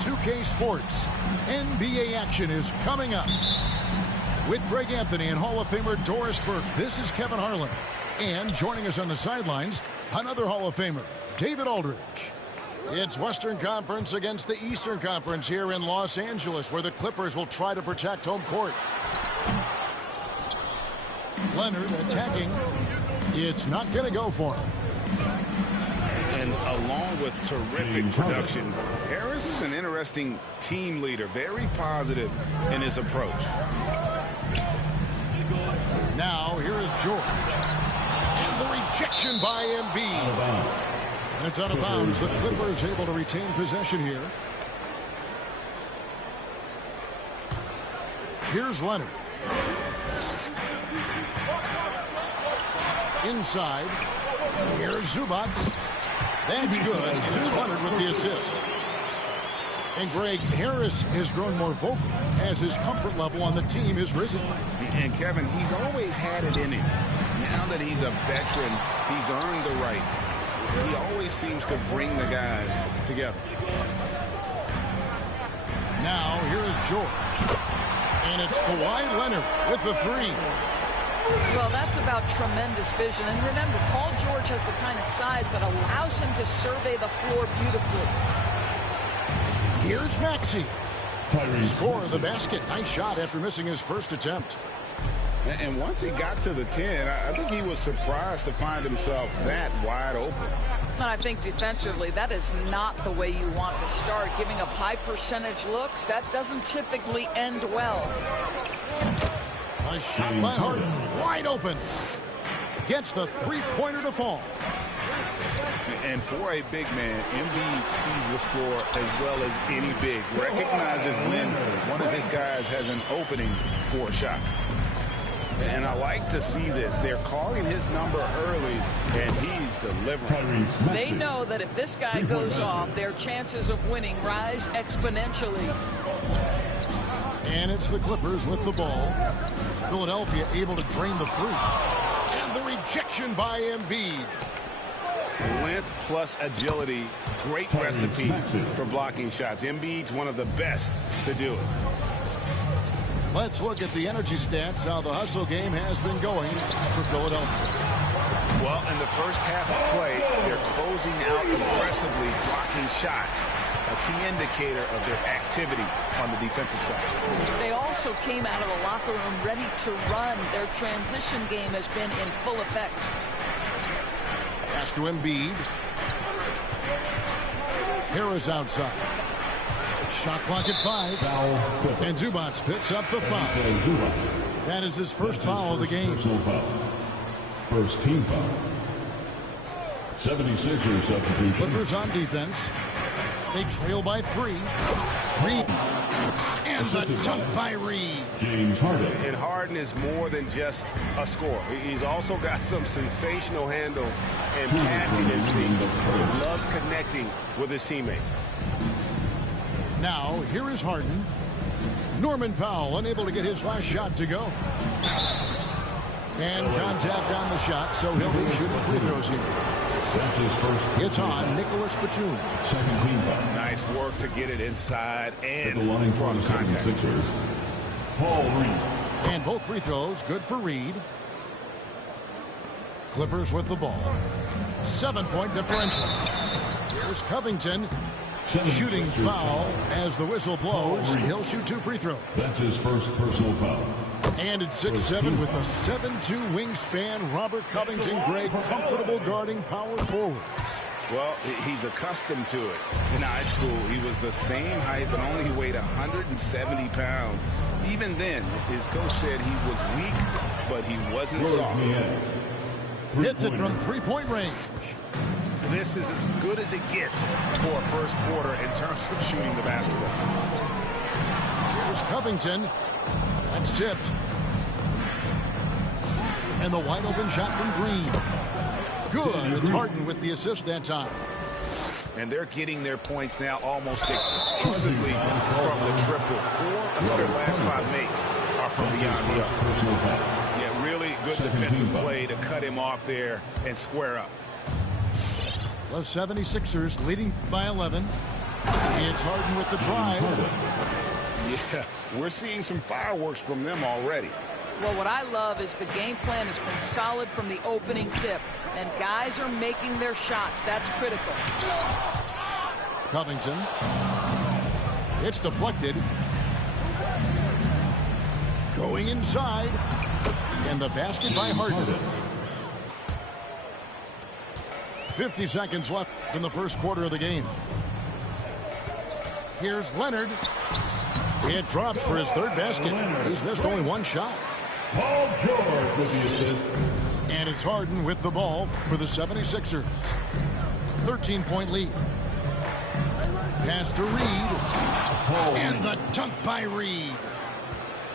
2K Sports. NBA action is coming up. With Greg Anthony and Hall of Famer Doris Burke, this is Kevin Harlan. And joining us on the sidelines, another Hall of Famer, David Aldridge. It's Western Conference against the Eastern Conference here in Los Angeles, where the Clippers will try to protect home court. Leonard attacking. It's not going to go for him. And along with terrific production, Harris is an interesting team leader, very positive in his approach. Now, here is George. And the rejection by Embiid. And it's out of bounds. The Clippers able to retain possession here. Here's Leonard. Inside. Here's Zubac. That's good. And it's Leonard with the assist. And Greg, Harris has grown more vocal as his comfort level on the team has risen. And Kevin, he's always had it in him. Now that he's a veteran, he's earned the right. He always seems to bring the guys together. Now, here is George. And it's Kawhi Leonard with the three. Well, that's about tremendous vision. And remember, Paul George has the kind of size that allows him to survey the floor beautifully. Here's Maxey. Score of the basket. Nice shot after missing his first attempt. And once he got to the 10, I think he was surprised to find himself that wide open. And I think defensively, that is not the way you want to start. Giving up high percentage looks, that doesn't typically end well. A shot by Harden, wide open. Gets the three-pointer to fall. And for a big man, Embiid sees the floor as well as any big. Recognizes when one of his guys has an opening for a shot. And I like to see this. They're calling his number early, and he's delivering. They know that if this guy goes off, their chances of winning rise exponentially. And it's the Clippers with the ball. Philadelphia able to drain the three. And the rejection by Embiid. Length plus agility, great recipe for blocking shots. Embiid's one of the best to do it. Let's look at the energy stats, how the hustle game has been going for Philadelphia. Well, in the first half of play, they're closing out aggressively, blocking shots, a key indicator of their activity on the defensive side. They also came out of the locker room ready to run. Their transition game has been in full effect. Pass to Embiid. Harris outside. Shot clock at 5. And Zubac picks up the foul. That is his first foul of the game. First team foul. 76ers substitution. Clippers on defense. They trail by 3. Reed. And the dunk by Reed. James Harden. And Harden is more than just a scorer. He's also got some sensational handles and passing instincts. Loves connecting with his teammates. Now, here is Harden. Norman Powell unable to get his last shot to go. And contact on the shot, so he'll be shooting free throws here. It's on Nicholas Batum. Second team foul. Nice work to get it inside and draw the contact. Paul Reed. And both free throws good for Reed. Clippers with the ball. 7-point differential. Here's Covington. Shooting foul as the whistle blows. He'll shoot 2 free throws. That's his first personal foul. And it's 6'7" with a 7'2" wingspan. Robert Covington, Greg, comfortable guarding power forwards. Well, he's accustomed to it. In high school, he was the same height, but only he weighed 170 pounds. Even then, his coach said he was weak, but he wasn't soft. Hits it from three-point range. This is as good as it gets for a first quarter in terms of shooting the basketball. Here's Covington. That's tipped. And the wide open shot from Green. Good. It's Harden with the assist that time. And they're getting their points now almost exclusively from the triple. 4 of their last 5 makes are from beyond the arc. Yeah, really good defensive play to cut him off there and square up. The 76ers leading by 11. It's Harden with the drive. Yeah, we're seeing some fireworks from them already. Well, what I love is the game plan has been solid from the opening tip, and guys are making their shots. That's critical. Covington. It's deflected. Going inside. And the basket by Harden. 50 seconds left in the first quarter of the game. Here's Leonard. It drops for his third basket. He's missed only one shot. Paul George with the assist. And it's Harden with the ball for the 76ers. 13-point lead. Pass to Reed. And the dunk by Reed.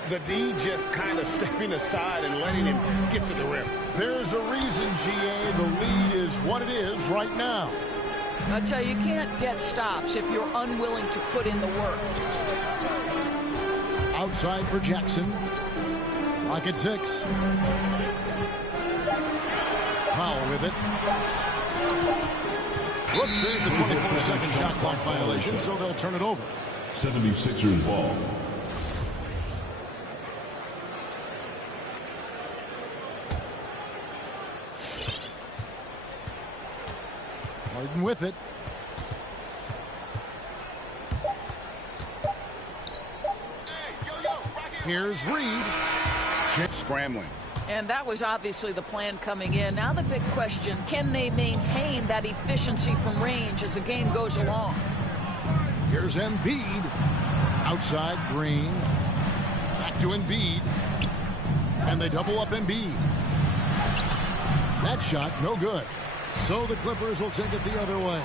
The D just kind of stepping aside and letting him get to the rim. There's a reason, GA, the lead is what it is right now. I tell you, you can't get stops if you're unwilling to put in the work. Outside for Jackson. Rocket 6. Powell with it. Whoops, there's the 24-second shot clock violation, so they'll turn it over. 76ers ball. Harden with it. Here's Reed. Scrambling. And that was obviously the plan coming in. Now the big question, can they maintain that efficiency from range as the game goes along? Here's Embiid. Outside, Green. Back to Embiid. And they double up Embiid. That shot, no good. So the Clippers will take it the other way.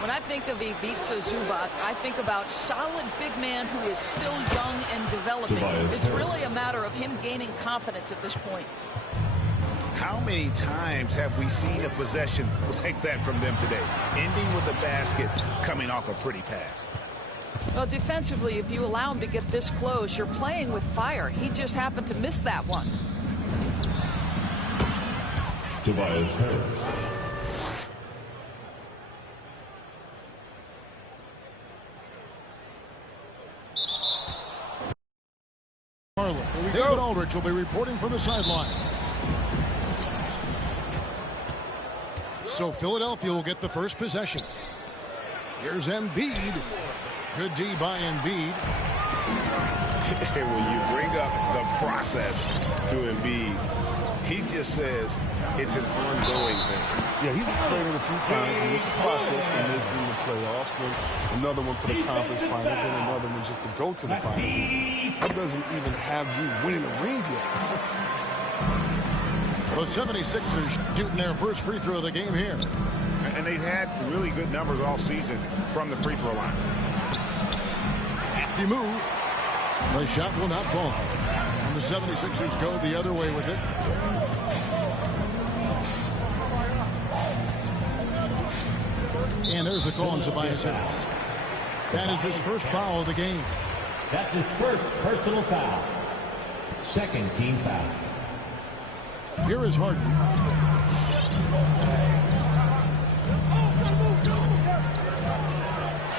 When I think of Ivica Zubac, I think about solid big man who is still young and developing. It's really a matter of him gaining confidence at this point. How many times have we seen a possession like that from them today? Ending with a basket, coming off a pretty pass. Well, defensively, if you allow him to get this close, you're playing with fire. He just happened to miss that one. Tobias Harris. David Aldridge will be reporting from the sidelines. So Philadelphia will get the first possession. Here's Embiid. Good D by Embiid. When you bring up the process to Embiid, he just says it's an ongoing thing. Yeah, he's explained it a few times. And it's a process for making the playoffs. Then another one for the conference finals. Then another one just to go to the finals. That doesn't even have you winning a ring yet. The 76ers shooting their first free throw of the game here. And they've had really good numbers all season from the free throw line. Crafty move. The shot will not fall. And the 76ers go the other way with it. And there's the call on Tobias Harris. That is his first foul of the game. That's his first personal foul. Second team foul. Here is Harden.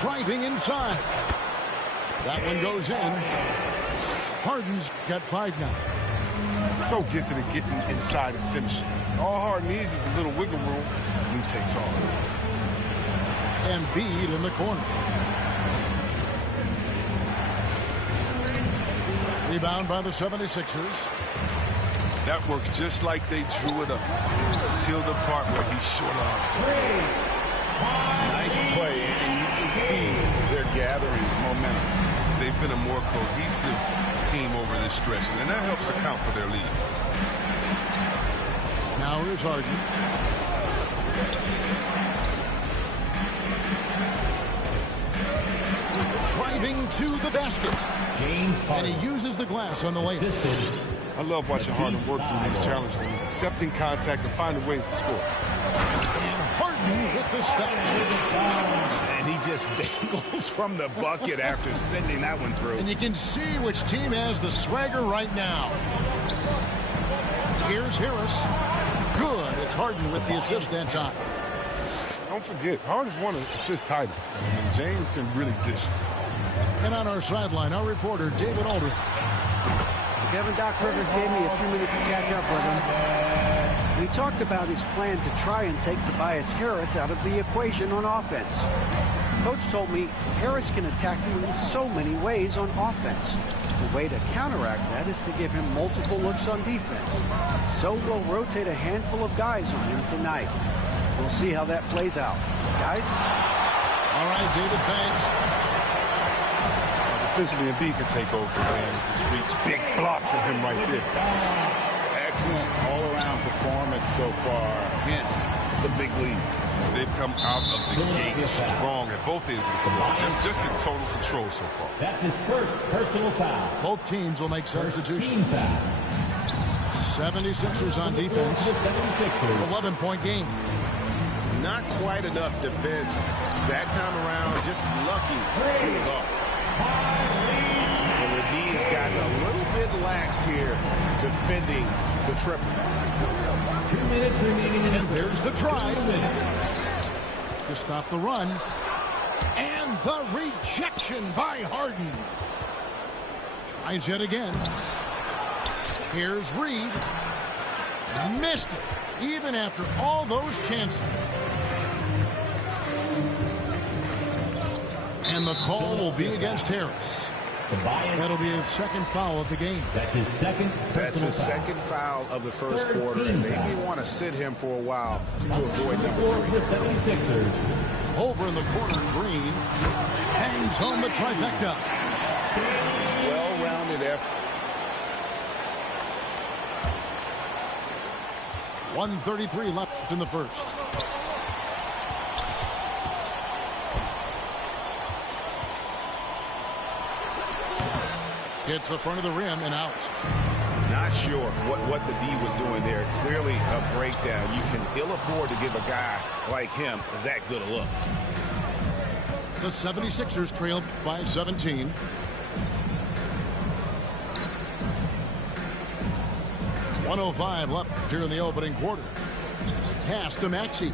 Driving inside. That one goes in. Harden's got 5 now. So gifted at getting inside and finishing. All Harden needs is a little wiggle room, and he takes off. Embiid in the corner. Rebound by the 76ers. That works just like they drew it up until the part where he short arms. Nice play, and you can see they're gathering momentum. They've been a more cohesive team over this stretch, and that helps account for their lead. Now here's Harden. Driving to the basket. And he uses the glass on the layup. I love watching Harden work through these challenges, accepting contact and finding ways to score. And Harden with the step. And he just dangles from the bucket after sending that one through. And you can see which team has the swagger right now. Here's Harris. Good. It's Harden with the assist that time. don't forget, Harden's won an assist title. And James can really dish. And on our sideline, our reporter, David Aldridge. Kevin, Doc Rivers gave me a few minutes to catch up with him. We talked about his plan to try and take Tobias Harris out of the equation on offense. Coach told me Harris can attack you in so many ways on offense. The way to counteract that is to give him multiple looks on defense. So we'll rotate a handful of guys on him tonight. We'll see how that plays out. Guys? All right, David, thanks. Defensively, Embiid can take over, man. His reach, big block for him right there. Excellent all-around performance so far, hence the big lead. They've come out of the gate strong at both ends of the floor. Just in total control so far. That's his first personal foul. Both teams will make substitutions. 76ers on defense. 11-point game. Not quite enough defense that time around. Just lucky he was off. And the D has gotten a little bit laxed here defending the triple. 2 minutes remaining in the There's the try to stop the run. And the rejection by Harden. Tries yet again. Here's Reed. Missed it, even after all those chances. And the call will be against Harris. That'll be his second foul of the game. That's his second. That's his second foul of the first quarter, and they may want to sit him for a while to avoid number 3. The 76ers. Over in the corner, Green hangs home the trifecta. Well-rounded effort. 1:33 left in the first. Hits the front of the rim and out. Not sure what the D was doing there. Clearly a breakdown. You can ill afford to give a guy like him that good a look. The 76ers trailed by 17. .105 left here in the opening quarter. Pass to Maxey.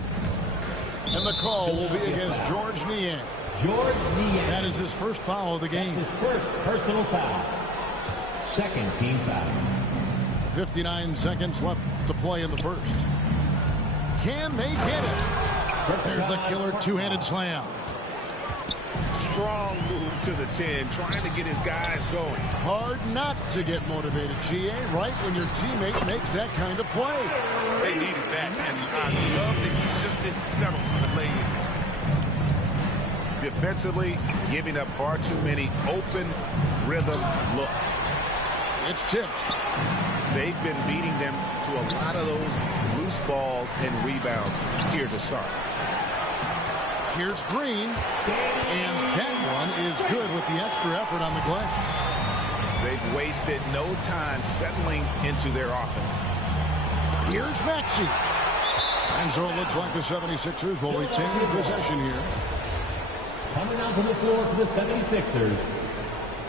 And the call will be against George Niang. George Niang. That is his first foul of the game. His first personal foul. Second team foul. 59 seconds left to play in the first. Can they get it? There's the killer two-handed slam. Strong move to the 10, trying to get his guys going. Hard not to get motivated, GA, right when your teammate makes that kind of play. They needed that, and I love that he just didn't settle for the lay-in. Defensively, giving up far too many open rhythm looks. It's tipped. They've been beating them to a lot of those loose balls and rebounds here to start. Here's Green. And that one is good with the extra effort on the glass. They've wasted no time settling into their offense. Here's Maxey. And so it looks like the 76ers will retain possession here. Coming out to the floor for the 76ers,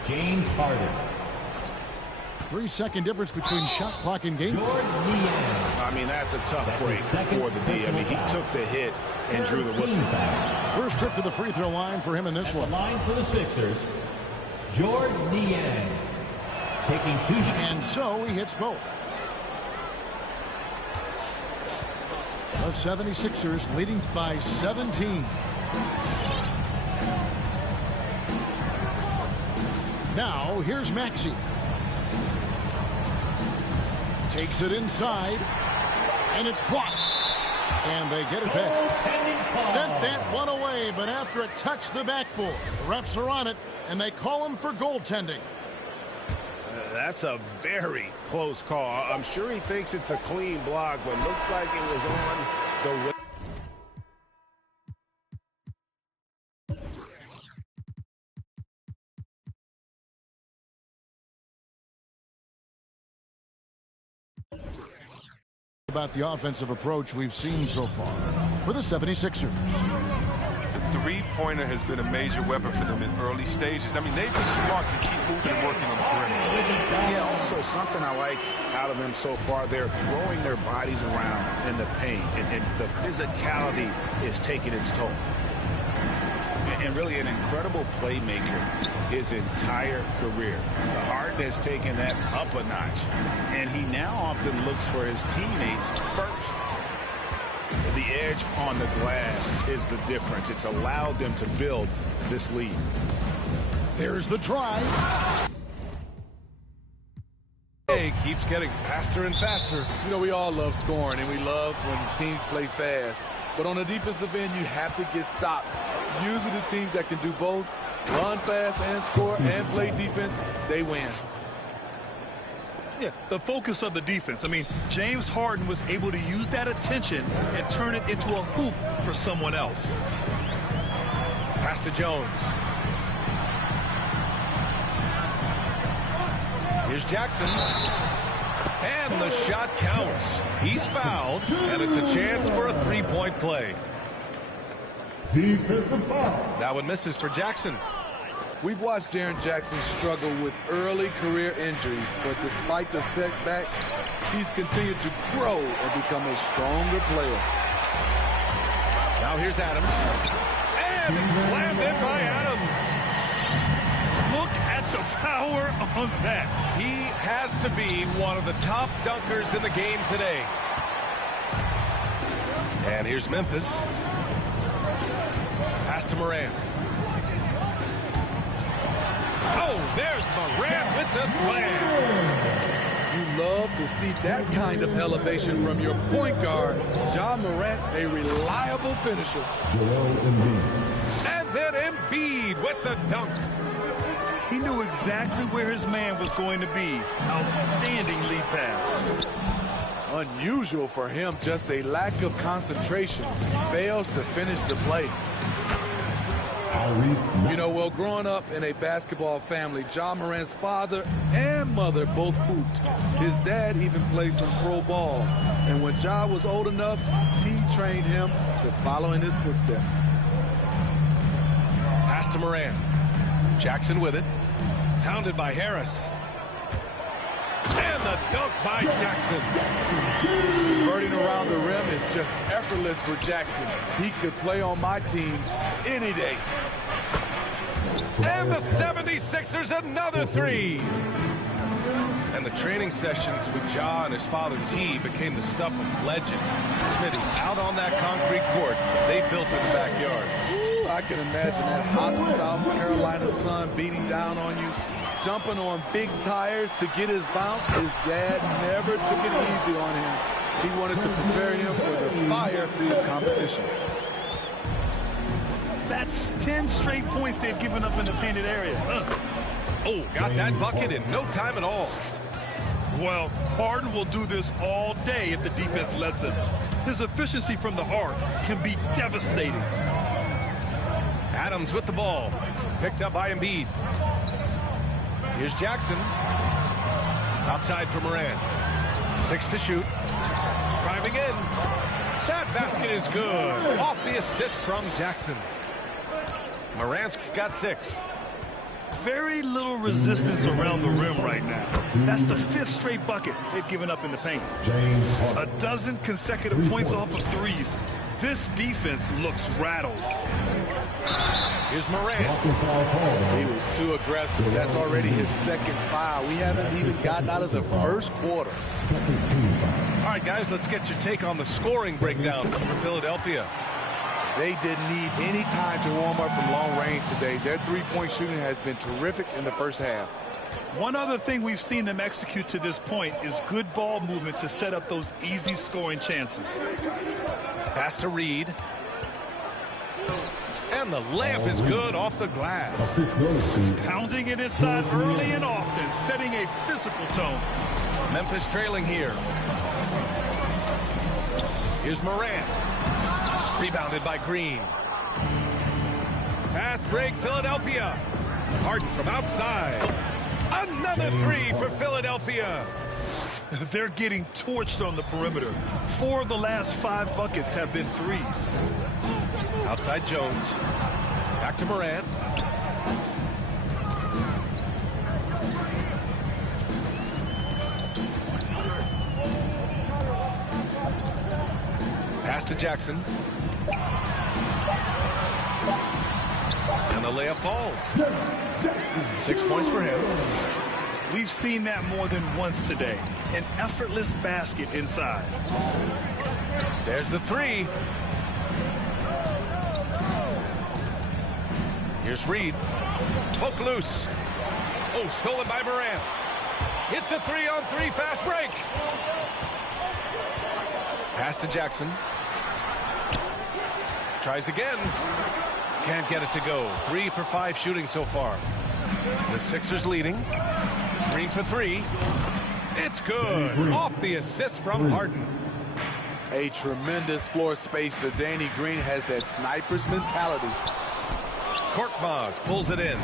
James Harden. 3-second difference between shot clock and game. George Niang. I mean, that's a tough break for the D. I mean, he took the hit and drew the whistle. First trip to the free throw line for him in this one. The line for the Sixers, George Niang. Taking 2 shots. And so he hits both. The 76ers leading by 17. Now, here's Maxey. Takes it inside, and it's blocked. And they get it back. Sent that one away, but after it touched the backboard, the refs are on it, and they call him for goaltending. That's a very close call. I'm sure he thinks it's a clean block, but looks like it was on the way. About the offensive approach we've seen so far for the 76ers. three-pointer has been a major weapon for them in early stages. I mean, they're just smart to keep moving and working on the perimeter. Yeah, also something I like out of them so far, they're throwing their bodies around in the paint, and the physicality is taking its toll. And really an incredible playmaker his entire career. Harden has taken that up a notch, and he now often looks for his teammates first. The edge on the glass is the difference. It's allowed them to build this lead. There's the drive. Keeps getting faster and faster. You know, we all love scoring, and we love when teams play fast. But on the defensive end, you have to get stops. Usually the teams that can do both, run fast and score and play defense, they win. Yeah, the focus of the defense. I mean, James Harden was able to use that attention and turn it into a hoop for someone else. Pass to Jones. Here's Jackson. And the shot counts. He's fouled, and it's a chance for a three-point play. Defensive foul. That one misses for Jackson. We've watched Jaren Jackson struggle with early career injuries, but despite the setbacks, he's continued to grow and become a stronger player. Now here's Adams. And it's slammed in by Adams. Look at the power on that. He has to be one of the top dunkers in the game today. And here's Memphis. Pass to Morant. Oh, there's Morant with the slam. You love to see that kind of elevation from your point guard. Ja Morant's a reliable finisher. And then Embiid with the dunk. He knew exactly where his man was going to be. Outstanding lead pass. Unusual for him, just a lack of concentration. Fails to finish the play. You know, well, growing up in a basketball family, Ja Morant's father and mother both hooped. His dad even played some pro ball. And when Ja was old enough, he trained him to follow in his footsteps. Pass to Morant. Jackson with it. Pounded by Harris. And the dunk by Jackson. Skirting around the rim is just effortless for Jackson. He could play on my team any day. And the 76ers another three. And the training sessions with Ja and his father T became the stuff of legends. Smitty, out on that concrete court, they built in the backyard. Ooh, I can imagine that hot South Carolina sun beating down on you. Jumping on big tires to get his bounce. His dad never took it easy on him. He wanted to prepare him for the fire of competition. That's 10 straight points they've given up in the painted area. Oh, got that bucket in no time at all. Well, Harden will do this all day if the defense lets him. His efficiency from the arc can be devastating. Adams with the ball. Picked up by Embiid. Here's Jackson. Outside for Morant. 6 to shoot. Driving in. That basket is good. Off the assist from Jackson. Morant's got 6. Very little resistance around the rim right now. That's the 5th straight bucket they've given up in the paint. A dozen consecutive points off of threes. This defense looks rattled. Here's Morant. He was too aggressive. That's already his 2nd foul. We haven't even gotten out of the first quarter. All right, guys, let's get your take on the scoring breakdown for Philadelphia. They didn't need any time to warm up from long range today. Their three-point shooting has been terrific in the first half. One other thing we've seen them execute to this point is good ball movement to set up those easy scoring chances. Pass to Reed. And the layup is good off the glass. Pounding it inside early and often, setting a physical tone. Memphis trailing here. Here's Morant. Rebounded by Green. Fast break, Philadelphia. Harden from outside. Another three for Philadelphia. They're getting torched on the perimeter. 4 of the last 5 buckets have been threes. Outside Jones. Back to Morant. Pass to Jackson. And the layup falls. 6 points for him. We've seen that more than once today. An effortless basket inside. There's the three. Here's Reed. Poke loose. Oh, stolen by Morant. It's a 3-on-3 fast break. Pass to Jackson. Tries again. Can't get it to go. 3 for 5 shooting so far. The Sixers leading. Green for 3. It's good. Off the assist from Harden. A tremendous floor spacer. Danny Green has that sniper's mentality. Korkmaz pulls it in.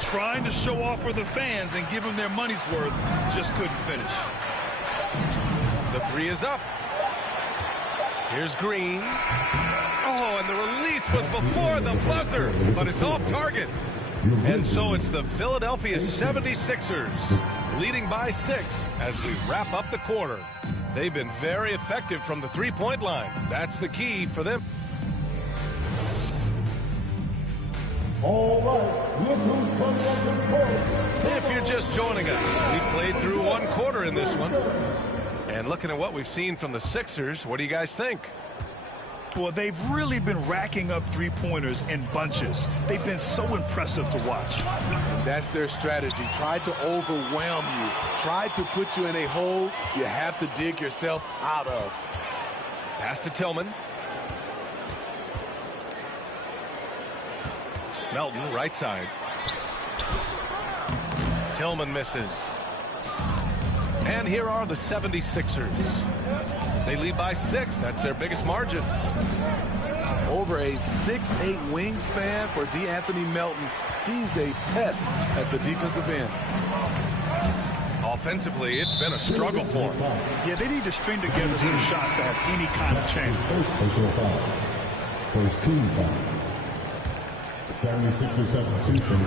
Trying to show off for the fans and give them their money's worth. Just couldn't finish. The 3 is up. Here's Green. Oh, and the release was before the buzzer, but it's off target. And so it's the Philadelphia 76ers leading by 6 as we wrap up the quarter. They've been very effective from the three-point line. That's the key for them. All right, look who's coming up the court. If you're just joining us, we played through one quarter in this one. And looking at what we've seen from the Sixers, what do you guys think? Well, they've really been racking up three-pointers in bunches. They've been so impressive to watch. And that's their strategy. Try to overwhelm you. Try to put you in a hole you have to dig yourself out of. Pass to Tillman. Melton, right side. Tillman misses. And here are the 76ers. They lead by 6. That's their biggest margin. Over a 6'8" wingspan for DeAnthony Melton. He's a pest at the defensive end. Offensively, it's been a struggle for them. Yeah, they need to string together some shots to have any kind of chance. First team foul. 76ers substitution.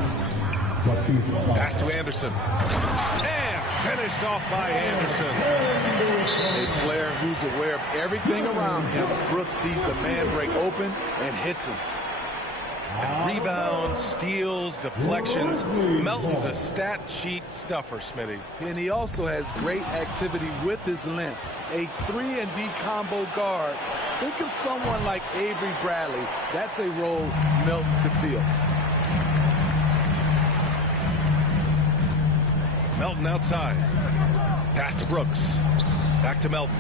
Pass to Anderson. And finished off by Anderson. A player who's aware of everything around him. Brooks sees the man break open and hits him. And rebounds, steals, deflections. Melton's a stat sheet stuffer, Smitty. And he also has great activity with his length. A 3-and-D combo guard. Think of someone like Avery Bradley. That's a role Melton could fill. Melton outside. Pass to Brooks. Back to Melton.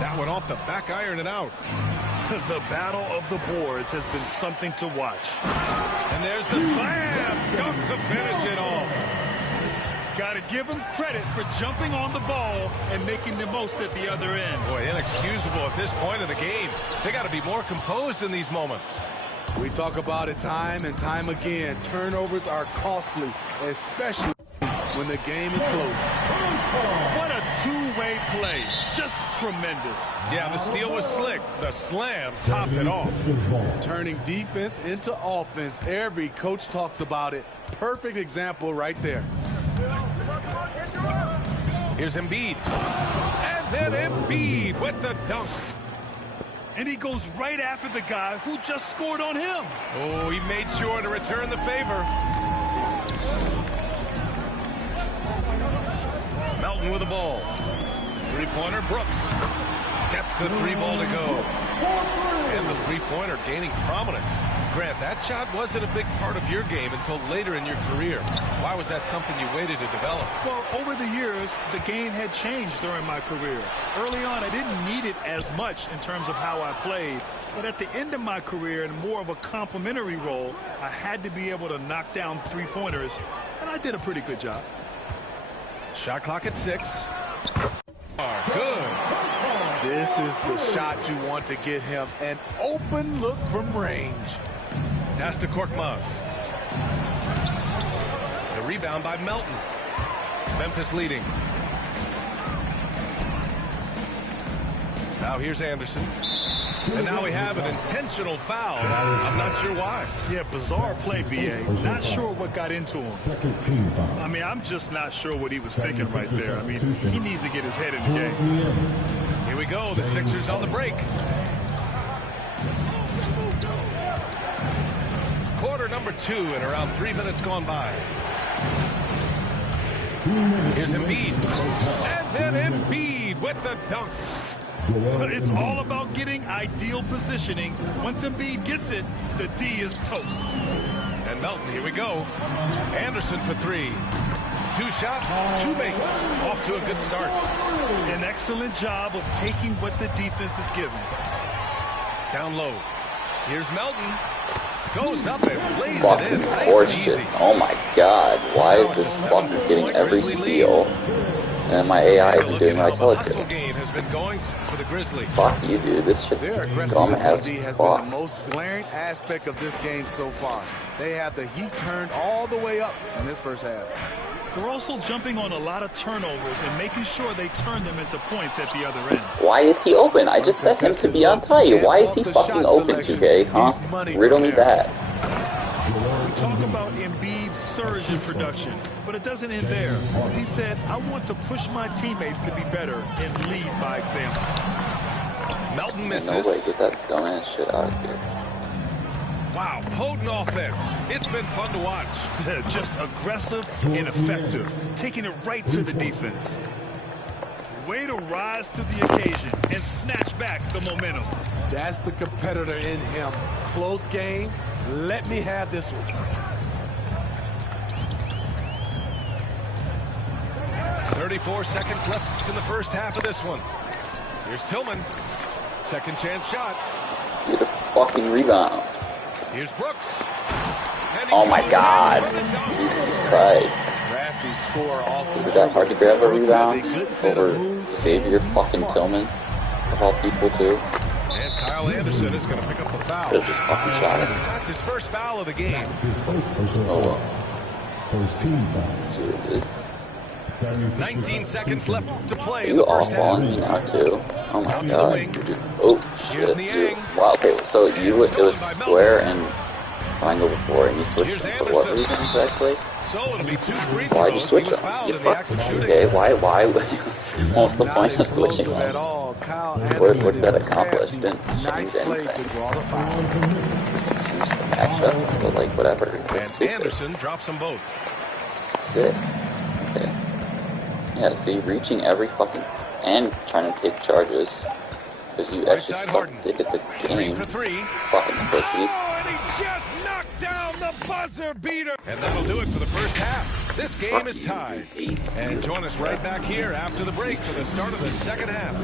That one off the back iron and out. The battle of the boards has been something to watch. And there's the slam dunk to finish it off. Got to give him credit for jumping on the ball and making the most at the other end. Boy, inexcusable at this point of the game. They got to be more composed in these moments. We talk about it time and time again. Turnovers are costly, especially when the game is close. What a two-way play. Just tremendous. Yeah, the steal was slick. The slam topped it off. Turning defense into offense. Every coach talks about it. Perfect example right there. Here's Embiid. And then Embiid with the dunk. And he goes right after the guy who just scored on him. Oh, he made sure to return the favor. Melton with the ball. Three-pointer, Brooks. Gets the three ball to go. And the three-pointer gaining prominence. Grant, that shot wasn't a big part of your game until later in your career. Why was that something you waited to develop? Well, over the years, the game had changed during my career. Early on, I didn't need it as much in terms of how I played. But at the end of my career, in more of a complementary role, I had to be able to knock down three-pointers. And I did a pretty good job. Shot clock at 6. Good. This is the shot you want to get him. An open look from range. Pass to Korkmaz. The rebound by Melton. Memphis leading. Now here's Anderson. And now we have an intentional foul. I'm not sure why. Yeah, bizarre play, B.A. Not sure what got into him. Second team foul. I mean, I'm just not sure what he was thinking right there. I mean, he needs to get his head in the game. Here we go. The Sixers on the break. Quarter number 2 and around 3 minutes gone by. Here's Embiid. And then Embiid with the dunk. It's all about getting ideal positioning. Once Embiid gets it, the D is toast. And Melton, here we go. Anderson for 3. 2 shots, 2 makes. Off to a good start. An excellent job of taking what the defense is giving. Down low. Here's Melton. Goes up and lays fucking it in. Nice horseshit. and easy. Oh my god. Why is this fucker getting every steal? And my AI isn't doing what I tell it to. Game has been going for the Grizzlies. Fuck you, dude. This shit's Their dumb as has been fuck. the most glaring aspect of this game so far. They have the heat turned all the way up in this first half. They're also jumping on a lot of turnovers and making sure they turn them into points at the other end. Why is he open? I just said him to be on tight. Why is he fucking open, 2K, huh? Riddle me that. We talk about Embiid's surge in production, but it doesn't end there. He said, I want to push my teammates to be better and lead by example. Melton misses. No way, get that dumbass shit out of here. Wow, potent offense. It's been fun to watch. Just aggressive and effective, taking it right to the defense. Way to rise to the occasion and snatch back the momentum. That's the competitor in him. Close game. Let me have this one. .34 seconds left in the first half of this one. Here's Tillman. Second chance shot. Get a fucking rebound. Here's Brooks. Oh my god. Jesus Christ. Is it that hard to grab a rebound over Xavier fucking Tillman? Of all people, too? And Kyle Anderson is going to pick up the foul. Could've just fucking shot it. That's his first foul of the game. His first personal Oh well. First team foul. See what it is. 19 seconds left to play Are in you the first off on half. me now, too? Oh my Out to the god. wing. Oh, shit, dude. Wow, okay, so it was square and triangle before, and you switched them for what reason exactly? So it'll be 2 free throws. Why'd you switch He was them? fouled You in the act fucking, of shooting. okay, why? What's the point of switching them? What did that accomplish? Didn't change anything. Change the matchups, but like, whatever. That's And stupid. Anderson drops them both. Sick. Okay. Yeah, see, reaching every fucking... and trying to take charges. Because you actually suck dick at the game. For 3. Fucking pussy. Oh, and he just knocked down the buzzer beater. And that'll do it for the first half. This game is tied. And join us right back here after the break for the start of the second half.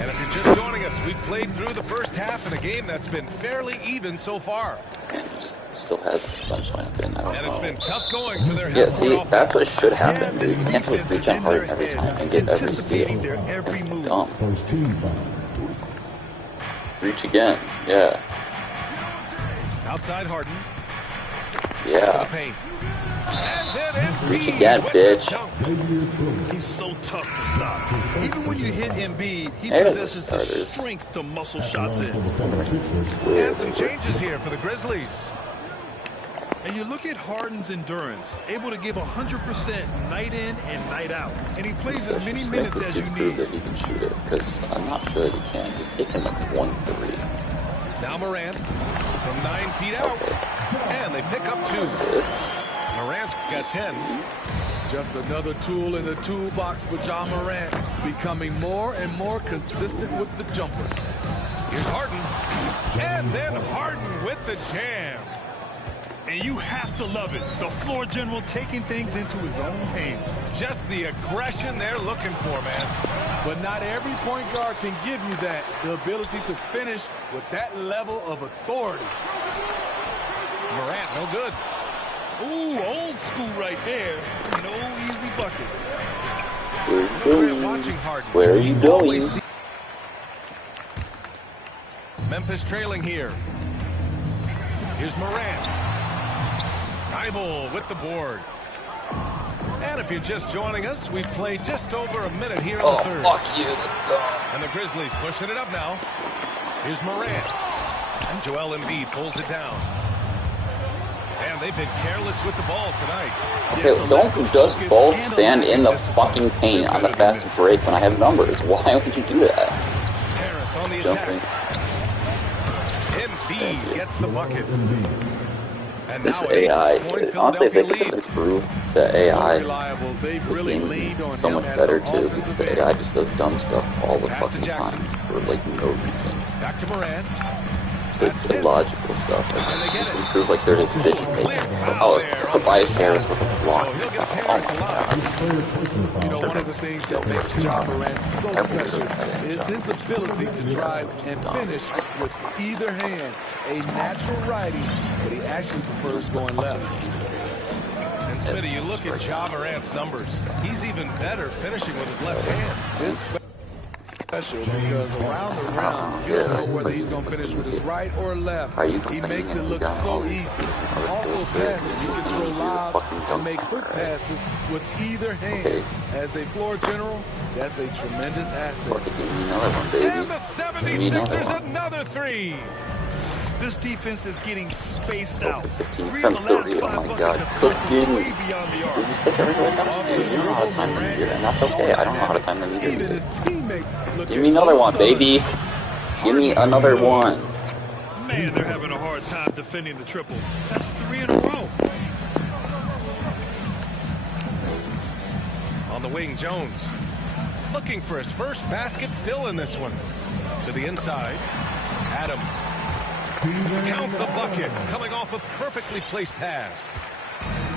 And if you're just joining us, we've played through the first half in a game that's been fairly even so far. And he just still has the bunch lined in. I don't And know. it's been tough going for their Yeah, see, that's what should happen, dude. You can't put reach on Harden every time and get every steal. That's dumb. First team foul. Reach again. Yeah. Outside Harden. To the Yeah. paint. And then Embiid Reach again, with the bitch. dunk. He's so tough to stop. Even when you hit Embiid, he There's the possesses the starters. strength to muscle shots in. For the 76ers. And some changes here for the Grizzlies. And you look at Harden's endurance, able to give 100% night in and night out. And he plays as many Just make minutes this as you dude prove need. that he can shoot it, because I'm not sure that he can. He's taking like 1-3. Now Morant from 9 feet out. Okay. And they pick up 2. Morant's got 10. Just another tool in the toolbox for John Morant, becoming more and more consistent with the jumper. Here's Harden. And then Harden with the jam. And you have to love it. The floor general taking things into his own hands. Just the aggression they're looking for, man. But not every point guard can give you that, the ability to finish with that level of authority. Morant, no good. Ooh, old school right there. No easy buckets. Where are you Morant going? watching Harden. Where are you going? Memphis trailing here. Here's Morant. Thibault with the board. And And if you're just joining us, we've played just over a minute here in the third. Fuck you, that's dumb. And the Grizzlies pushing it up now. Here's Morant. And Joel Embiid pulls it down. And they've been careless with the ball tonight. Okay, don't just both stand in the fucking paint on the fast break when I have numbers. Why would you do that? Harris on the attack. Embiid gets the bucket. And this AI, honestly, if they could improve the AI, this game so much better too, because the AI just does dumb stuff all the fucking time for like no reason. Back to Morant. It's like illogical stuff. Like, just improve like their decision making. Oh, it's Tobias Harris with a block. Oh my god. You know, one of the things that makes Ja Morant so special is his ability to drive and finish with either hand. A natural righty, but he actually prefers going left. And Smitty, you look at Ja Morant's numbers. He's even better finishing with his left hand. It's special because around the rim, you don't know whether he's going to finish with his right or left. He makes it look so easy. Also passes, he can throw lobs and make quick passes with either hand. As a floor general, that's a tremendous asset. And the 76ers another three. This defense is getting spaced out. 15 from 30, oh my god. Cooking. So you just take everything that comes to you. You don't know how to time them either, and that's okay. I don't know how to time them either. Give me another one, baby. Give me another one. Man, they're having a hard time defending the triple. That's 3 in a row. On the wing, Jones. Looking for his first basket, still in this one. To the inside. Adams. Count the bucket, coming off a perfectly placed pass.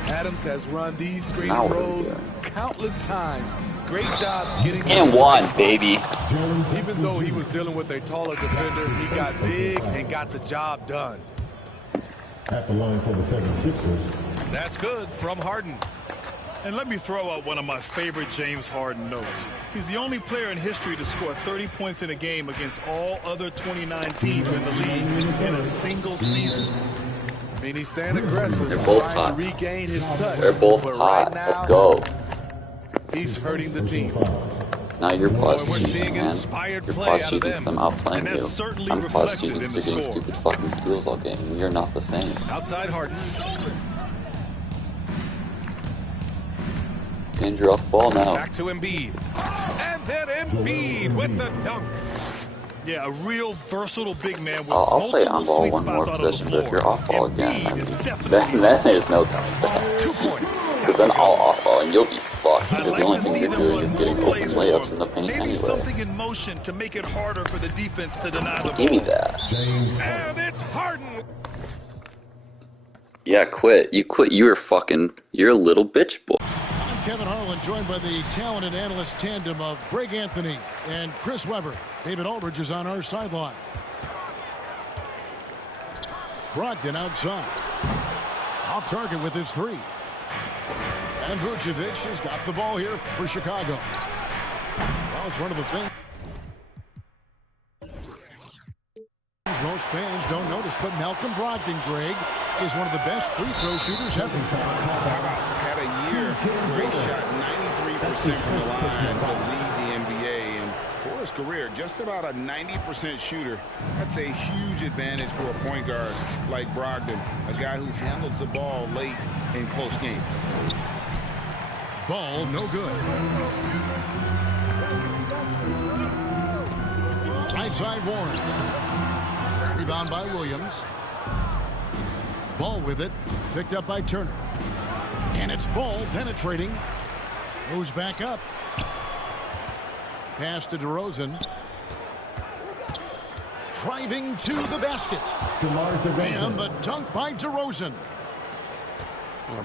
Adams has run these screen rows countless times. Great job getting and one, baby. Even though he was dealing with a taller defender, he got big and got the job done. At the line for the 76ers. That's good from Harden. And let me throw out one of my favorite James Harden notes. He's the only player in history to score 30 points in a game against all other 29 teams in the league in a single season. I mean, he's staying aggressive. They're both hot. To regain his touch. They're both hot. Let's go. He's hurting the team. Now you're pause choosing, man. You're pause choosing because I'm outplaying you. I'm pause choosing because you're getting stupid fucking steals all game. You're not the same. Outside Harden. And you're off ball now. Back to Embiid. And then Embiid with the dunk. Yeah, a real versatile big man with I'll play on ball one more possession, but if you're off ball again, then there's no coming back. 2 points. Because then I'll off ball and you'll be fucked. Because the only thing you're doing is getting open layups in the paint anyway. Something in motion to make it harder for the defense to deny the ball. Give me that. And it's Harden. Yeah, quit. You quit. You're a little bitch boy. Kevin Harlan, joined by the talented analyst tandem of Greg Anthony and Chris Webber. David Aldridge is on our sideline. Brogdon outside. Off target with his three. And Vucevic has got the ball here for Chicago. Well, it's one of the things most fans don't notice, but Malcolm Brogdon, Greg, is one of the best free throw shooters ever. Had a year where he shot 93% from the line to lead the NBA, and for his career, just about a 90% shooter. That's a huge advantage for a point guard like Brogdon, a guy who handles the ball late in close games. Ball no good. Right side Warren. Rebound by Williams. Ball with it. Picked up by Turner. And it's Ball penetrating. Goes back up. Pass to DeRozan. Driving to the basket. And the dunk by DeRozan.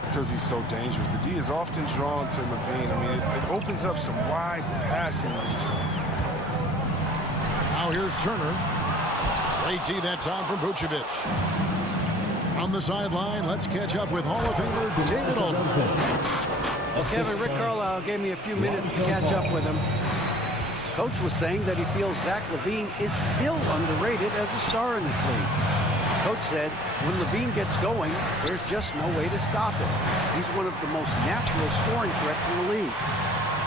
Because he's so dangerous, the D is often drawn to Levine. I mean, it opens up some wide passing lanes. Now here's Turner. Great D that time from Vucevic. On the sideline, let's catch up with Hall of Famer David Aldridge. Well, Kevin, Rick Carlisle gave me a few minutes to catch up with him. Coach was saying that he feels Zach LaVine is still underrated as a star in this league. Coach said, when Levine gets going, there's just no way to stop him. He's one of the most natural scoring threats in the league.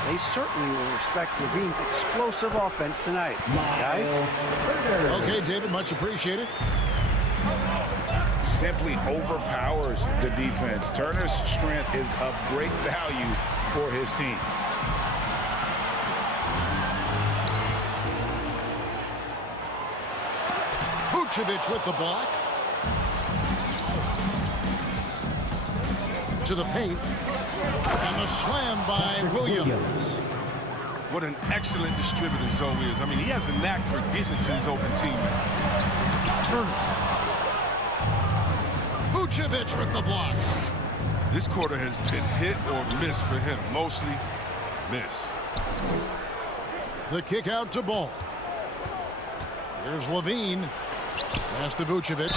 They certainly will respect Levine's explosive offense tonight. Guys? Okay, David, much appreciated. Simply overpowers the defense. Turner's strength is of great value for his team. Vucevic with the block. To the paint. And the slam by Williams. What an excellent distributor Zoe is. I mean, he has a knack for getting it to his open teammates. Turner. Vucevic with the block. This quarter has been hit or miss for him. Mostly miss. The kick out to Ball. Here's Levine. Pass to Vucevic.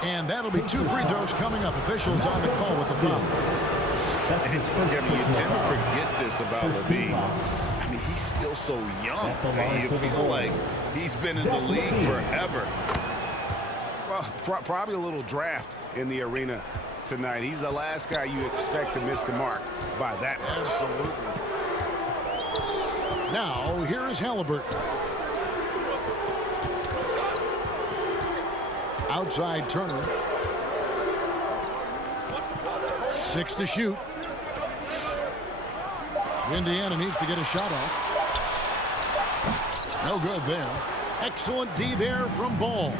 And that'll be 2 free throws coming up. Officials on the call with the foul. You tend to forget this about Levine. I mean, he's still so young. You feel like he's been in the league forever. Well, probably a little draft in the arena tonight. He's the last guy you expect to miss the mark by that much. Absolutely. Now, here is Halliburton. Outside Turner. 6 to shoot. Indiana needs to get a shot off. No good there. Excellent D there from Ball.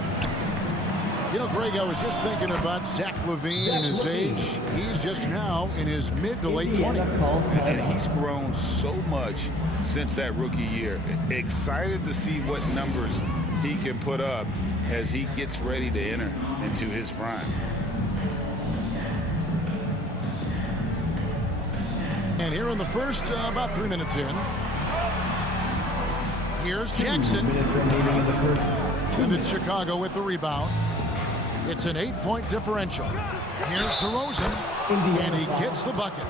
You know, Greg, I was just thinking about Zach LaVine and his age. He's just now in his mid to late 20s. And he's grown so much since that rookie year. Excited to see what numbers he can put up as he gets ready to enter into his prime. And here in the first, about 3 minutes in. Here's Jackson. And it's Chicago with the rebound. It's an 8-point differential. Here's DeRozan, and he gets the bucket.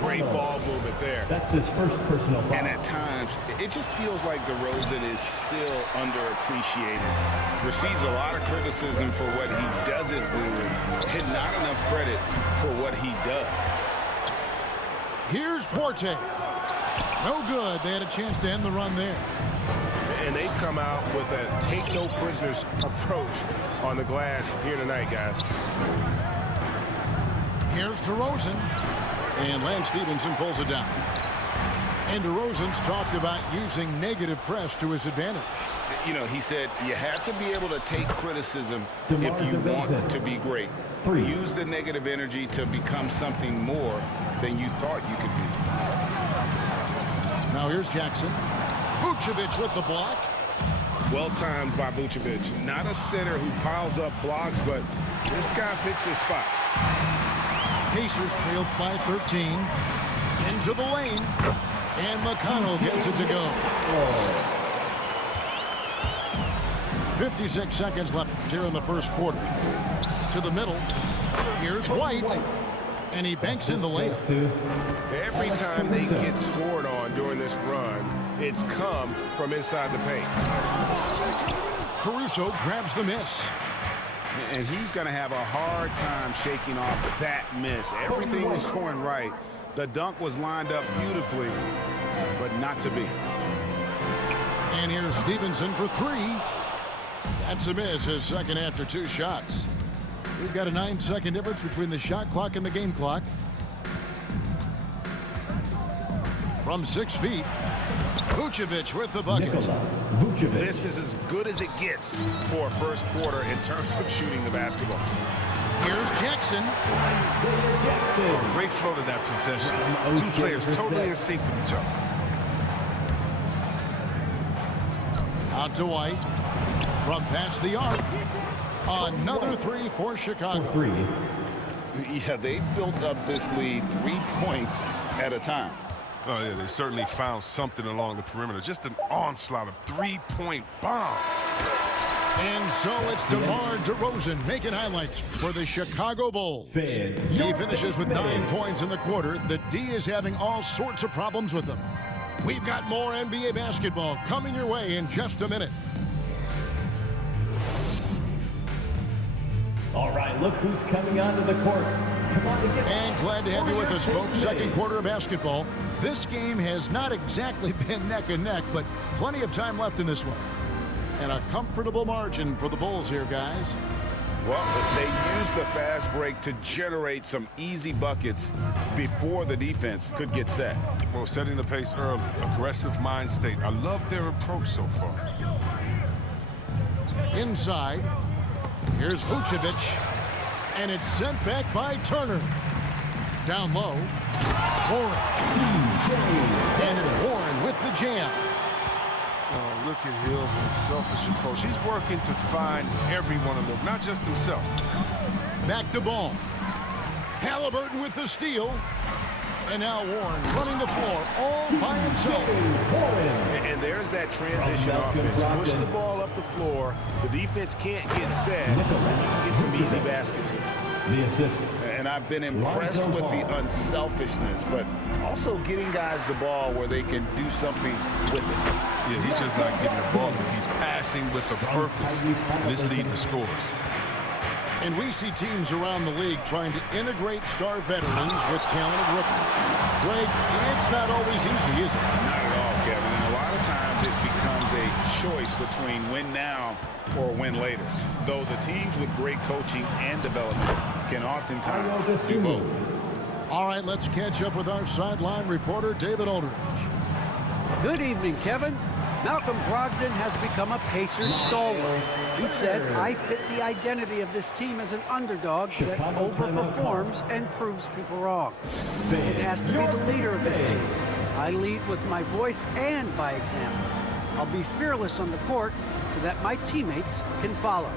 Great ball movement there. That's his first personal foul. And at times, it just feels like DeRozan is still underappreciated. Receives a lot of criticism for what he doesn't do, and not enough credit for what he does. Here's Duarte. No good. They had a chance to end the run there. And they've come out with a take-no-prisoners approach on the glass here tonight, guys. Here's DeRozan. And Lance Stevenson pulls it down. And DeRozan's talked about using negative press to his advantage. You know, he said you have to be able to take criticism if you want to be great. Use the negative energy to become something more than you thought you could be. Now here's Jackson. Vucevic with the block. Well timed by Vucevic. Not a center who piles up blocks, but this guy picks his spot. Pacers trailed by 13. Into the lane. And McConnell gets it to go. 56 seconds left here in the first quarter. To the middle. Here's White. And he banks in the layup. Every time they get scored on during this run, it's come from inside the paint. Caruso grabs the miss. And he's going to have a hard time shaking off that miss. Everything was going right. The dunk was lined up beautifully, but not to be. And here's Stevenson for 3. That's a miss, his second after 2 shots. We've got a 9-second difference between the shot clock and the game clock. From 6 feet, Vucevic with the bucket. This is as good as it gets for a first quarter in terms of shooting the basketball. Here's Jackson. Great flow to that possession. 2 players totally in sync with each other. Out to White. From past the arc. Another 3 for Chicago. Yeah, they built up this lead 3 points at a time. Oh, yeah, they certainly found something along the perimeter. Just an onslaught of 3-point bombs. And so it's DeMar DeRozan making highlights for the Chicago Bulls. He finishes with 9 points in the quarter. The D is having all sorts of problems with them. We've got more NBA basketball coming your way in just a minute. All right, look who's coming onto the court. Come on to get and glad to have you with us, folks. Second quarter of basketball. This game has not exactly been neck and neck, but plenty of time left in this one. And a comfortable margin for the Bulls here, guys. Well, they used the fast break to generate some easy buckets before the defense could get set. Well, setting the pace early, aggressive mind state. I love their approach so far. Inside, here's Vucevic, and it's sent back by Turner. Down low, Warren. And it's Warren with the jam. Oh, look at Hill's unselfish approach. He's working to find everyone to look, not just himself. Back to ball. Halliburton with the steal. And now Warren running the floor all by himself. And there's that transition offense. Push the ball up the floor. The defense can't get set. And you can get some easy baskets here. The assist. And I've been impressed with the unselfishness, but also getting guys the ball where they can do something with it. Yeah, he's just not getting the ball. He's passing with a purpose. And it's leading to scores. And we see teams around the league trying to integrate star veterans with talented rookies. Greg, it's not always easy, is it? Not at all, Kevin. And a lot of times it becomes a choice between win now or win later. Though the teams with great coaching and development can oftentimes do both. All right, let's catch up with our sideline reporter, David Aldridge. Good evening, Kevin. Malcolm Brogdon has become a Pacers stalwart. He said, I fit the identity of this team as an underdog that overperforms and proves people wrong. It has to be the leader of this team. I lead with my voice and by example. I'll be fearless on the court so that my teammates can follow.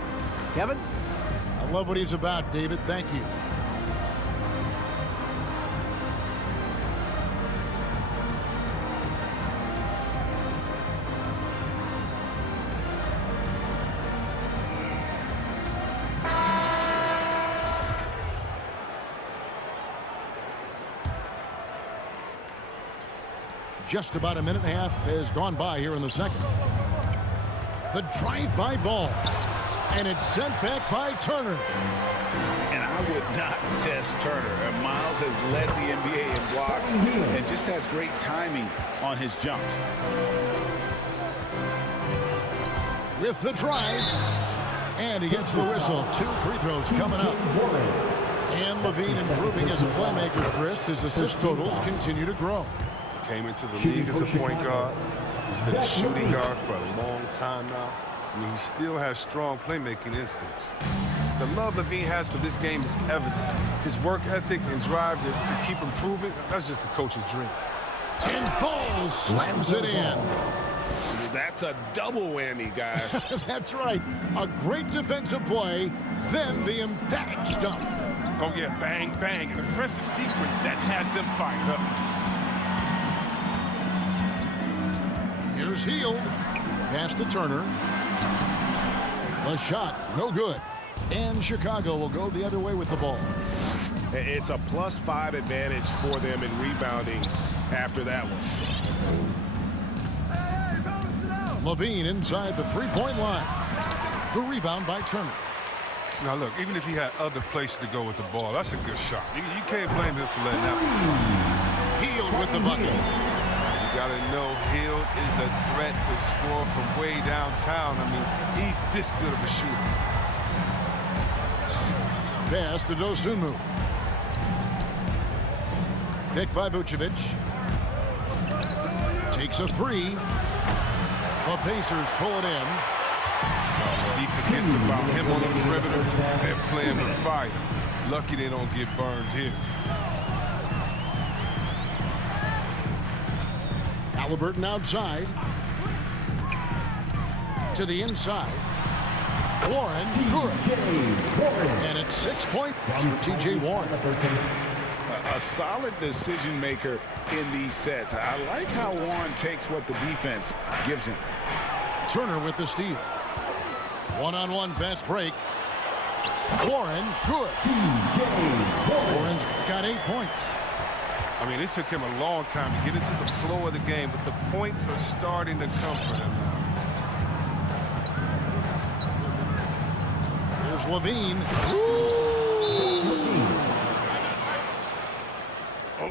Kevin? I love what he's about, David. Thank you. Just about a minute and a half has gone by here in the second. The drive-by ball. And it's sent back by Turner. And I would not test Turner. And Miles has led the NBA in blocks and just has great timing on his jumps. With the drive. And he gets the whistle. 2 free throws coming up. And Levine improving as a playmaker, Chris. His assist totals continue to grow. Came into the league as a point guard. He's been a shooting guard for a long time now. I mean, he still has strong playmaking instincts. The love Levine has for this game is evident. His work ethic and drive to keep improving, that's just the coach's dream. And Ball slams it in. That's a double whammy, guys. That's right. A great defensive play, then the emphatic stuff. Oh, yeah, bang, bang. An impressive sequence that has them fired up. Here's Hield. Pass to Turner. The shot, no good. And Chicago will go the other way with the ball. It's a +5 advantage for them in rebounding after that one. Levine inside the three-point line. The rebound by Turner. Now, look, even if he had other places to go with the ball, that's a good shot. You can't blame him for letting that one fly. Hield with the bucket. You got to know Hield is a threat to score from way downtown. I mean, he's this good of a shooter. Pass to Dosunmu. Picked by Vucevic. Takes a 3. The Pacers pull it in. He forgets about him on the perimeter and playing with fire. Lucky they don't get burned here. Halliburton outside. To the inside. Warren, good. And it's 6 points for T.J. Warren. A solid decision maker in these sets. I like how Warren takes what the defense gives him. Turner with the steal. One-on-one fast break. Warren, good. Warren's got 8 points. I mean, it took him a long time to get into the flow of the game, but the points are starting to come for him now. Here's Here's Levine.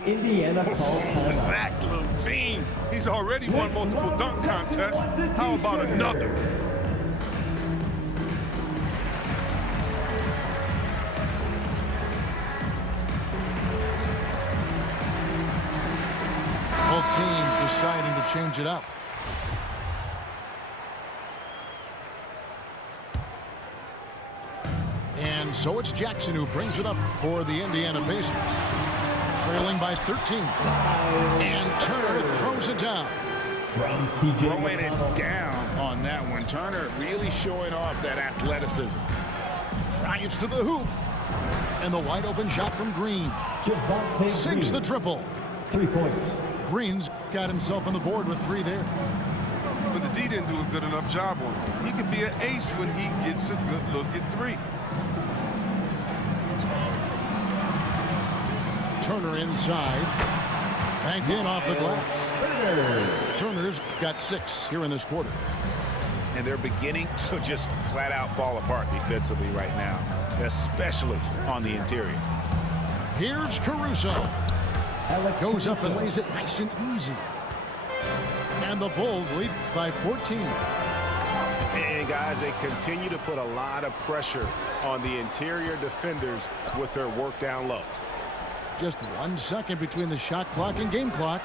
Indiana calls timeout. Zach Levine. He's already won multiple dunk contests. How about another? Both teams deciding to change it up. And so it's Jackson who brings it up for the Indiana Pacers. Trailing by 13. And Turner throws it down. Throwing it down on that one. Turner really showing off that athleticism. Drives to the hoop. And the wide open shot from Green. Sinks the triple. 3 points. Green's got himself on the board with 3 there. But the D didn't do a good enough job on him. He can be an ace when he gets a good look at 3. Turner inside. Banked in off the glass. Turner's got 6 here in this quarter. And they're beginning to just flat out fall apart defensively right now, especially on the interior. Here's Caruso. Goes up and lays it nice and easy. And the Bulls lead by 14. And guys, they continue to put a lot of pressure on the interior defenders with their work down low. Just 1 second between the shot clock and game clock.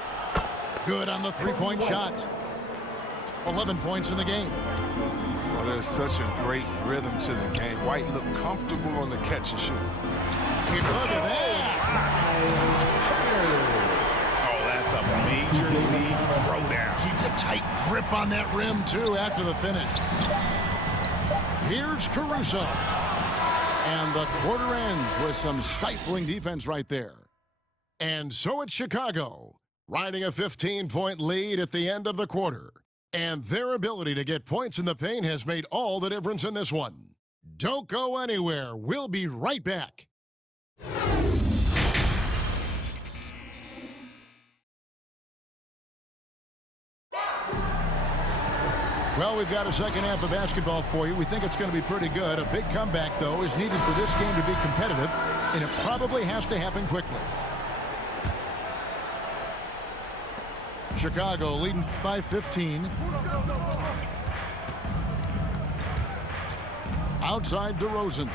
Good on the 3-point shot. 11 points in the game. Well, there's such a great rhythm to the game. White looked comfortable on the catch and shoot. Look at that. Oh, that's a major league throwdown. Keeps a tight grip on that rim, too, after the finish. Here's Caruso. And the quarter ends with some stifling defense right there. And so it's Chicago, riding a 15-point lead at the end of the quarter. And their ability to get points in the paint has made all the difference in this one. Don't go anywhere. We'll be right back. Well, we've got a second half of basketball for you. We think it's going to be pretty good. A big comeback, though, is needed for this game to be competitive, and it probably has to happen quickly. Chicago leading by 15. Outside DeRozan.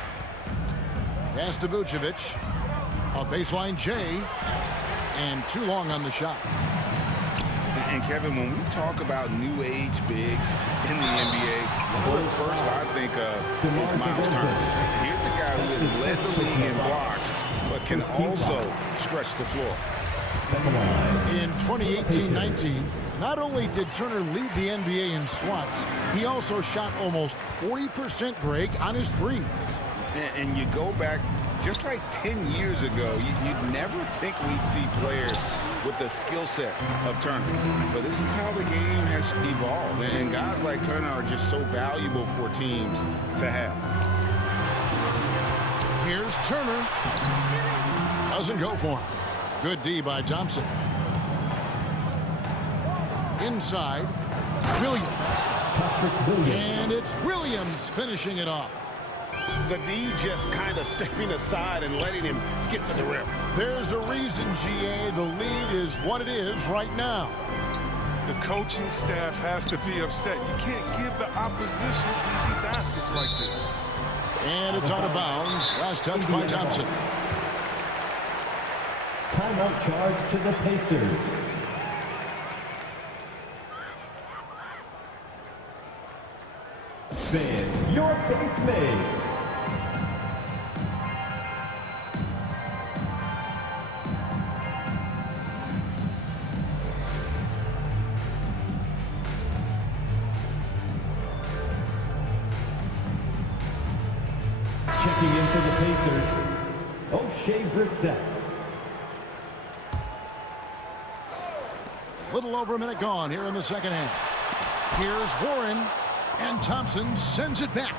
Pass to Vucevic. A baseline J. And too long on the shot. And Kevin, when we talk about new age bigs in the NBA, one of the first I think of is Miles Turner. Here's a guy who has led the league in blocks, but can also stretch the floor. In 2018-19, not only did Turner lead the NBA in swats, he also shot almost 40%, Greg, on his threes. And you go back just like 10 years ago, you'd never think we'd see players with the skill set of Turner. But this is how the game has evolved. And guys like Turner are just so valuable for teams to have. Here's Turner. Doesn't go for him. Good D by Thompson. Inside, Williams. And it's Williams finishing it off. The D just kind of stepping aside and letting him get to the rim. There's a reason, GA, the lead is what it is right now. The coaching staff has to be upset. You can't give the opposition easy baskets like this. And it's out of bounds. Last touch by Thompson. Timeout charge to the Pacers. Fan your base mates. Checking in for the Pacers, O'Shea Brissett. Little over a minute gone here in the second half. Here's Warren, and Thompson sends it back.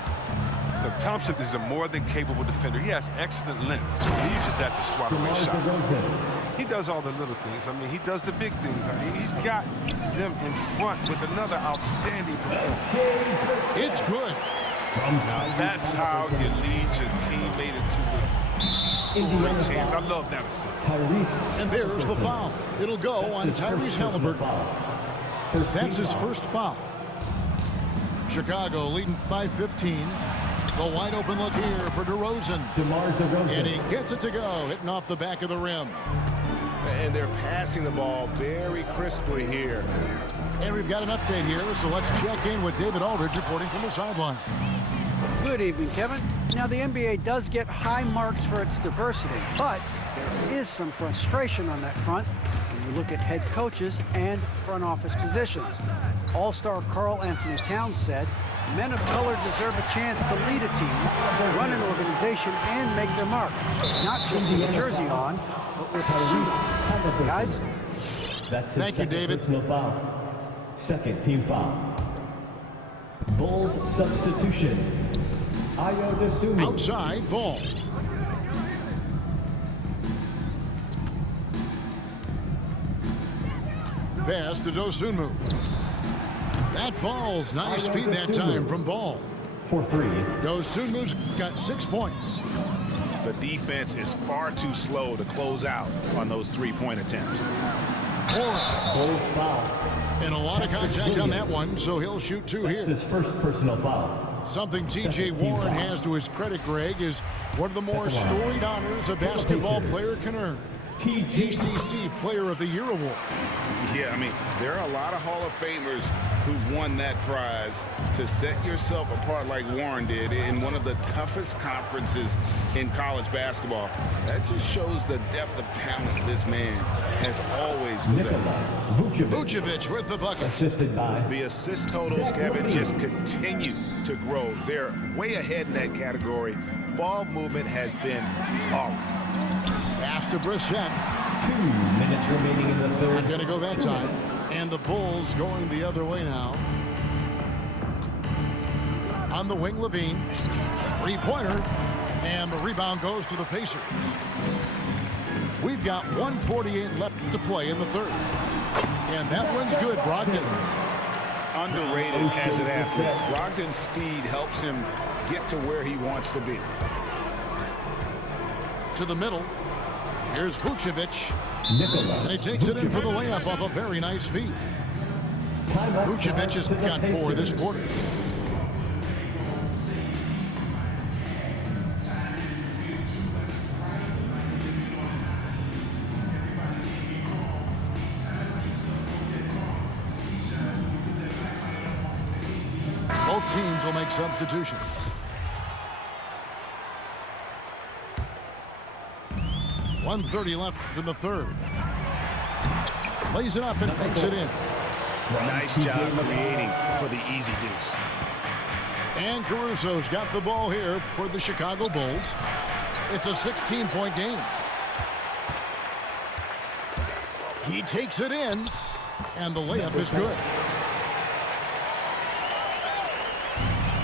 Look, Thompson is a more than capable defender. He has excellent length. He uses that to swat away shots. He does all the little things. I mean, he does the big things. I mean, he's got them in front with another outstanding performance. It's good. Now that's how you lead your teammate into an easy scoring chance. I love that assist. And there's the foul. It'll go on Tyrese Halliburton. That's his first foul. Chicago leading by 15. The wide open look here for DeRozan. And he gets it to go, hitting off the back of the rim. And they're passing the ball very crisply here. And we've got an update here, so let's check in with David Aldridge reporting from the sideline. Good evening, Kevin. Now, the NBA does get high marks for its diversity, but there is some frustration on that front when you look at head coaches and front office positions. All-star Karl Anthony Towns said, men of color deserve a chance to lead a team, run an organization, and make their mark. Not just with a jersey on, but with a suit. Guys? That's his Thank you, David. Personal foul. Second team foul. Bulls substitution. Ayo Dosunmu. Outside ball. Pass to Dosunmu. That falls. Nice feed that time from Ball. For 3. Dosunmu's got 6 points. The defense is far too slow to close out on those three-point attempts. Bulls foul. And a lot of contact on that one, so he'll shoot 2 here. That's his first personal foul. Something T.J. Warren has to his credit, Greg, is one of the more storied honors a basketball player can earn. ACC Player of the Year award. Yeah, I mean, there are a lot of Hall of Famers who've won that prize. To set yourself apart like Warren did in one of the toughest conferences in college basketball, that just shows the depth of talent this man has always possessed. Vucevic with the bucket. Assisted by. The assist totals, Kevin, just continue to grow. They're way ahead in that category. Ball movement has been flawless. Pass to Brissett. 2 minutes remaining in the third. Not going to go that time. And the Bulls going the other way now. On the wing, Levine. Three-pointer. And the rebound goes to the Pacers. We've got 1:48 left to play in the third. And that one's good, Brogdon. Underrated as an athlete. Brogdon's speed helps him get to where he wants to be. To the middle. Here's Vucevic. And he takes it in for the layup off a very nice feed. Vucevic has got 4 this quarter. Both teams will make substitutions. .130 left in the third. Lays it up and makes it in. Nice job creating for the easy deuce. And Caruso's got the ball here for the Chicago Bulls. It's a 16-point game. He takes it in, and the layup is good.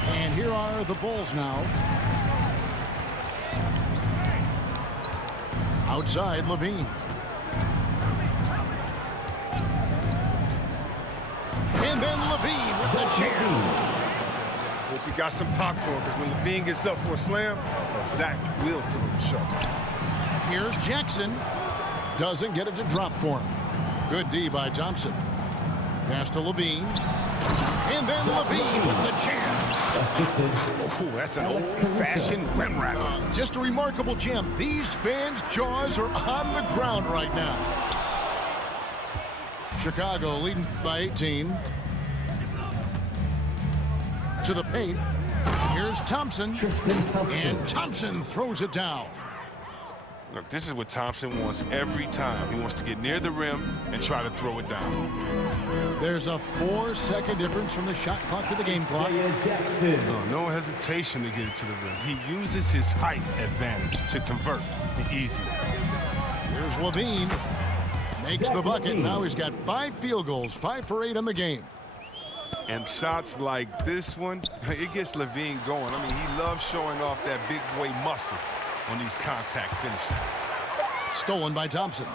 And here are the Bulls now. Outside, Levine. And then Levine with the jam. Hope you got some popcorn, because when Levine gets up for a slam, Zach will put him shut. Here's Jackson. Doesn't get it to drop for him. Good D by Thompson. Pass to Levine. And then Levine with the jam. Oh, that's an old-fashioned rim wrap. Just a remarkable jam. These fans' jaws are on the ground right now. Chicago leading by 18. To the paint. Here's Thompson. And Thompson throws it down. Look, this is what Thompson wants every time. He wants to get near the rim and try to throw it down. There's a 4-second difference from the shot clock to the game clock. No hesitation to get it to the rim. He uses his height advantage to convert the easy. Here's Levine. Makes the bucket. Now he's got 5 field goals, 5 for 8 in the game. And shots like this one, it gets Levine going. I mean, he loves showing off that big boy muscle on these contact finishes. Stolen by Thompson.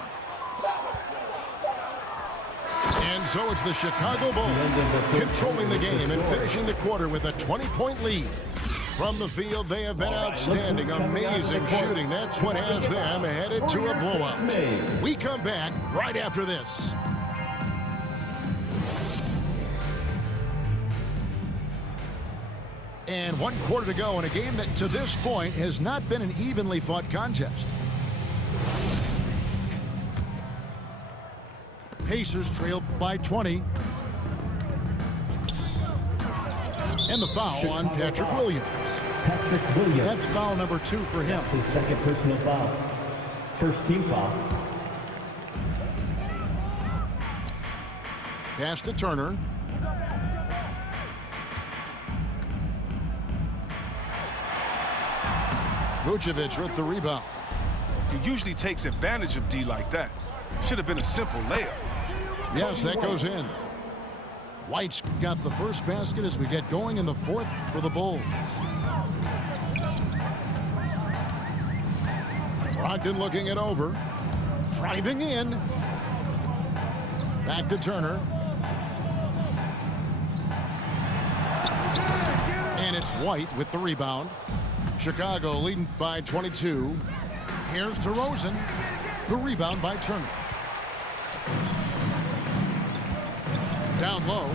And so it's the Chicago Bulls controlling the game and finishing the quarter with a 20-point lead. From the field, they have been outstanding, amazing shooting. That's what has them headed to a blowout. We come back right after this. And 1 quarter to go in a game that to this point has not been an evenly fought contest. Pacers trail by 20. And the foul on Patrick Williams. That's foul number 2 for him. That's his second personal foul. First team foul. Pass to Turner. Vucevic with the rebound. He usually takes advantage of D like that. Should have been a simple layup. Yes, that goes in. White's got the first basket as we get going in the 4th for the Bulls. Brogdon looking it over. Driving in. Back to Turner. And it's White with the rebound. Chicago leading by 22. Here's DeRozan. The rebound by Turner. Down low.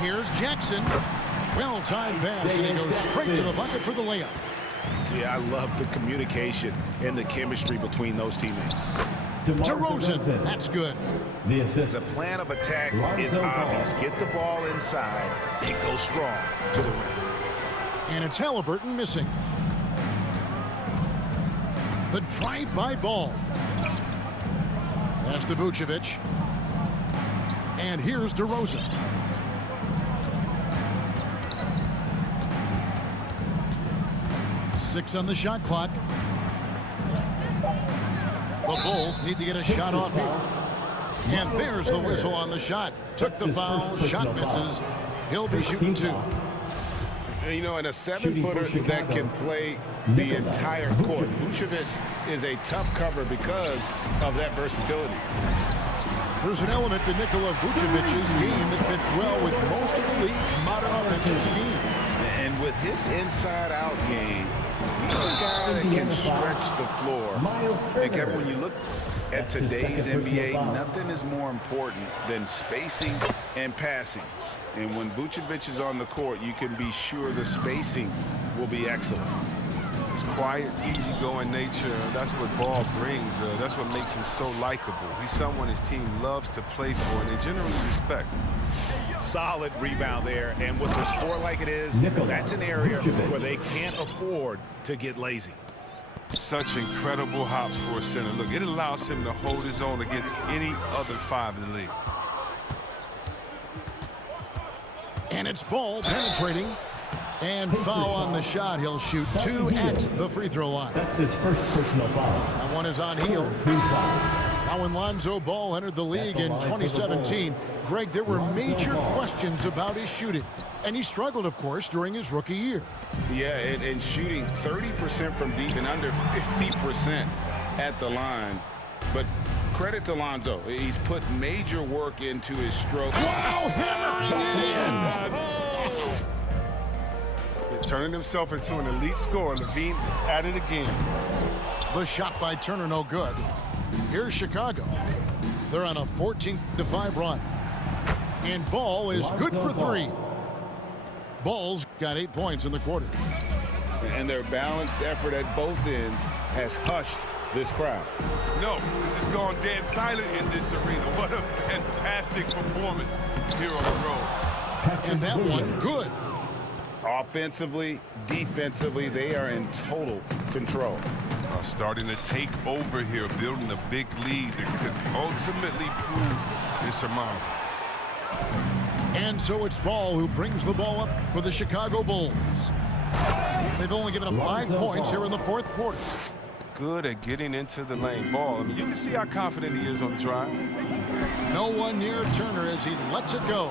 Here's Jackson. Well-timed pass, and he goes straight to the bucket for the layup. Yeah, I love the communication and the chemistry between those teammates. DeRozan, that's good. The assist. The plan of attack is obvious. Get the ball inside and go strong to the rim. And it's Halliburton missing. The drive-by ball. Pass to Vucevic. And here's DeRozan. Six on the shot clock. The Bulls need to get a shot off here. And there's the whistle on the shot. Took the foul. Shot misses. He'll be shooting 2. You know, in a 7-footer that can play the entire court, Vucevic is a tough cover because of that versatility. There's an element to Nikola Vucevic's game that fits well with most of the league's modern offensive scheme. And with his inside-out game, he's a guy that can stretch the floor. And Kevin, when you look at today's NBA, nothing is more important than spacing and passing. And when Vucevic is on the court, you can be sure the spacing will be excellent. His quiet, easygoing nature, that's what Ball brings. That's what makes him so likable. He's someone his team loves to play for, and they generally respect. Solid rebound there, and with the score like it is, that's an area where they can't afford to get lazy. Such incredible hops for a center. Look, it allows him to hold his own against any other 5 in the league. And it's Ball penetrating. And foul on the shot. He'll shoot 2 at the free throw line. That's his first personal foul. That one is on Hield. Now when Lonzo Ball entered the league in 2017, Greg, there were major questions about his shooting. And he struggled, of course, during his rookie year. Yeah, and shooting 30% from deep and under 50% at the line. But credit to Lonzo. He's put major work into his stroke. Wow, hammering it in! Turning himself into an elite scorer, Levine is at it again. The shot by Turner, no good. Here's Chicago. They're on a 14-5 run. And Ball is good for 3. Ball's got 8 points in the quarter. And their balanced effort at both ends has hushed this crowd. No, this has gone dead silent in this arena. What a fantastic performance here on the road. And that one, good. Offensively, defensively, they are in total control. Starting to take over here, building a big lead that could ultimately prove insurmountable. And so it's Ball who brings the ball up for the Chicago Bulls. They've only given up 5 points here in the 4th quarter. Good at getting into the lane. Ball, I mean, you can see how confident he is on the drive. No one near Turner as he lets it go.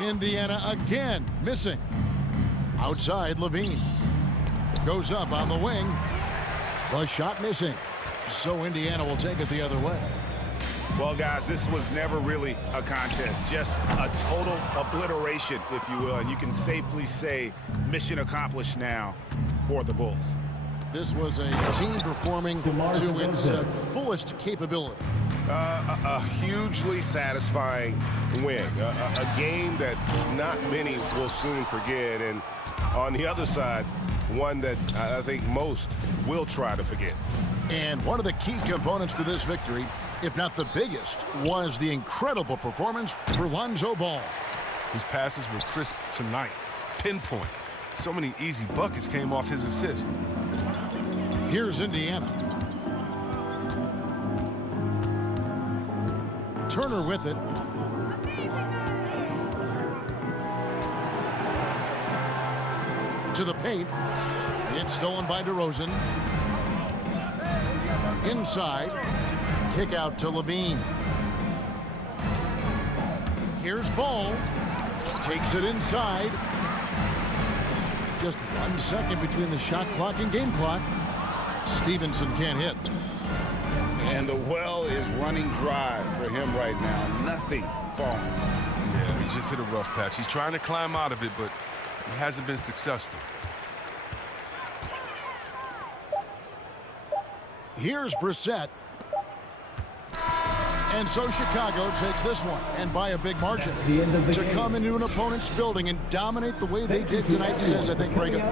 Indiana again missing. Outside, Levine. Goes up on the wing. The shot missing. So Indiana will take it the other way. Well, guys, this was never really a contest, just a total obliteration, if you will. And you can safely say mission accomplished now for the Bulls. This was a team performing to its fullest capability. A hugely satisfying win. A game that not many will soon forget. And on the other side, one that I think most will try to forget. And one of the key components to this victory, if not the biggest, was the incredible performance for Lonzo Ball. His passes were crisp tonight. Pinpoint. So many easy buckets came off his assist. Here's Indiana. Turner with it. To the paint. It's stolen by DeRozan. Inside. Kick out to Levine. Here's Ball. Takes it inside. Just 1 second between the shot clock and game clock. Stevenson can't hit. And the well is running dry for him right now. Nothing falling. Yeah, he just hit a rough patch. He's trying to climb out of it, but he hasn't been successful. Here's Brissett. And so Chicago takes this one, and by a big margin. To come into an opponent's building and dominate the way they did tonight says, I think, very good.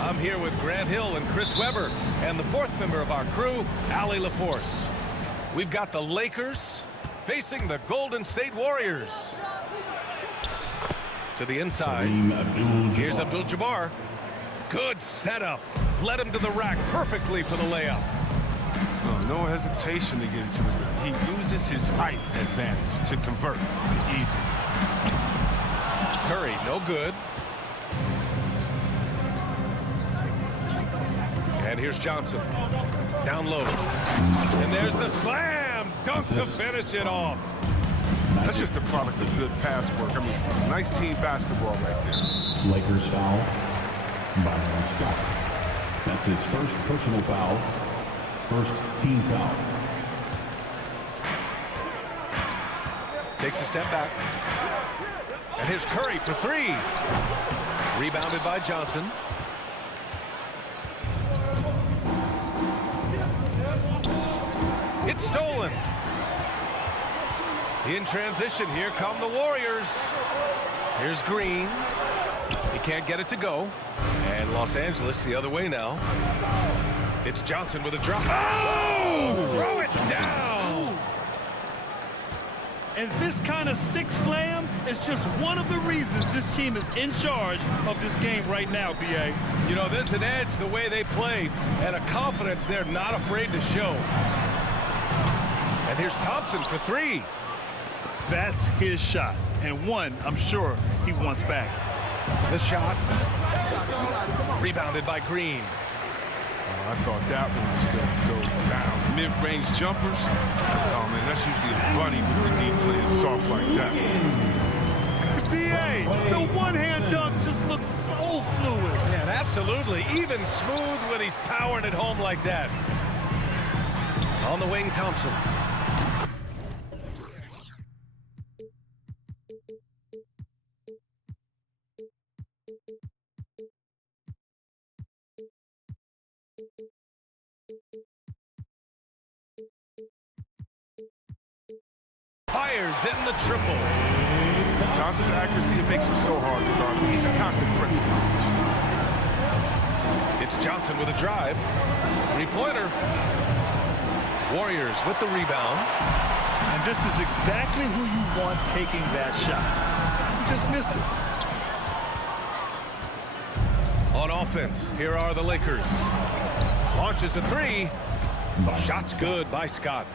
I'm here with Grant Hill and Chris Webber, and the fourth member of our crew, Allie LaForce. We've got the Lakers facing the Golden State Warriors. To the inside. Here's Abdul-Jabbar. Good setup. Led him to the rack perfectly for the layup. Oh, no hesitation to get into the rim. He uses his height advantage to convert easy. Curry, no good. And here's Johnson. Down low. And there's the slam. Dunk to finish it off. That's just a product of good pass work. I mean, nice team basketball right there. Lakers foul. Byron Scott. That's his first personal foul. First team foul. Takes a step back. And here's Curry for three. Rebounded by Johnson. It's stolen. In transition, here come the Warriors. Here's Green. He can't get it to go. And Los Angeles the other way now. It's Johnson with a drop. Oh! Throw it down! And this kind of sick slam is just one of the reasons this team is in charge of this game right now, B.A. You know, there's an edge the way they played and a confidence they're not afraid to show. And here's Thompson for three. That's his shot, and one I'm sure he wants back. The shot. Rebounded by Green. I thought that one was going to go down. Mid-range jumpers. Oh, man, that's usually a bunny with the deep playing soft like that. B.A., the one-hand dunk just looks so fluid. Yeah, absolutely. Even smooth when he's powering it home like that. On the wing, Thompson. Fires in the triple. Thompson's accuracy, it makes him so hard to guard. He's a constant threat. It's Johnson with a drive. Three-pointer. Warriors with the rebound. And this is exactly who you want taking that shot. You just missed it. On On offense, here are the Lakers. Launches a three. Shot's good by Scott.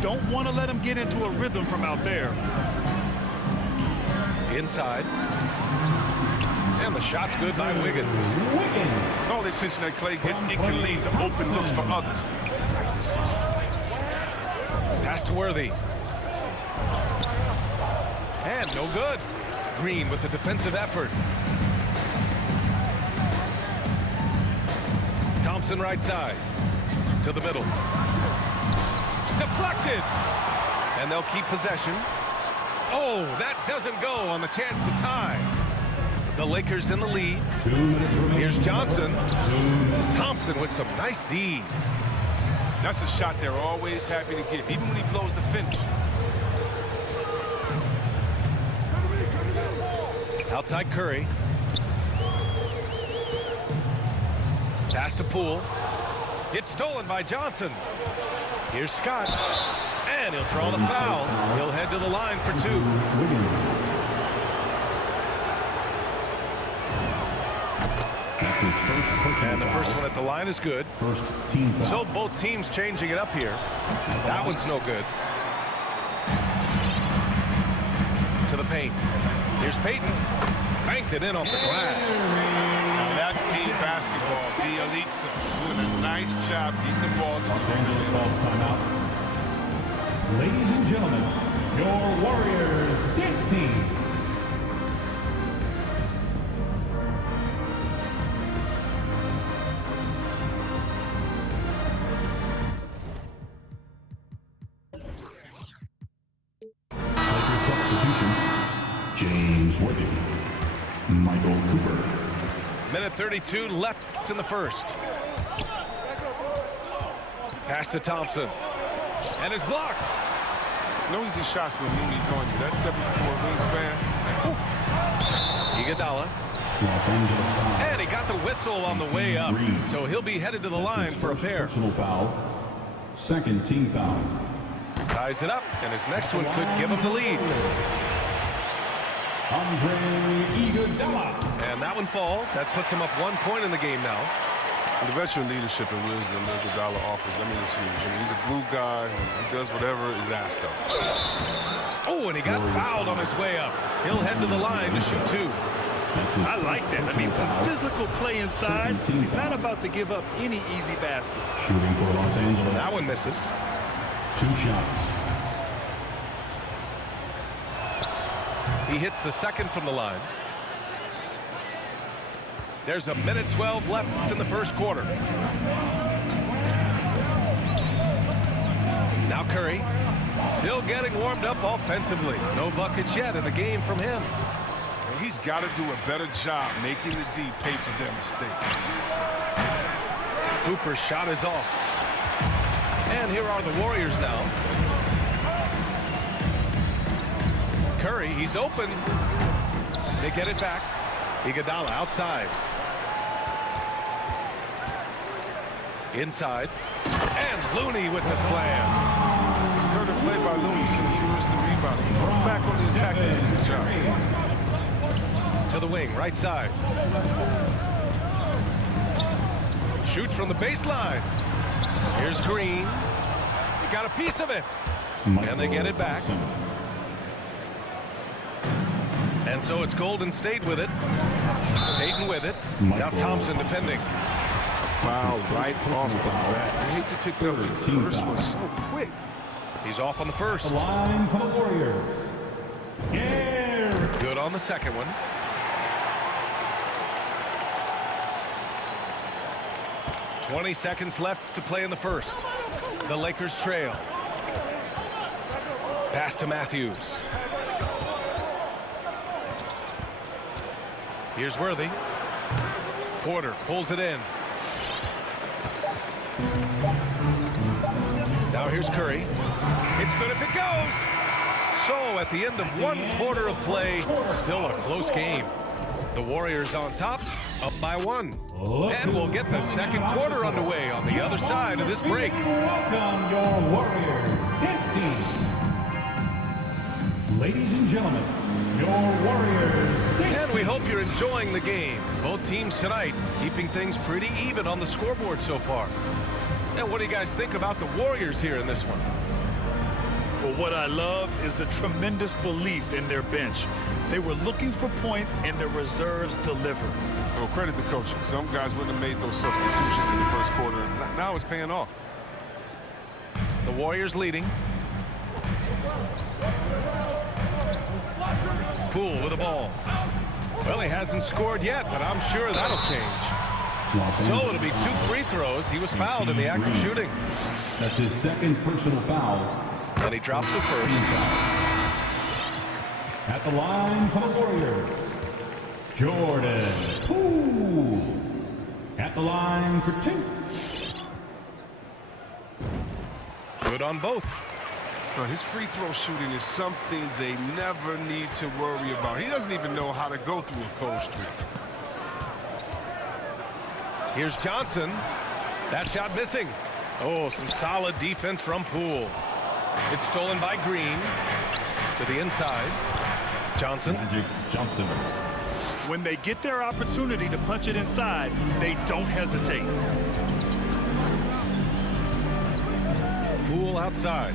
Don't want to let him get into a rhythm from out there. Inside. And the shot's good by Wiggins. All the attention that Clay gets, it can lead to open looks for others. Nice decision. Pass to Worthy. And no good. Green with the defensive effort. Thompson right side. To the middle. Deflected. And they'll keep possession. Oh, that doesn't go on the chance to tie. The Lakers in the lead. Here's Johnson. Thompson with some nice D. That's a shot they're always happy to get, even when he blows the finish. Outside Curry. Pass to Poole. It's stolen by Johnson. Here's Scott. And he'll draw the foul. He'll head to the line for two. And the first one at the line is good. First team foul. So both teams changing it up here. That one's no good. To the paint. Here's Payton. Banked it in off the glass. Now that's team basketball. Bielitsa doing a nice job getting the ball to Los Angeles calls timeout. Ladies and gentlemen, your Warriors dance team. James Worthy, Michael Cooper. Minute 32 left in the first. Pass to Thompson. And it's blocked. No easy shots when Looney's on you. That's 7'4" wingspan. Iguodala. Los Angeles foul. And he got the whistle on the way up. So he'll be headed to the line for a pair. Personal foul. Second team foul. Ties it up, and his next one could give him the lead. Iguodala. And that one falls. That puts him up 1 point in the game now. The veteran leadership and wisdom that Iguodala offers, I mean, it's huge. I mean, he's a glue guy. He does whatever is asked of him. Oh, and he got fouled on his way up. He'll head to the line to shoot two. I like that. I mean, some physical play inside. He's not about to give up any easy baskets. Shooting for Los Angeles. That one misses. 2 shots. He hits the second from the line. There's a minute 12 left in the first quarter. Now Curry, still getting warmed up offensively. No buckets yet in the game from him. He's got to do a better job making the D pay for their mistakes. Cooper's shot is off. And here are the Warriors now. Curry, he's open. They get it back. Iguodala outside. Inside. And Looney with the slam. Assertive play by Looney secures the rebound. He goes back on the attack to finish the job. To the wing, right side. Shoots from the baseline. Here's Green. He got a piece of it. And they get it back. And so it's Golden State with it. Payton with it. Now Thompson defending. Foul right off the bat. I hate to pick up the first one so quick. He's off on the first. The line for the Warriors. Good on the second one. .20 seconds left to play in the first. The Lakers trail. Pass to Matthews. Here's Worthy. Porter pulls it in. Now here's Curry. It's good if it goes. So at the end of 1 quarter of play, still a close game. The Warriors on top, up by 1. And we'll get the second quarter underway on the other side of this break. Welcome your Warriors dance team. Ladies and gentlemen, your Warriors dance team. And we hope you're enjoying the game. Both teams tonight keeping things pretty even on the scoreboard so far. And what do you guys think about the Warriors here in this one? Well, what I love is the tremendous belief in their bench. They were looking for points, and their reserves delivered. Well, credit the coaching. Some guys wouldn't have made those substitutions in the first quarter. Now it's paying off. The Warriors leading. Poole with the ball. Well, he hasn't scored yet, but I'm sure that'll change. So it'll be 2 free throws. He was fouled in the act of shooting. That's his second personal foul. And he drops the first. At the line for the Warriors, Jordan Poole. At the line for 2. Good on both. His free throw shooting is something they never need to worry about. He doesn't even know how to go through a cold streak. Here's Johnson. That shot missing. Oh, some solid defense from Poole. It's stolen by Green. To the inside. Johnson. Magic Johnson. When they get their opportunity to punch it inside, they don't hesitate. Poole outside.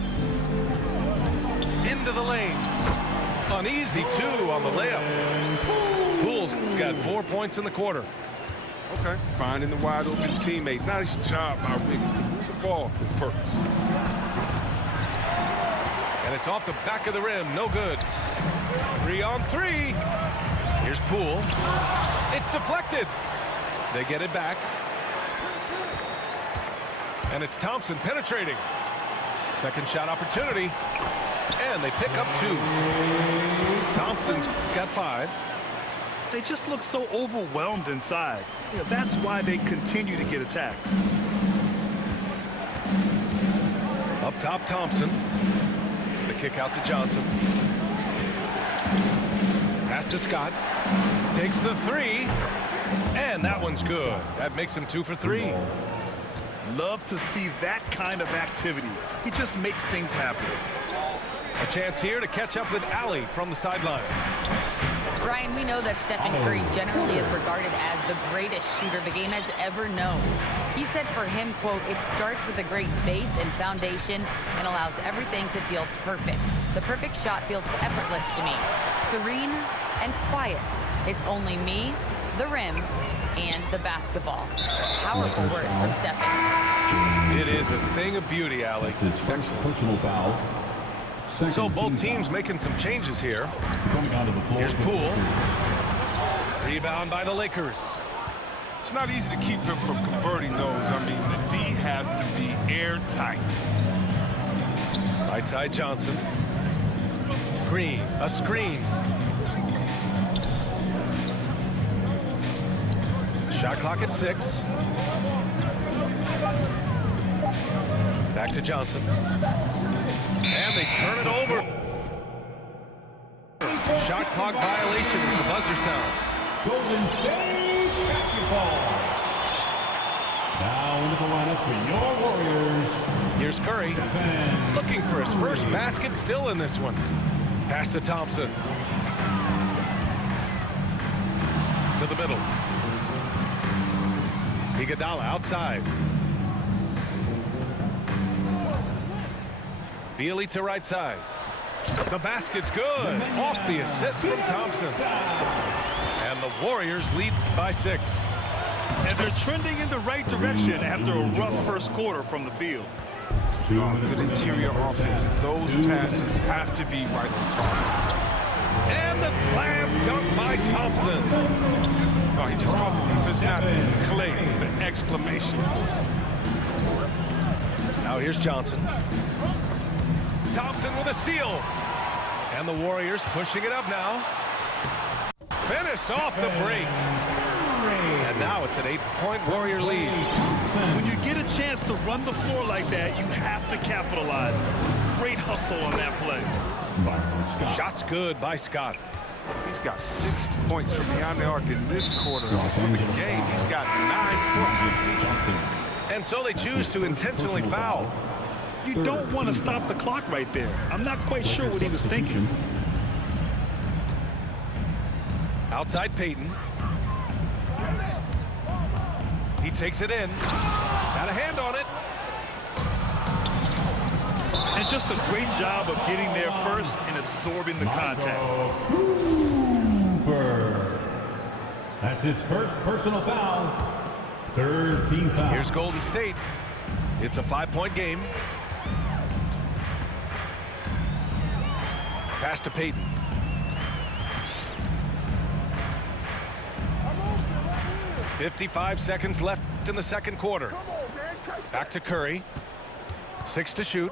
Into the lane. An easy 2 on the layup. Poole's got 4 points in the quarter. Okay, finding the wide open teammate. Nice job by Wiggins to move the ball with purpose. And it's off the back of the rim. No good. 3 on 3. Here's Poole. It's deflected. They get it back. And it's Thompson penetrating. Second shot opportunity. And they pick up 2. Thompson's got 5. They just look so overwhelmed inside. That's why they continue to get attacked. Up top, Thompson. The kick out to Johnson. Pass to Scott. Takes the 3. And that one's good. That makes him 2 for 3. Love to see that kind of activity. He just makes things happen. A chance here to catch up with Allie from the sideline. Brian, we know that Stephen Curry generally is regarded as the greatest shooter the game has ever known. He said for him, quote, "It starts with a great base and foundation and allows everything to feel perfect. The perfect shot feels effortless to me, serene and quiet. It's only me, the rim, and the basketball." Powerful words from Stephen. It is a thing of beauty, Allie. His first personal foul. So both teams making some changes here. Coming onto the floor. Here's Poole. Rebound by the Lakers. It's not easy to keep him from converting those. I mean, the D has to be airtight. Right side Johnson. Green, a screen. Shot clock at 6. Back to Johnson. And they turn it over. Shot clock violation as the buzzer sounds. Golden State basketball. Now into the lineup for your Warriors. Here's Curry. Looking for his first basket still in this one. Pass to Thompson. To the middle. Iguodala outside. Beasley to right side. The basket's good. Off the assist from Thompson. And the Warriors lead by 6. And they're trending in the right direction after a rough first quarter from the field. Good interior offense. Those passes have to be right on target. And the slam dunk by Thompson. Oh, he just caught the defense not Clay, the exclamation. Now here's Johnson. Thompson with a steal. And the Warriors pushing it up now. Finished off the break. And now it's an 8-point Warrior lead. When you get a chance to run the floor like that, you have to capitalize. Great hustle on that play. Shots good by Scott. He's got 6 points from beyond the arc in this quarter. For the game, he's got 9 points. And so they choose to intentionally foul. You don't want to stop the clock right there. I'm not quite sure what he was thinking. Outside Peyton. He takes it in. Got a hand on it. And just a great job of getting there first and absorbing the contact. Cooper. That's his first personal foul. Third team foul. Here's Golden State. It's a 5-point game. Pass to Peyton. "55 seconds left in the second quarter. Back to Curry. 6 to shoot.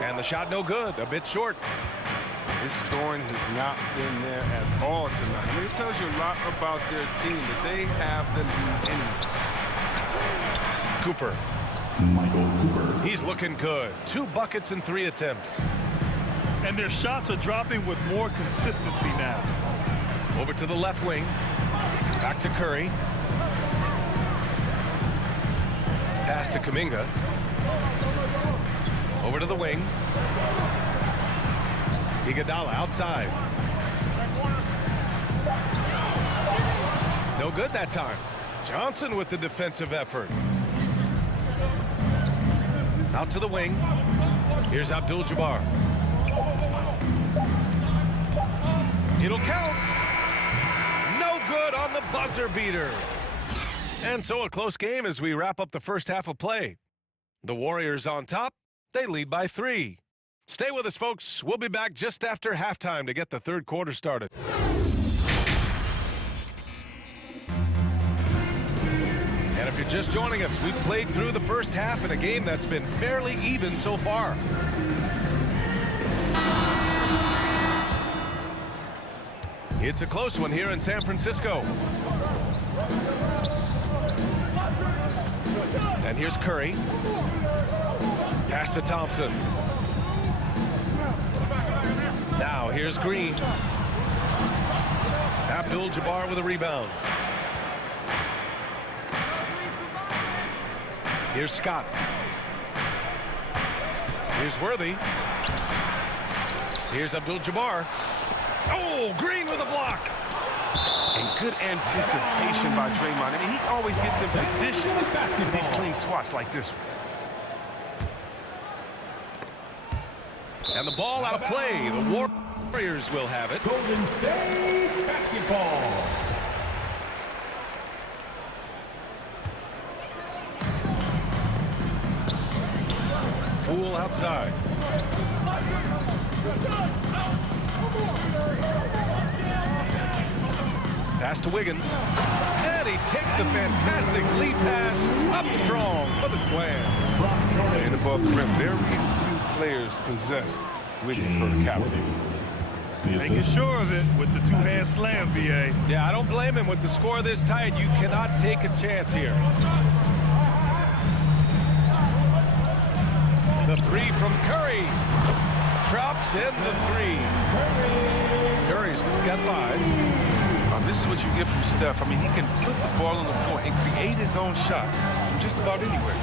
And the shot no good, a bit short. His scoring has not been there at all tonight. I mean, it tells you a lot about their team that they have the lead anyway. Cooper. Michael Cooper. He's looking good. 2 buckets in 3 attempts. And their shots are dropping with more consistency now. Over to the left wing. Back to Curry. Pass to Kuminga. Over to the wing. Iguodala outside. No good that time. Johnson with the defensive effort. Out to the wing. Here's Abdul-Jabbar. It'll count. No good on the buzzer beater. And so a close game as we wrap up the first half of play. The Warriors on top. They lead by 3. Stay with us, folks. We'll be back just after halftime to get the third quarter started. And if you're just joining us, we've played through the first half in a game that's been fairly even so far. It's a close one here in San Francisco. And here's Curry. Pass to Thompson. Now here's Green. Abdul-Jabbar with a rebound. Here's Scott. Here's Worthy. Here's Abdul-Jabbar. Oh, Green with a block. And good anticipation by Draymond. I mean, he always gets in position with these clean swats like this one. And the ball out of play. The Warriors will have it. Golden State basketball. Poole outside. Pass to Wiggins. And he takes the fantastic lead pass up strong for the slam. And above the rim, very few players possess Wiggins for the Capitals. Making sure of it with the two-hand slam, VA. Yeah, I don't blame him with the score this tight. You cannot take a chance here. The 3 from Curry. Drops in the 3. Curry's got 5. This is what you get from Steph. I mean, he can put the ball on the floor and create his own shot from just about anywhere.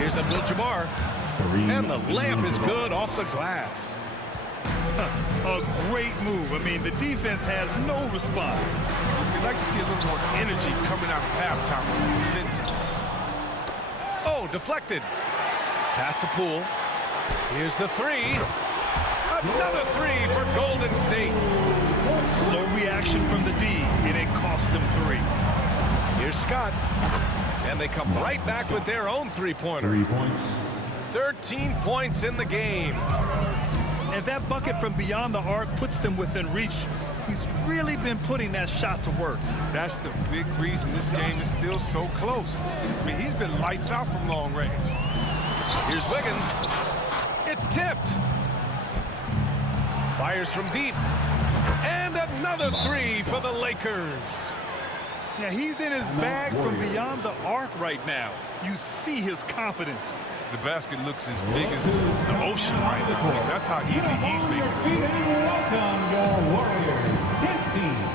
Here's Abdul-Jabbar. And the layup is good off the glass. A great move. I mean, the defense has no response. We'd like to see a little more energy coming out of halftime defensively. Oh, deflected. Pass to Poole. Here's the 3. Another 3 for Golden State. Slow reaction from the D, and it cost them 3. Here's Scott. And they come right back with their own 3-pointer. 3 points. 13 points in the game. And that bucket from beyond the arc puts them within reach. He's really been putting that shot to work. That's the big reason this game is still so close. I mean, he's been lights out from long range. Here's Wiggins. It's tipped. Fires from deep. And another 3 for the Lakers. Yeah, he's in his bag from beyond the arc right now. You see his confidence. The basket looks as big as the ocean right now. I mean, that's how easy he's making it. Welcome your Warriors. 15.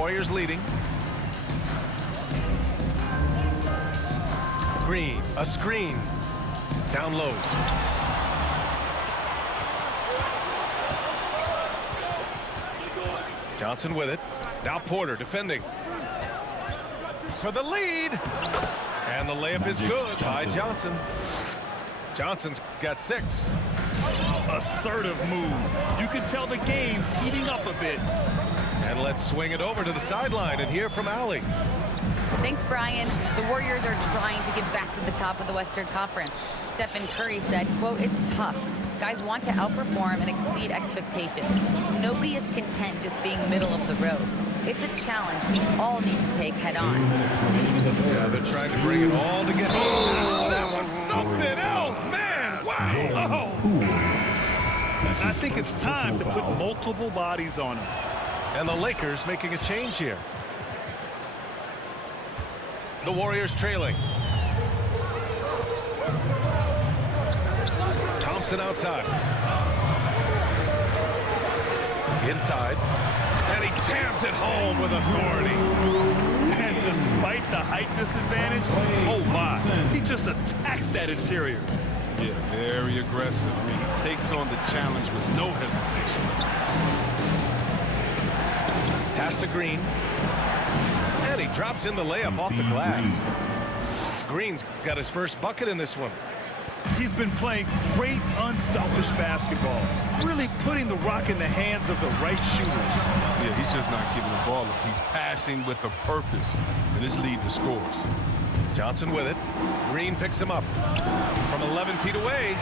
Warriors leading. Green, a screen. Down low. Johnson with it. Now Porter defending. For the lead. And the layup is good by Johnson. Johnson's got 6. Assertive move. You can tell the game's heating up a bit. And let's swing it over to the sideline and hear from Allie. Thanks, Brian. The Warriors are trying to get back to the top of the Western Conference. Stephen Curry said, quote, "It's tough. Guys want to outperform and exceed expectations. Nobody is content just being middle of the road. It's a challenge we all need to take head on." Yeah, they're trying to bring it all together. Oh, that was something else, man. Wow. Oh. I think it's time to put multiple bodies on him. And the Lakers making a change here. The Warriors trailing. Thompson outside. Inside. And he jams it home with authority. And despite the height disadvantage, oh my, he just attacks that interior. Yeah, very aggressive. I mean, he takes on the challenge with no hesitation. Pass to Green. And he drops in the layup off the glass. Green's got his first bucket in this one. He's been playing great, unselfish basketball, really putting the rock in the hands of the right shooters. Yeah, he's just not giving the ball up. He's passing with a purpose, and it's leading to scores. Johnson with it. Green picks him up from 11 feet away.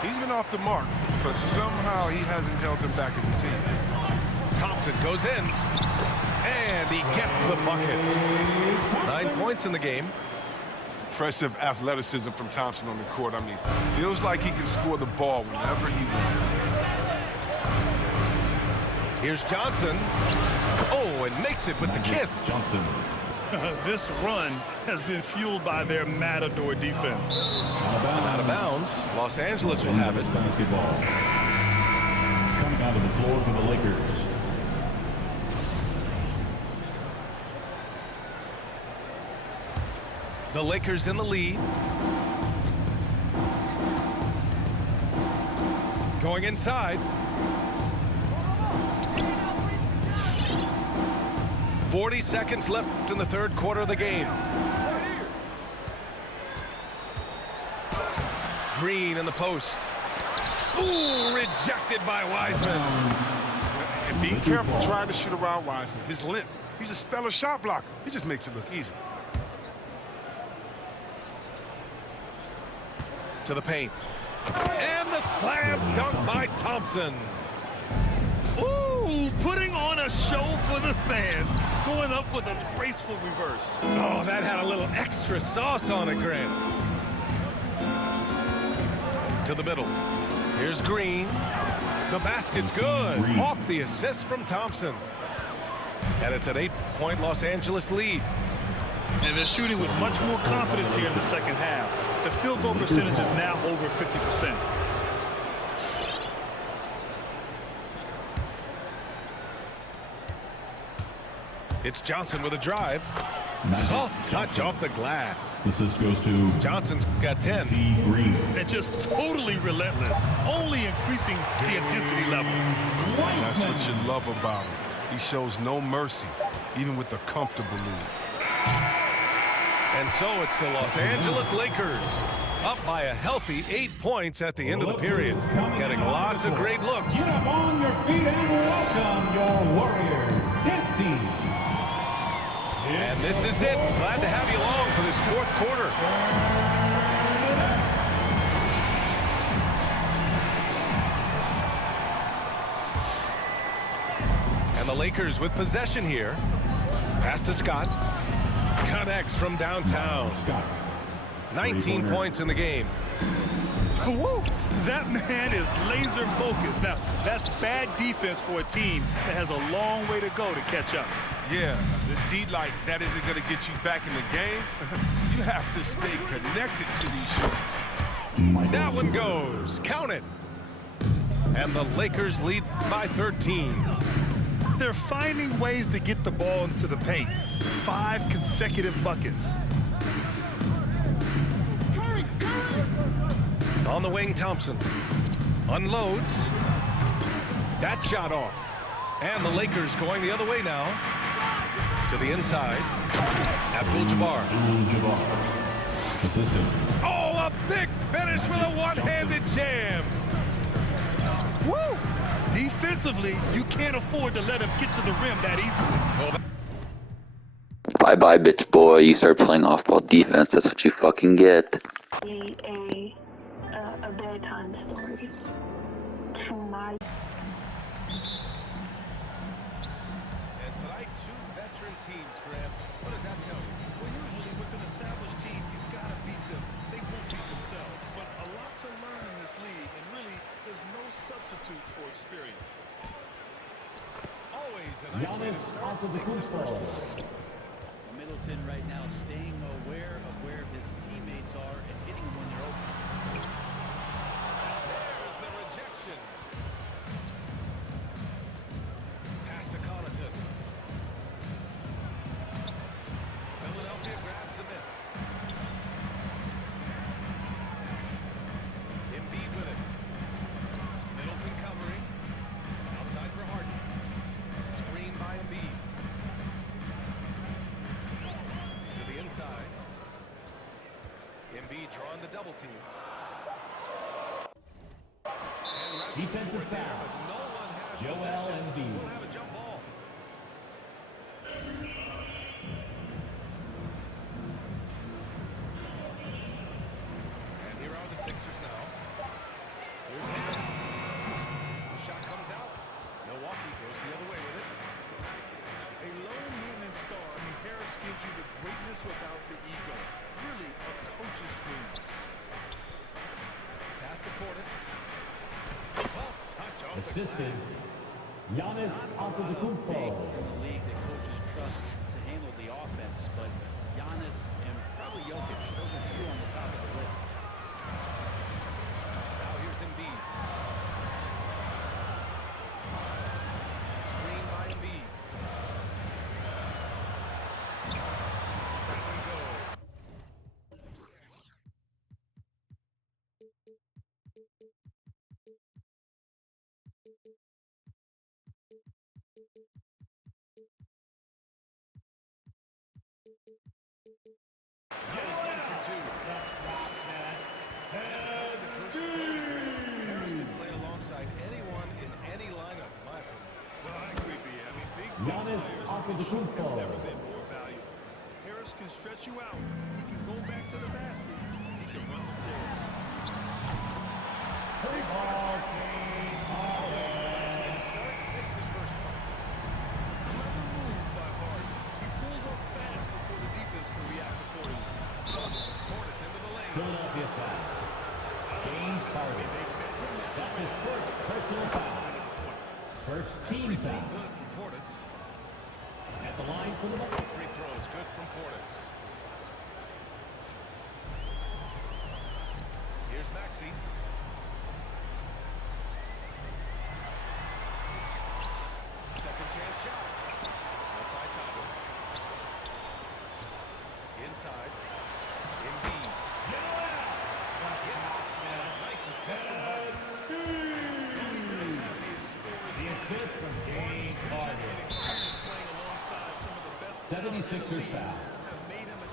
He's been off the mark, but somehow he hasn't held them back as a team. Thompson goes in, and he gets the bucket. 9 points in the game. Impressive athleticism from Thompson on the court. I mean, feels like he can score the ball whenever he wants. Here's Johnson. Oh, and makes it with the kiss. Johnson. This run has been fueled by their Matador defense. Out of bounds. Los Angeles will have it. Basketball. Coming onto the floor for the Lakers. The Lakers in the lead. Going inside. 40 seconds left in the third quarter of the game. Green in the post. Ooh, rejected by Wiseman. And be careful trying to shoot around Wiseman. His length. He's a stellar shot blocker. He just makes it look easy. To the paint. And the slam dunk by Thompson. Ooh, putting on a show for the fans. Going up with a graceful reverse. Oh, that had a little extra sauce on it, Grant. To the middle. Here's Green. The basket's good. Off the assist from Thompson. And it's an 8-point Los Angeles lead. And they're shooting with much more confidence here in the second half. The field goal percentage is now over 50%. It's Johnson with a drive. Soft touch off the glass. Assist goes to Johnson's got 10. Green. And just totally relentless, only increasing the intensity level. That's what you love about him. He shows no mercy, even with a comfortable lead. And so it's the Los Angeles Lakers up by a healthy 8 points at the end of the period. Getting lots of great looks. Get up on your feet and welcome your Warriors dance team. And this is it. Glad to have you along for this fourth quarter. And the Lakers with possession here. Pass to Scott. Connects from downtown. 19 points in the game. Whoa, that man is laser focused. Now, that's bad defense for a team that has a long way to go to catch up. Yeah, the D like that isn't going to get you back in the game. You have to stay connected to these shots. That one goes. Count it. And the Lakers lead by 13. They're finding ways to get the ball into the paint. 5 consecutive buckets. On the wing, Thompson unloads. That shot off. And the Lakers going the other way now. To the inside. Abdul-Jabbar. Assistant. Oh, a big finish with a one-handed jam. Woo! Defensively, you can't afford to let him get to the rim that easily. Bye-bye, bitch boy. You start playing off-ball defense, that's what you fucking get. A bedtime story to my... And tonight, 2 veteran teams, Graham. What does that tell you? Well, usually with an established team, you've got to beat them. They won't beat themselves. But a lot to learn in this league, and really, there's no substitute for experience. Always a nice way to start. Middleton right now staying aware of where his teammates are and hitting them when they're open. There's the rejection. Pass to Connaughton. Philadelphia grabs the miss. Embiid with it. Middleton covering. Outside for Harden. Screen by Embiid. To the inside. Embiid drawing the double team. Defensive foul. Joel Embiid. We'll have a jump ball. And here are the Sixers now. Here's Harris. The shot comes out. Milwaukee goes the other way with it. A low maintenance star. I mean, Harris gives you the greatness without the ego. Really a coach's dream. Pass to Portis. Soft touch off Assistant. Giannis Antetokounmpo. Bigs in the league that coaches trust to handle the offense, but Giannis and probably Jokic, those are 2 on the top of the list. Now here's Embiid. Screen by Embiid. Here we go. Harris 1 for 2. Harris can play alongside anyone in any lineup, in my opinion. Well, I agree, B. I mean, big Giannis players Antetokounmpo. have never been more valuable. Harris can stretch you out. He can go back to the basket. He can run the floors. Makes his first point. Clever move by Harden. He pulls up fast before the defense can react accordingly. Portis into the lane. Philadelphia foul. James Harden. That's his first personal foul. First team foul. Good from Portis. At the line for the ball. Free throws good from Portis. Here's Maxey. Second chance shot. Outside Tabo. Inside. Embiid. Yes. Nice assist from Harden. The assist from James Harden. 76ers foul.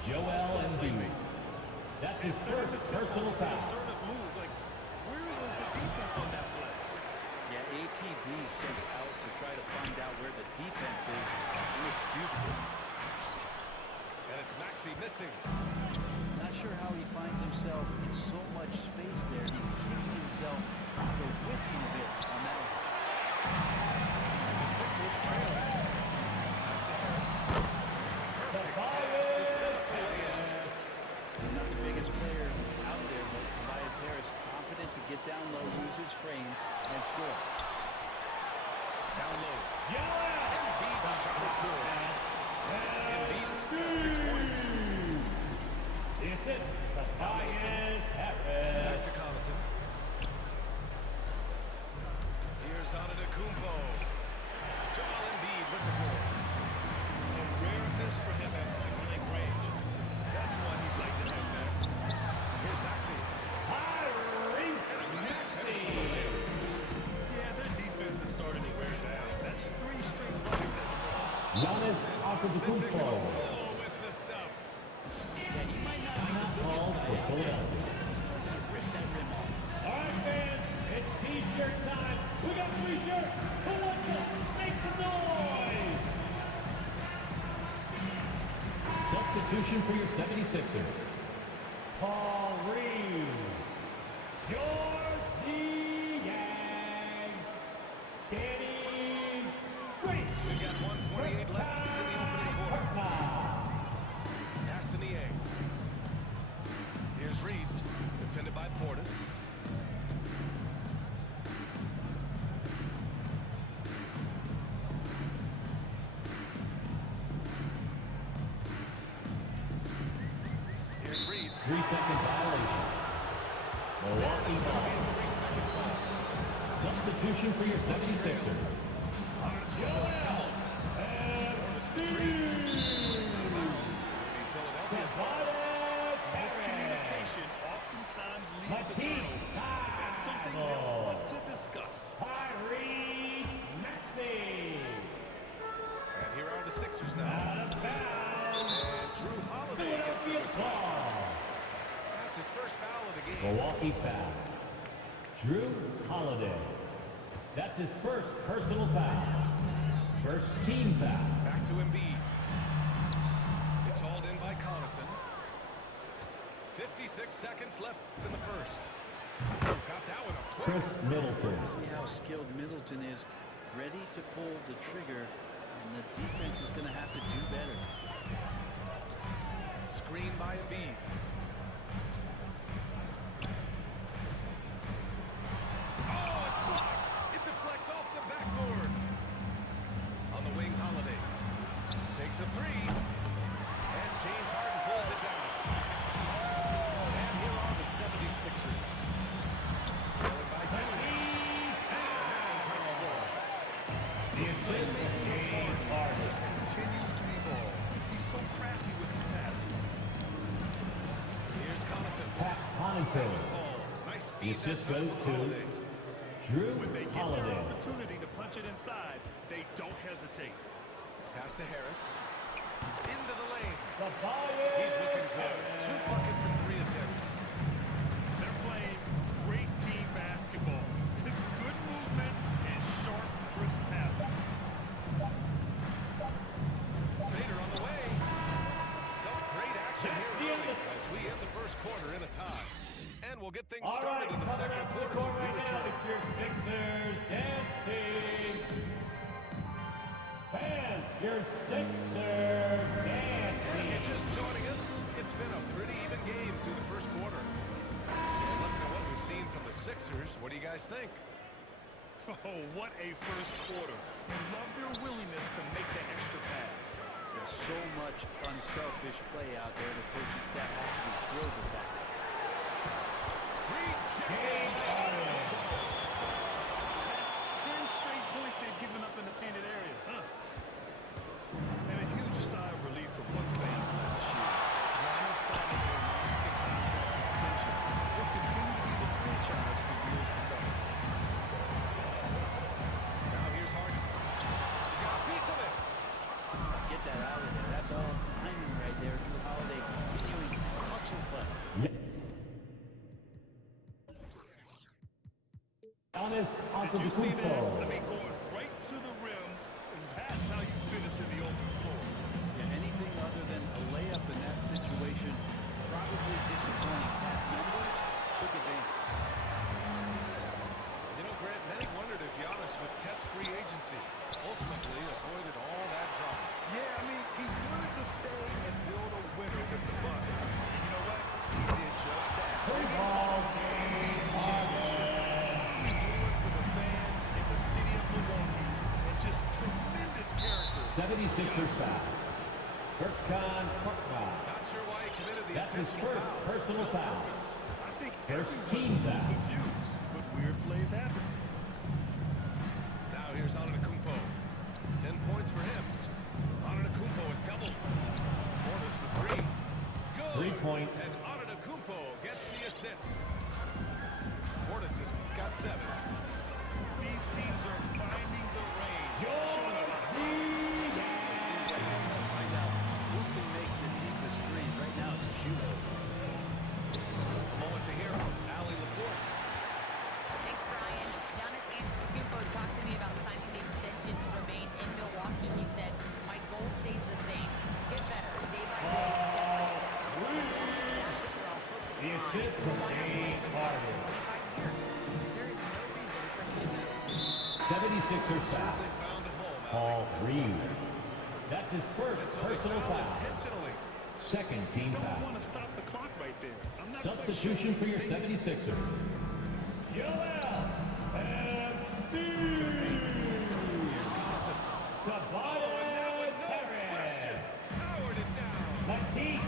Joel Embiid. That's his first personal foul. Where was the defense on that play? Yeah, APB sent out to try to find out where the defense is. Inexcusable. And it's Maxey missing. Not sure how he finds himself in so much space there. He's kicking himself for whiffing a bit on that one. The Sixers trail. Pass to Harris. Not the biggest player out there, but Tobias Harris confident to get down low, use his frame, and score. Down low. Embiid's shot is good. Embiid's got 6 points. The assist, Tobias Antetokounmpo. With the stuff. Yeah, he might not be the Timeout biggest called guy for out there. Philadelphia. Rip that rim off. All right, fans, it's T-shirt time. We got 3 shirts. Who wants them? Make some noise. Substitution for your 76ers. Paul Reed. George Niang. Danny Green. We got 128 left in the opening quarter. Pass to Niang. Here's Reed, defended by Portis. Here's Reed. 3-second violation. Milwaukee ball. Substitution for your 76ers. Joel Miscommunication oftentimes leads to turnovers. That's something they'll want to discuss. Tyrese Maxey. And here are the Sixers now. Out of bounds. And Drew Holiday gets the Philadelphia whistle. ball. That's his first foul of the game. Milwaukee foul. Drew Holiday. That's his first personal foul. First team foul. Back to Embiid. It's hauled in by Connaughton. 56 seconds left in the first. Got that one up quick. Chris Middleton. See how skilled Middleton is, ready to pull the trigger, and the defense is going to have to do better. Screen by Embiid. Oh, it's blocked. It deflects off the backboard. On the wing, Holiday takes a three, and James Harden pulls it down. And here are the 76ers. Trailing by 2. The assist is James Harden. Just continues to evolve. He's so crafty with his passes. Here's Connaughton. Pat Connaughton. Falls. Nice The feed assist that time goes for Holiday. to Drew When they get their Holiday. opportunity to punch it inside, they don't hesitate. Pass to Harris. Into the lane. Tobias He's looking good. 2 buckets and 3 attempts. They're playing great team basketball. It's good movement and sharp, crisp passing. Fader on the way. Some great action here early as we end the first quarter in a tie. And we'll get things All right, started in the coming second up to the quarter. court when we right now, return. it's your Sixers dancing. Fans, your Sixers If dancing. you're just joining us, it's been a pretty even game through the first quarter. Just looking at what we've seen from the Sixers, what do you guys think? Oh, what a first quarter. You love their willingness to make the extra pass. There's so much unselfish play out there. The coaching staff has to be thrilled with that. That's 10 straight points they've given up in the painted area, huh? And a huge sigh of relief from one fans last year. Giannis signed a monster contract extension. Will continue to be the franchise for years to come. Now here's Harden. He got a piece of it. Get that out of there. That's all timing right there. Drew Holiday continuing hustle play. Giannis Did you see that? I Antetokounmpo. mean, going right to the rim. That's how you finish in the open floor. Yeah, anything other than a layup in that situation, probably disappointing. That numbers took advantage. You know, Grant, many wondered if Giannis would test free agency. Ultimately avoided all that drama. Yeah, I mean, he wanted to stay and build a winner with the Bucks. And you know what? He did just that. Free ball, James Harden. For the fans in the city of Milwaukee, and just tremendous character. 76ers foul. Furkan Korkmaz. Not sure why he committed the That's his intentional first foul. personal foul. I think First everyone's team foul. confused, but weird plays happen. Now here's Antetokounmpo. 10 points for him. Antetokounmpo is doubled. Portis for 3. Good. 3 points. And Antetokounmpo gets the assist. Portis has got 7. These teams are finding the range. George Showing a lot of It seems like they're going to find James Harden. 76ers foul. Paul Reed. That's his first personal foul. Second team foul. Want to stop the clock right there. I'm not Substitution for your 76ers. Joel Embiid. Tobias Harris. Latif.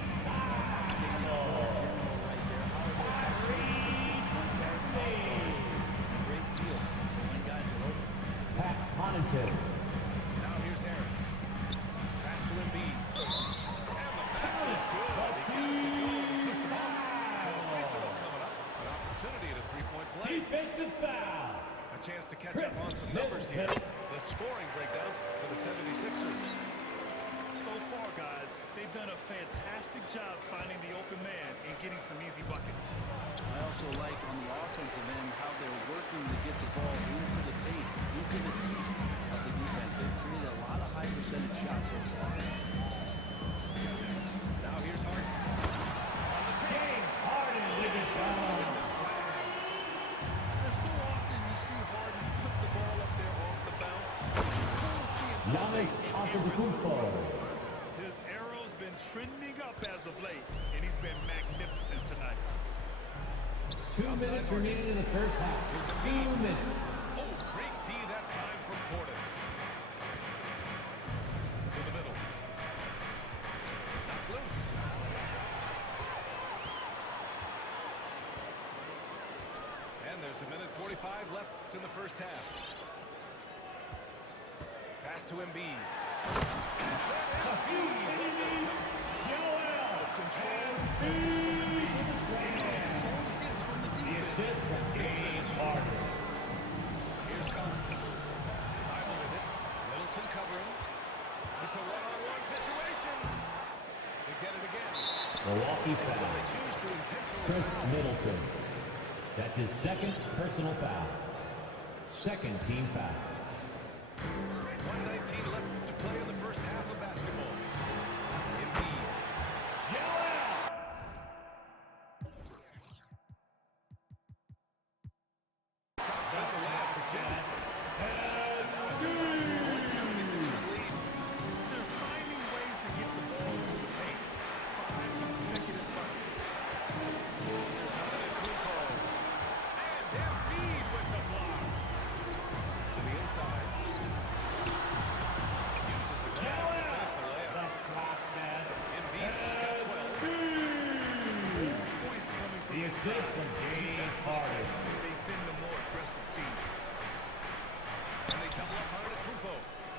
Pat Connaughton. Now here's Harris. Pass to Embiid. And the basket is good. He got it to go. He took the ball. So a free throw coming up. An opportunity at a three-point play. Defensive foul. A chance to catch up on some numbers here. The scoring breakdown for the 76ers. So far, guys, they've done a fantastic job finding the open man and getting some easy buckets. I also like on the offensive end how they're working to get the ball into the paint, into the teeth of the defense. They've created a lot of high percentage shots so far. Now here's Harden. James Harden with it down. And so often you see Harden flip the ball up there off the bounce. Giannis Antetokounmpo. His arrow's been trending up as of late, and he's been magnificent tonight. 2 minutes remaining in the first half. 2 minutes. Oh, great D that time from Portis. To the middle. Knocked loose. And there's a minute 45 left in the first half. Pass to Embiid. Here's Connaughton. Highlighted it. Middleton covering. It's a one-on-one situation. They get it again. Milwaukee So foul. they choose to intentionally Chris foul. Middleton. That's his second personal foul. Second team foul. 1:19 left to play in the first half of basketball. Embiid. Got the layup for two. They're finding ways to get the ball into the paint. 5 consecutive buckets. Here's Antetokounmpo. And Embiid with the block. To the inside. Uses the glass to finish the layup. Embiid's got 12. Points coming from The assist from James Harden. They've been the more aggressive team. And they double up Antetokounmpo.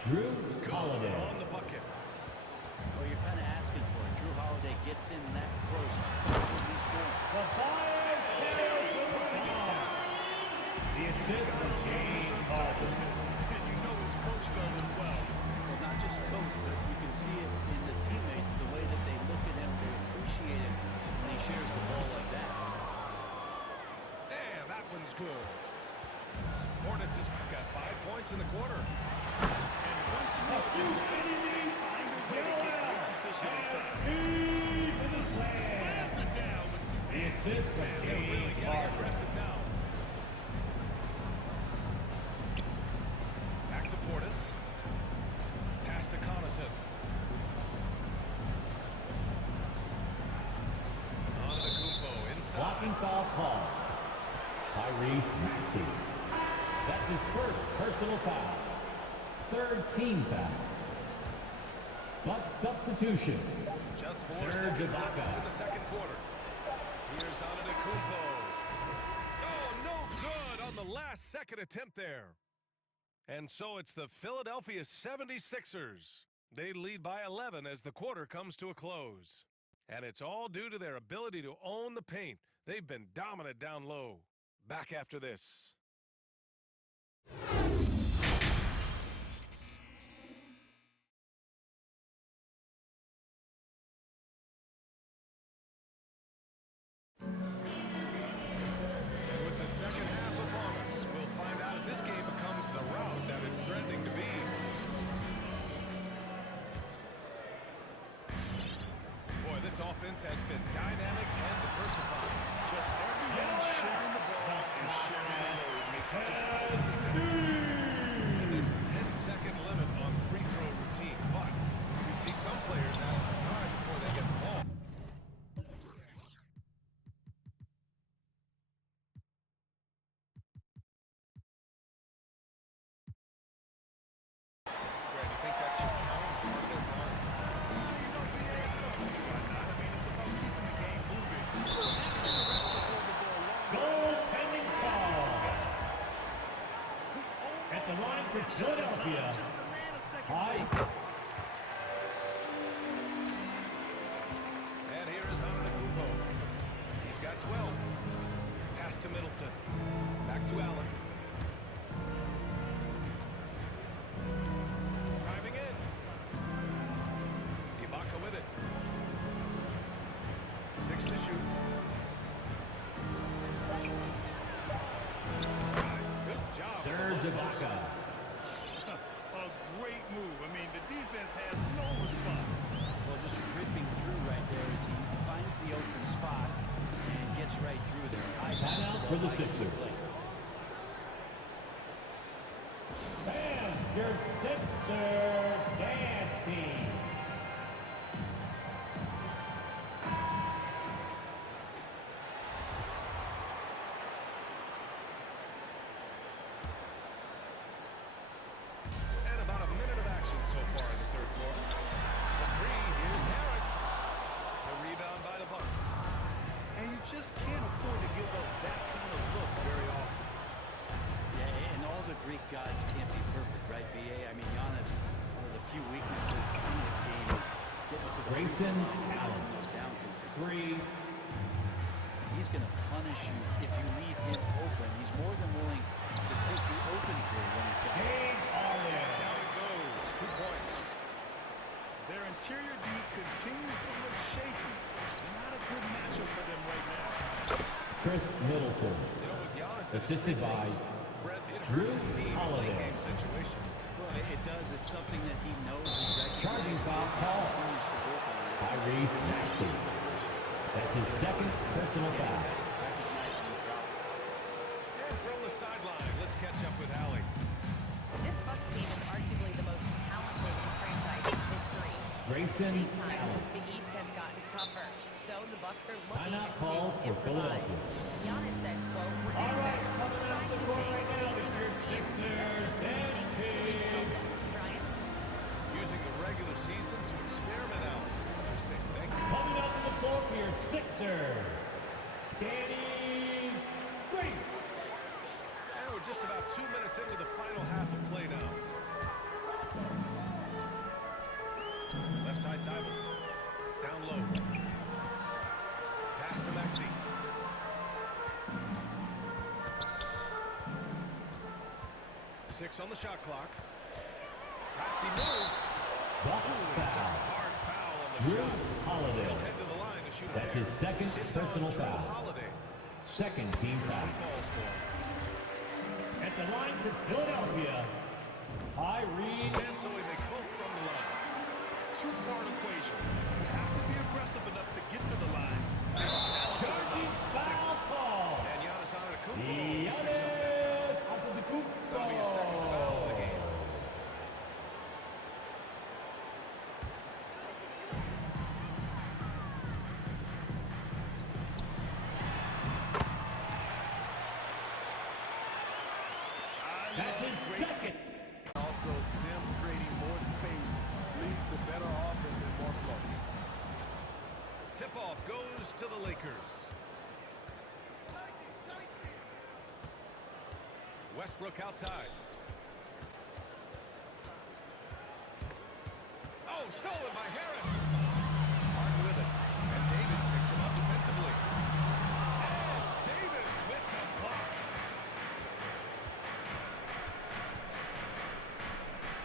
Drew Holiday. On the bucket. Well, you're kind of asking for it. Drew Holiday gets in that close to probably scoring. The assist from James Harden. And you know his coach does as well. Well, not just coach, but you can see it in the teammates, the way that they look at him, they appreciate him when he shares the ball like that. And that one's good. Portis has got 5 points in the quarter. And once more, this is how they find a way to get good position inside. Slams it down with 2 The assist from They're really James getting Harden. aggressive now. Back to Portis. Pass to Connaughton. Antetokounmpo inside. Blocking foul call. Tyrese Maxey. That's his first personal foul. Third team foul. Buck substitution. Just 4 Serge seconds left Ibaka. in the second quarter. Here's Antetokounmpo. Oh, no good on the last second attempt there. And so it's the Philadelphia 76ers. They lead by 11 as the quarter comes to a close. And it's all due to their ability to own the paint. They've been dominant down low. Back after this. With the second half upon us, we'll find out if this game becomes the rout that it's threatening to be. Boy, this offense has been dynamic and diversified. Just everyone for Philadelphia. High. And here is Harden. He's got 12. Pass to Middleton. Back to Allen. Driving in. Ibaka with it. 6 to shoot. Good job. Serge Ibaka. A great move. I mean, the defense has no response. Well, just ripping through right there as he finds the open spot and gets right through there. Timeout for the Sixers. Bam! Your Sixers dance team. And about a minute of action so far in the third quarter. The three, here's Harris. The rebound by the Bucks. And you just can't afford to give up that kind of look very often. Yeah, and all the Greek gods can't be perfect, right, VA? I mean, Giannis, one of the few weaknesses in his game is getting to the Grayson free throw line and Allen. knocking those down consistently. 3. He's going to punish you if you leave him open. He's more than willing to take the open three when he's got it. James Harden. Down it goes. 2 points. Their interior D continues to look shaky. Not a good matchup for them right now. Chris Middleton. You know, with Giannis Assisted by Brett, it Drew hurts his team in Holiday. late game situations. Well, it does. It's something that he knows he Charging recognizes foul and call. continues to work on it. Tyrese Maxey. That's his second personal foul. Recognizing the problem. And from the sideline, let's catch up with Allie. This Bucks team is arguably the most talented in franchise history. Grayson At the same time, Allen. the East has gotten tougher, so the Bucks are looking Timeout to call for improvise. Philadelphia. Giannis said, quote, "We're All getting right, better. coming out the court right now with your Sixers dance team. Brian? Using the regular season to experiment out. Interesting. Thank you. Coming up to the floor for your Sixers, Danny Green. And we're just about 2 minutes into the final half of play now. Left side diamond. Down low. Pass to Maxey. Six on the shot clock. Crafty move. Bucks foul. Hard foul on the Drew shot. He'll Holiday. head to the line to shoot. That's there. his second It's on personal Drew foul. Holiday. Second team foul. Falls for him. At the line for Philadelphia, Tyrese. And so he makes both from the line. Two-part equation. You have to be aggressive enough to get to the line. And talented Charging enough to foul call. And Giannis Antetokounmpo. Giannis Antetokounmpo. That'll be his second foul of the game. That's his second. Also, them creating more space leads to better offense and more flow. Tip-off goes to the Lakers. Westbrook outside. Oh, stolen by Harris. Harden with it. And Davis picks him up defensively. And Davis with the block.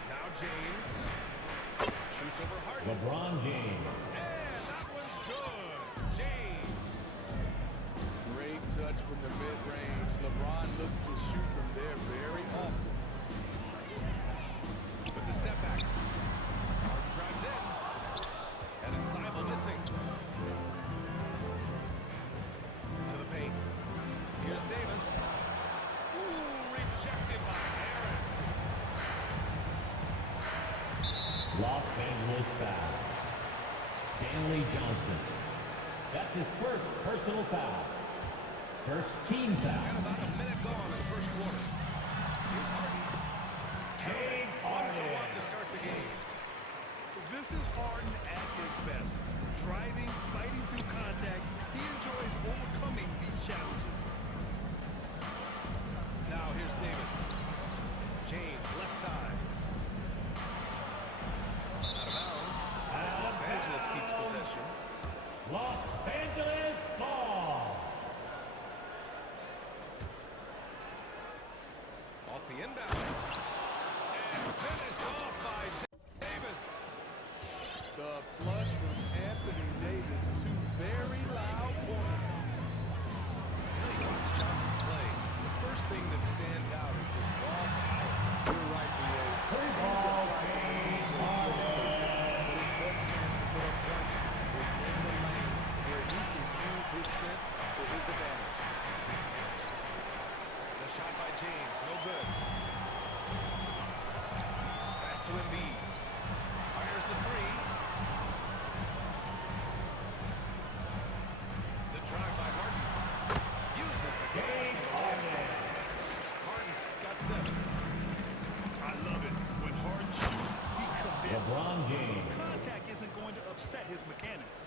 Now James. Shoots over Harden. LeBron James. And that one's good. James. Great touch from the mid-range. LeBron looks to shoot from there very often. With the step back. Harden drives in. And it's Thibault missing. To the paint. Here's Davis. Ooh, rejected by Harris. Los Angeles foul. Stanley Johnson. That's his first personal foul. First team foul. And about a minute gone in the first quarter. Here's Harden. James 1 for 1 Harden. to start the game. This is Harden at his best. Driving, fighting through contact. He enjoys overcoming these challenges. Now here's Davis. James, left side. off the inbound. And finished off by Davis. The flush from Anthony Davis. Two very loud points. When you watch Johnson play, the first thing that stands out is his raw power. You're right, B.A. Teams have tried to make him to a spacing, but his best chance to put up points is in the lane where he can use his strength to his advantage. The shot by James, no good. Pass to Embiid. Fires the three. The drive by Harden. Uses the game. Harden's got 7. I love it. When Harden shoots, he commits. LeBron James. Contact isn't going to upset his mechanics.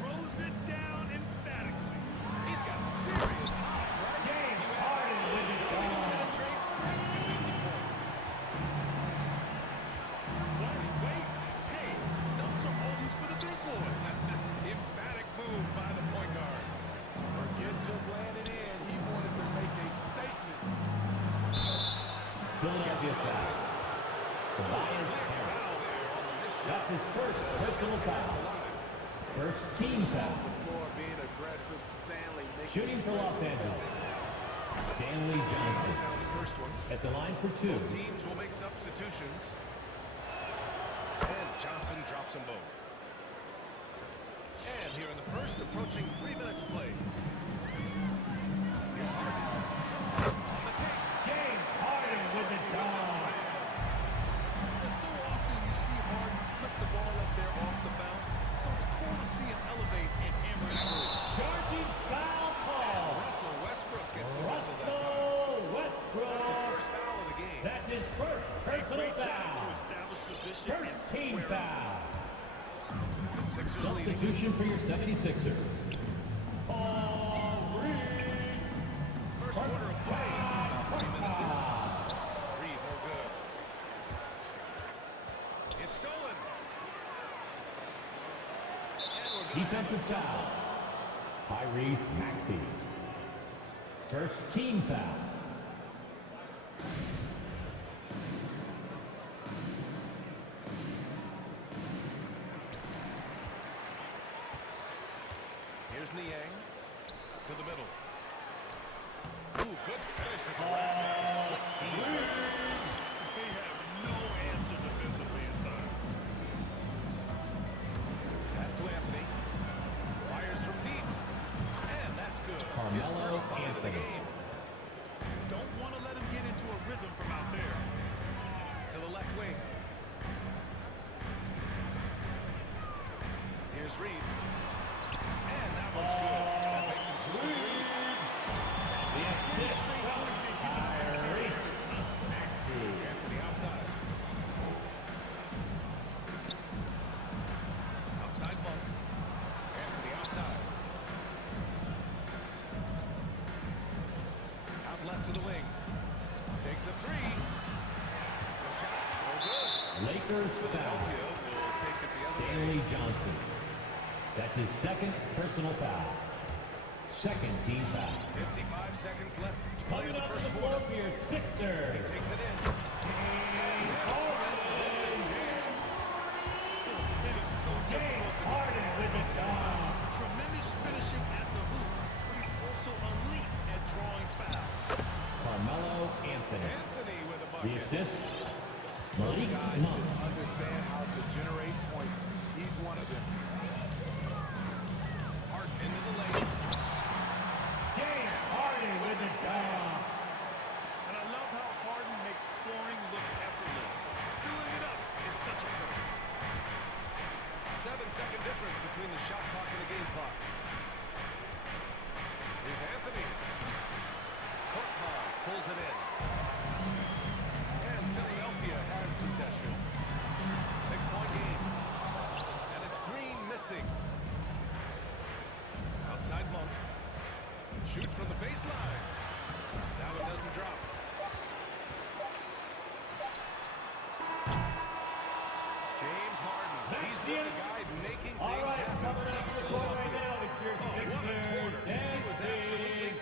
Throws it down emphatically. He's got serious height, right? James Harden with it gone. That's 2 easy points. Wait. Hey, dunks are always for the big boys. Emphatic move by the point guard. Forget just landing in. He wanted to make a statement. Philadelphia foul. Tobias Harris. That's his first personal foul. First team foul. Floor being aggressive. Stanley making Shooting for Los Angeles. Stanley Johnson. At the line for 2. Teams will make substitutions. And Johnson drops them both. And here in the first, approaching 3 minutes played. Here's Harden. On the take. James Harden with the dog. And so often you see Harden flip the ball up there off the bounce. So it's cool to see him elevate and hammer it through. Charging foul call. Russell Westbrook gets a whistle that time. Russell Westbrook. That's his first foul of the game. That's his first personal To foul. establish position and First team square up. foul. The Sixers leading. Substitution for your 76ers. First quarter of play. About 3 minutes in. Reed, no good. It's stolen. And we're good. Defensive foul. Tyrese Maxey. First team foul. Here's Niang to the middle. Ooh, good finish at the rim. They have no answer defensively inside. Pass to Anthony. Fires from deep. And that's good. His Carmelo first bucket of the Anthony. game. Don't want to let him get into a rhythm from out there. To the left wing. Here's Reed. And that one's good. That makes him 2 for 3. The assist from Tyrese Maxey. Anthony outside. Outside Monk. Anthony outside. Out left to the wing. Takes a 3. The shot. No good. Lakers foul. Philadelphia will take it the other way. Stanley Johnson. That's his second personal foul. Second team foul. 55 seconds left to play Coming in the up to first the quarter. floor here, Sixers. He takes it in. James Harden. It is so James difficult to Harden with the dog. tremendous finishing at the hoop, but he's also elite at drawing fouls. Carmelo Anthony. Anthony with a The bucket. assist, Some Malik guys Monk. just understand how to generate points. He's one of them. Harden into the lane. James Harden with the dog. And I love how Harden makes scoring look effortless. Filling it up is such a hurt. 7-second difference between the shot clock and the game clock. Here's Anthony. Court pause, pulls it in. And Philadelphia has possession. 6-point game. And it's Green missing. Outside Monk. Shoot from the baseline. That one doesn't drop. James Harden. He's been the guy making All things right, happen. coming up to the floor right now, it's your What a Sixers. quarter. He was absolutely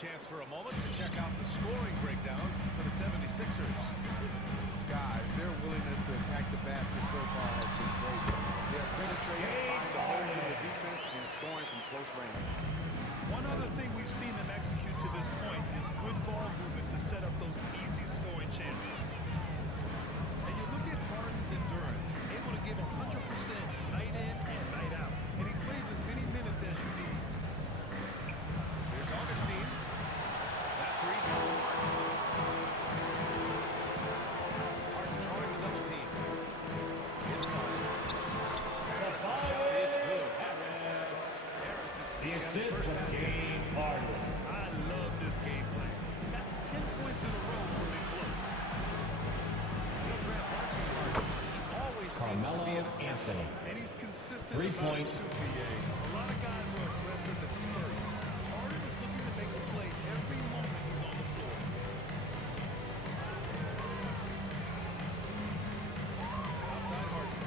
chance for a moment to check out the scoring breakdown for the 76ers. Guys, their willingness to attack the basket so far has been great. They're penetrating, finding the holes in the defense, and scoring from close range. One other thing we've seen them execute to this point is good ball movement to set up those easy scoring chances. And you look at Harden's endurance, able to give 100% night in and night out. And he plays as many minutes as you need. Here's Augustine. That three's good. Harden drawing the double team. Inside. Harris' shot is good. Harris is The assist from James Harden. I love this game plan. That's 10 points in a row for me close. Watching Harden, he always seems to be in a Anthony. And he's consistent 3 about it points. too, PA. A lot of guys are aggressive in spurts. Harden is looking to make a play every moment he's on the floor. outside Harden.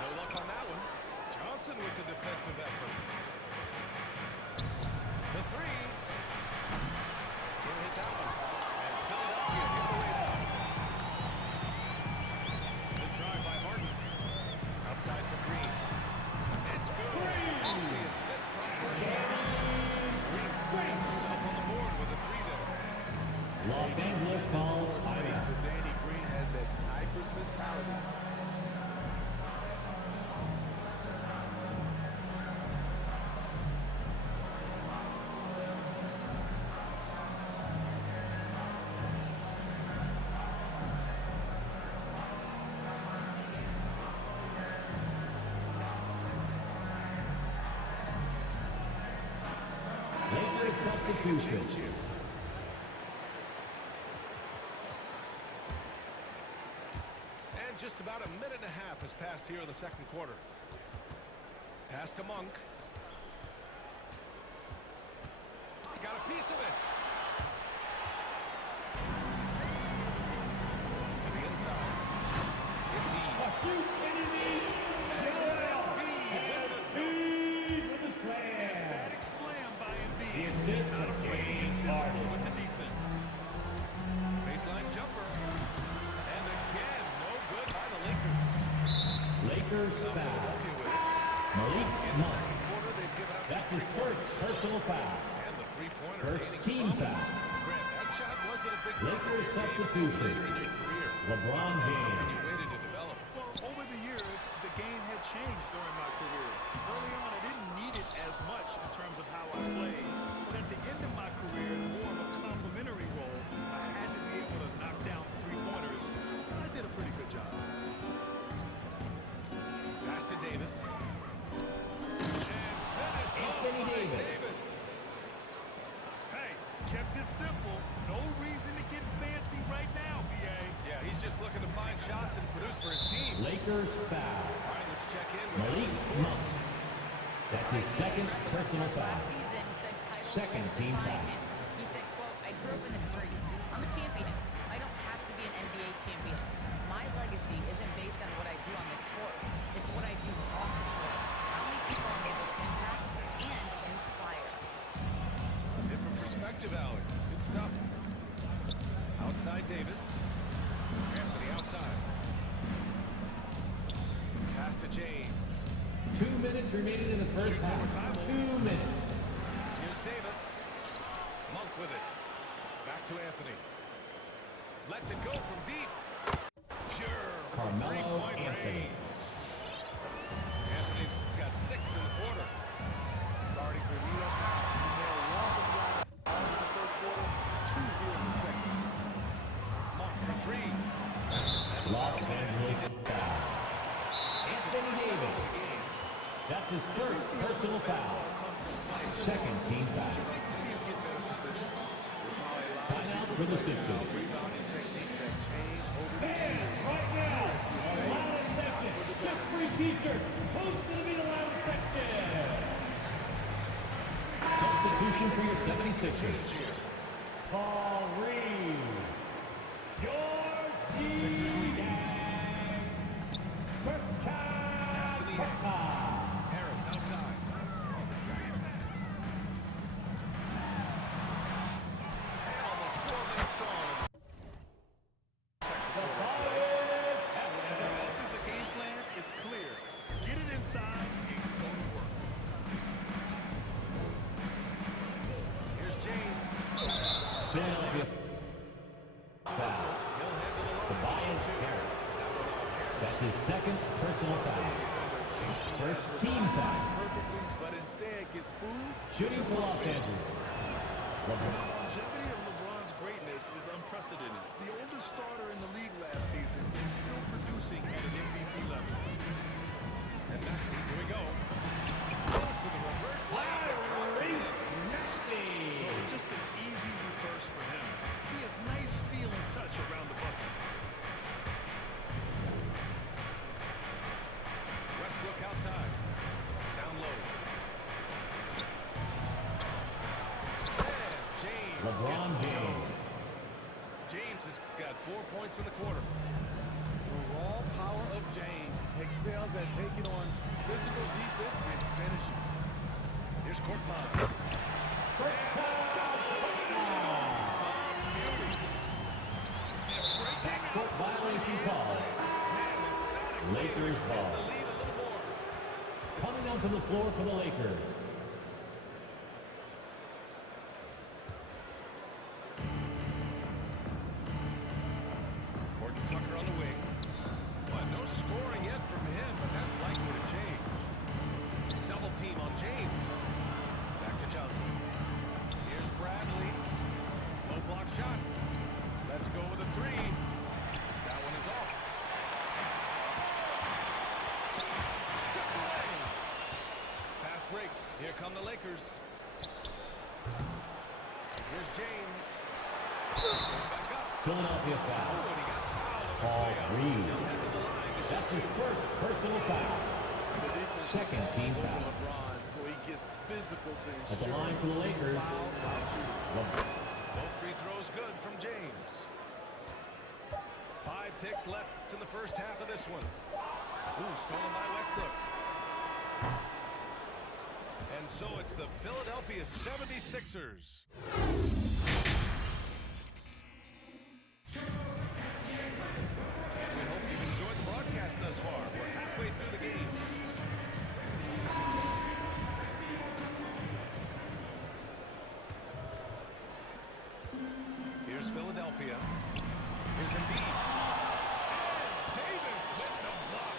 No luck on that one. Johnson with the defensive effort. The three. Can't hit that one. And Philadelphia the other way down. The drive by Harden. Outside for Green. It's good. The assist from Green. Green's putting himself on the board with a three there. Los Angeles calls timeout. So Danny Green has that sniper's mentality. Substitution. And just about a minute and a half has passed here in the second quarter. Pass to Monk. He got a piece of it. To the inside. Embiid with the slam. Emphatic slam by Embiid. The assist Not from afraid to get James physical Harden. with the defense. Baseline jumper. And again, no good by the Lakers. Lakers foul. Malik Monk. That's his first personal foul. And the three-pointer. First team foul. Grant, that shot wasn't a big Lakers substitution. LeBron James. Well, over the years, the game had changed during my career. Early on, I didn't need it as much in terms of how I played. But at the end of my career, in more of a complementary role, I had to be able to knock down three-pointers. And I did a pretty good job. Pass to Davis. Anthony Davis. Hey, kept it simple. No reason to get fancy right now, BA. Yeah, he's just looking to find shots and produce for his team. Lakers foul. All right, let's check in with Malik Monk. That's his second personal foul. Second team foul. He said, quote, I grew up in the streets. I'm a champion. I don't have to be an NBA champion. My legacy isn't based on what I do on this court. It's what I do off the floor. How many people I'm able to impact and inspire. different perspective, Allen. Good stuff. Outside Davis. Anthony outside. Pass to James. 2 minutes remaining in the first half. 2 minutes. Here's Davis. Monk with it. Back to Anthony. Lets it go from deep. Pure from three-point range. Anthony's got 6 in the quarter. Starting to heat up now. He nailed one from Brown all in the first quarter, 2 here in the second. Monk for 3. Los Angeles foul. Anthony Davis. That's his first personal foul. Second team foul. Timeout for the Sixers. Fans, right now, our loud section. Get free t-shirt. Who's going to be the loud section? Substitution for your 76ers. Paul Reed. George D. Harris outside. Philadelphia foul. Tobias Harris. That's his second personal foul. First team foul. But instead gets food. Shooting for Los Angeles. The longevity of LeBron's greatness is unprecedented. The oldest starter in the league last season is still producing at an MVP level. And next, here we go. Goes to the reverse layup. Just an easy reverse for him. He has nice feel and touch around the bucket. Westbrook outside. Down low. And James. LeBron James. James has got 4 points in the quarter. The raw power of James excels at taking on physical defense and finishing. Here's court pass. Backcourt violation call. Lakers ball. Coming onto the floor for the Lakers. Horton Tucker on the wing. Well, no scoring yet from him, but that's likely to change. Double team on James. Back to Johnson. Here's Bradley. Low block shot. Let's go with a three. That one is off. Stripped away. Fast break. Here come the Lakers. Here's James. Goes back up. Philadelphia foul. Paul Reed. That's his first personal foul. Second team foul. So he gets physical to ensure. At the line for the Lakers. Both free throws good from James. 5 ticks left in the first half of this one. Ooh, stolen by Westbrook. And so it's the Philadelphia 76ers. And we hope you've enjoyed the broadcast thus far. We're halfway through the game. Here's Philadelphia. Here's Embiid. And Davis with the block.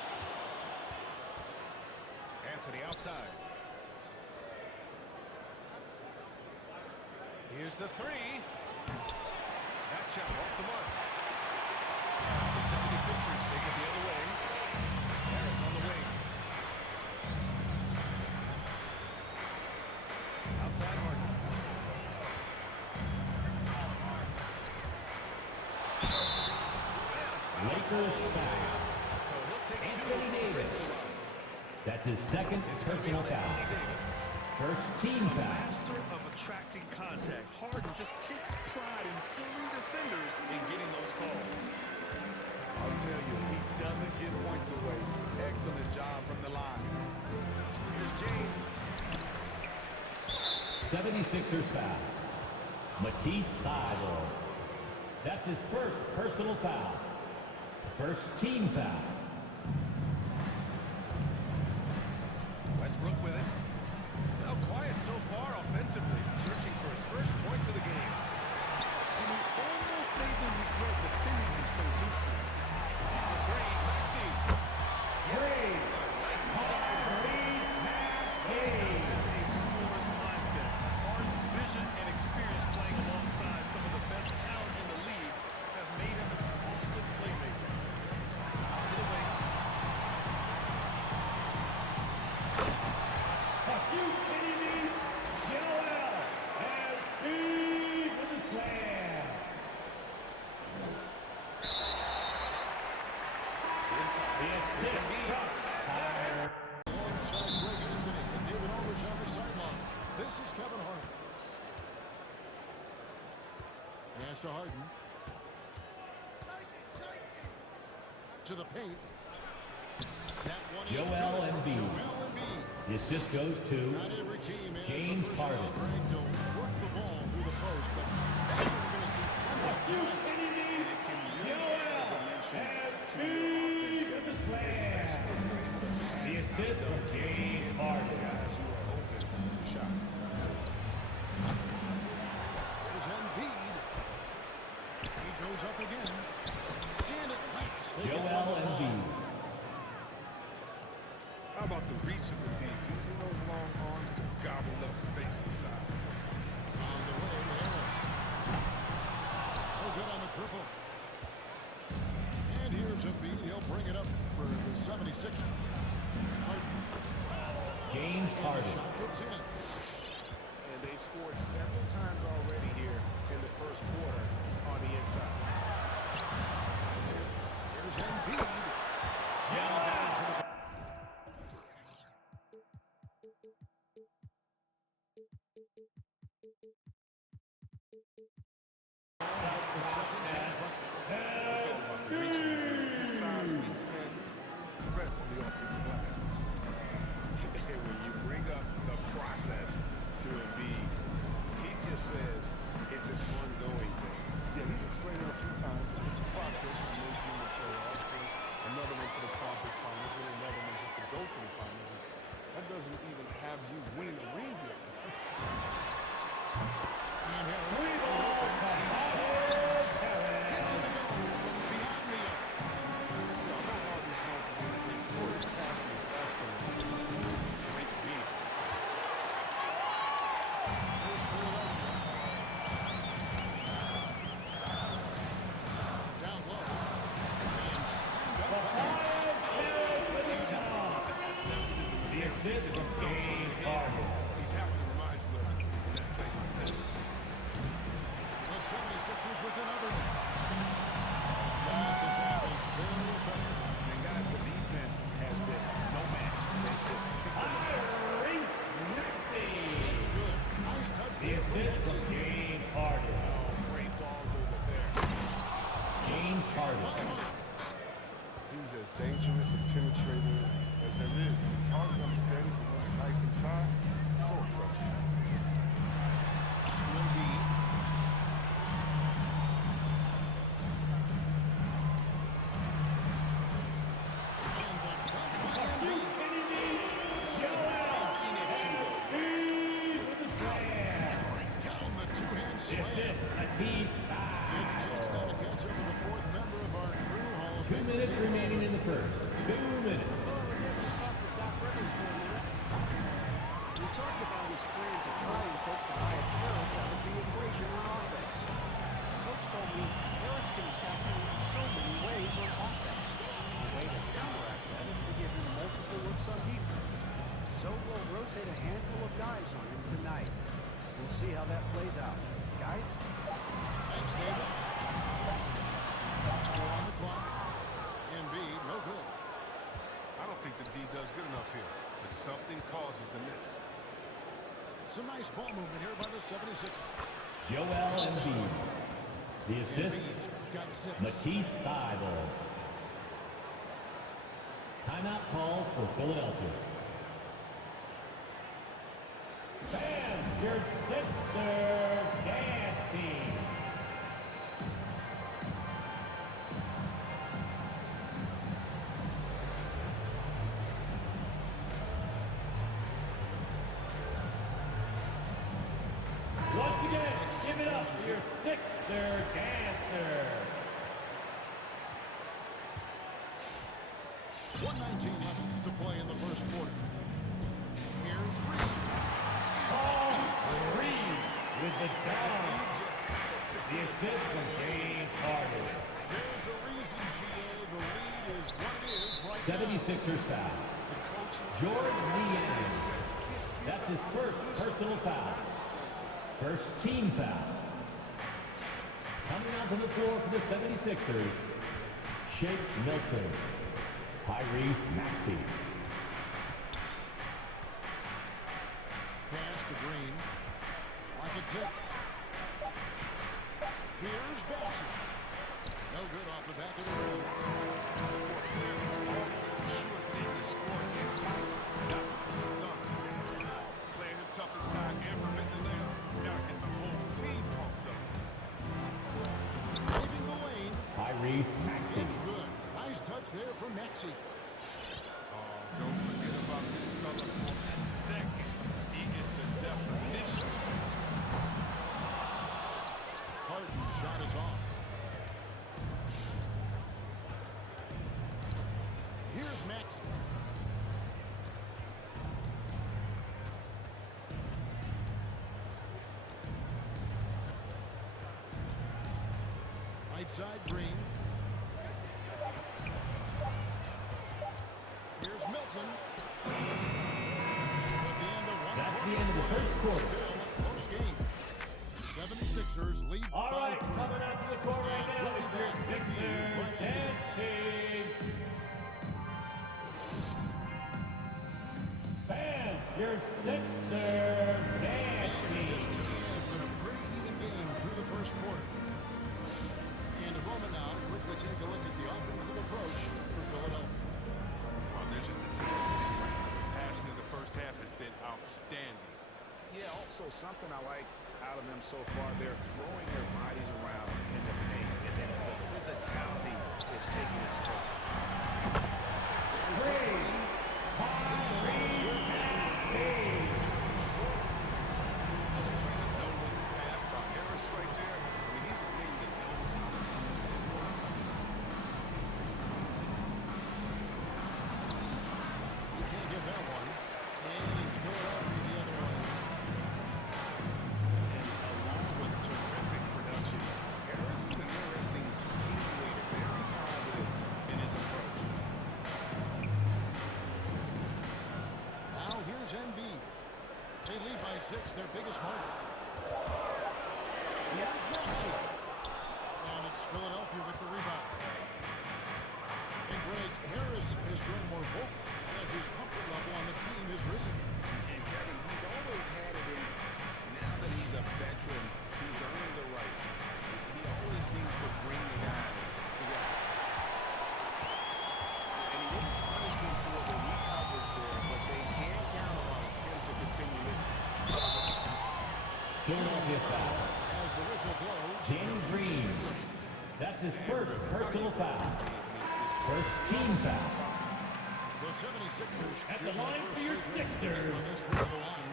Anthony outside. Here's the three. That shot off the mark. The 76ers take it the other way. Harris on the wing. Outside Harden. Lakers foul. So he'll take Anthony Davis. That's his second personal foul. First team foul. Master of attracting contact. Harden just takes pride in fooling defenders and getting those calls. I'll tell you, he doesn't give points away. Excellent job from the line. Here's James. 76ers foul. Matisse Thybulle. That's his first personal foul. First team foul. Westbrook with it. Now quiet so far offensively. Searching for his first points of the game. And he almost made them regret defending him so loosely. For three, Maxey. Three. Harden's got a scorer's mindset. Harden's vision and experience playing alongside some of the best talent in the league have made him an awesome playmaker. Out to the wing. Are you kidding me? Joel and Embiid with the slam. The assist from Tyler. Alongside Greg Anthony and David Aldridge on the sideline. This is Kevin Harden. Pass to Harden. To the paint. That one is Joel good from Embiid. Joel Embiid. The assist goes to Not every team has James the Harden. personnel to work the ball through the post, but that's what we're going to see. Are you kidding me? Joel Embiid with the slam. The assist from James Harden. Guys who are open to shots. There's Embiid. goes up again. And at last, they Joel get one to fall. Embiid. How about the reach of the beat, using those long arms to gobble up space inside. On the way, Harris. So good on the triple. And here's Embiid. He'll bring it up for the 76ers. Harden. James Harden. The shot goes in. And they've scored several times already here in the first quarter on the inside. Here's Embiid. That's the second chance bucket. It's all about the reach of the beat. His size, wingspan, he's the rest of the offensive glass. And when you bring up the process to Embiid, he just says it's an ongoing thing. Yeah, he's explained it a few times. It's a process for making the playoffs, and another one for the conference finals, and another one just to go to the finals. And that doesn't even have you winning a ring yet. And Harris. Three ball for Harris. Gets in the goal from beyond the arc. How hard is known for being a great scorer. His passing is also great beat. Here's Philadelphia. Down low. And slammed up. The assist from James Harden. He's happy to remind you of that play like that. The 76ers with another miss. Guys, this offense very effective. And guys, the defense has been no match. They just picked them apart. That's good. Nice touch The there from assist from Maxey. James Harden. Oh, great ball movement there. James Harden. He's as dangerous a penetrator as there is. And Harden's understanding from running knife inside, so impressive. To Embiid. And the dunk by Embiid. Right down the two-hand The slam. assist, Matisse. It's a chance now to catch up with the fourth member of our crew, Hall of 2 Fame. minutes remaining in the first. 2 minutes. Well, I was able to talk with Doc Rivers for a minute. We talked about his plan to try and take Tobias Harris out of the equation on offense. Coach told me Harris can attack you in so many ways on offense. The way to counteract that is to give him multiple looks on defense. So we'll rotate a handful of guys on him tonight. We'll see how that plays out. Guys? Thanks, David. 4 on the clock. Embiid, no good. I don't think the D does good enough here, but something causes the miss. Some nice ball movement here by the 76ers. Joel Embiid. The assist, Embiid got 6. Matisse Thybulle. Timeout call for Philadelphia. Fans, your Sixers dance team. Once again, give it up for your Sixer dancer. 119 left to play in the first quarter. Here's Reed. Reed with the dunk. The assist from James Harden. There's a reason, GA. The lead is what it is right 76ers foul. George Niang. That's his first personal foul. First team foul. Coming out to the floor for the 76ers, Shake Milton, Tyrese Maxey. Pass to Green. Rockets 6. Here's Bassett. No good off the back of the rim. Playing it tough inside and prevent the layup. Gotta get the whole team pumped up. Leaving the lane. Tyrese Maxey. It's good. Nice touch there from Maxey. Don't forget about this fella for a second. He is the definition. Harden's shot is off. Right side, Green. Here's Milton. That's the end of the first quarter. Still a close game. 76ers lead All by right, 3. coming out to the court right now is your Sixers dancing. Fans, your Sixers dancing. It's been a pretty even game through the first quarter. And a moment now, quickly take a look at the offensive approach for Philadelphia. Well, they're just a team to see. The passion in the first half has been outstanding. Yeah, also something I like out of them so far, they're throwing their bodies around in the paint, and then the physicality is taking its toll. You can't get that one. And it's Philadelphia the other way. And along with terrific production, Harris is an interesting team leader, very positive in his approach. Now here's Embiid. They lead by 6, their biggest margin. Here's Maxey. And it's Philadelphia with the rebound. And Greg, Harris has grown more vocal as his comfort level on the team has risen. And Kevin, he's always had it in him. Now that he's a veteran, he's earned the right. He always seems to bring the guys together. And he didn't punish them for the weak coverage there, but they can count on him to continue this. Philadelphia foul. As the whistle blows, Danny Green. That's his first personal foul. First team foul. the 76ers at the line for your Sixers. On this trip of the line.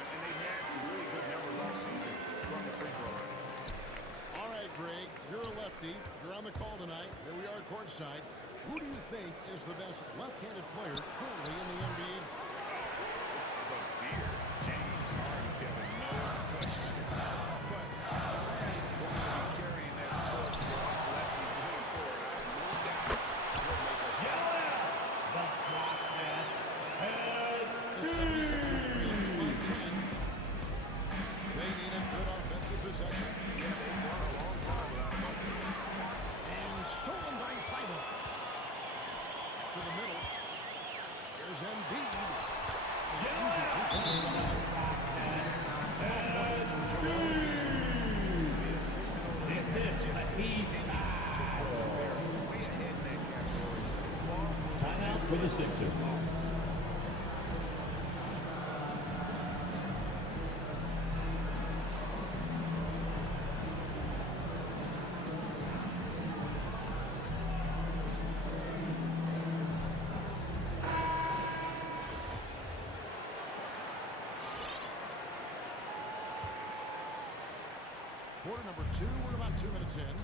And they've had really good numbers all season from the free throw line. All right, Greg, you're a lefty. You're on the call tonight. Here we are courtside. Who do you think is the best left-handed player currently in the NBA? It's the beard. James Harden, Kevin, no question. But somebody's going to be carrying that torch for us lefties moving forward. No doubt will make us happy. The 76ers trail by 10. They need a good offensive possession. Yeah, they've won a long time without a bucket. And stolen by Fido. To the middle. Here's Embiid. And easy 2 points on that. 12 points for Joel Embiid. The assist total The assist, just Matisse. they're way ahead in that category. Timeout for the Sixers. Quarter number 2, we're about 2 minutes in.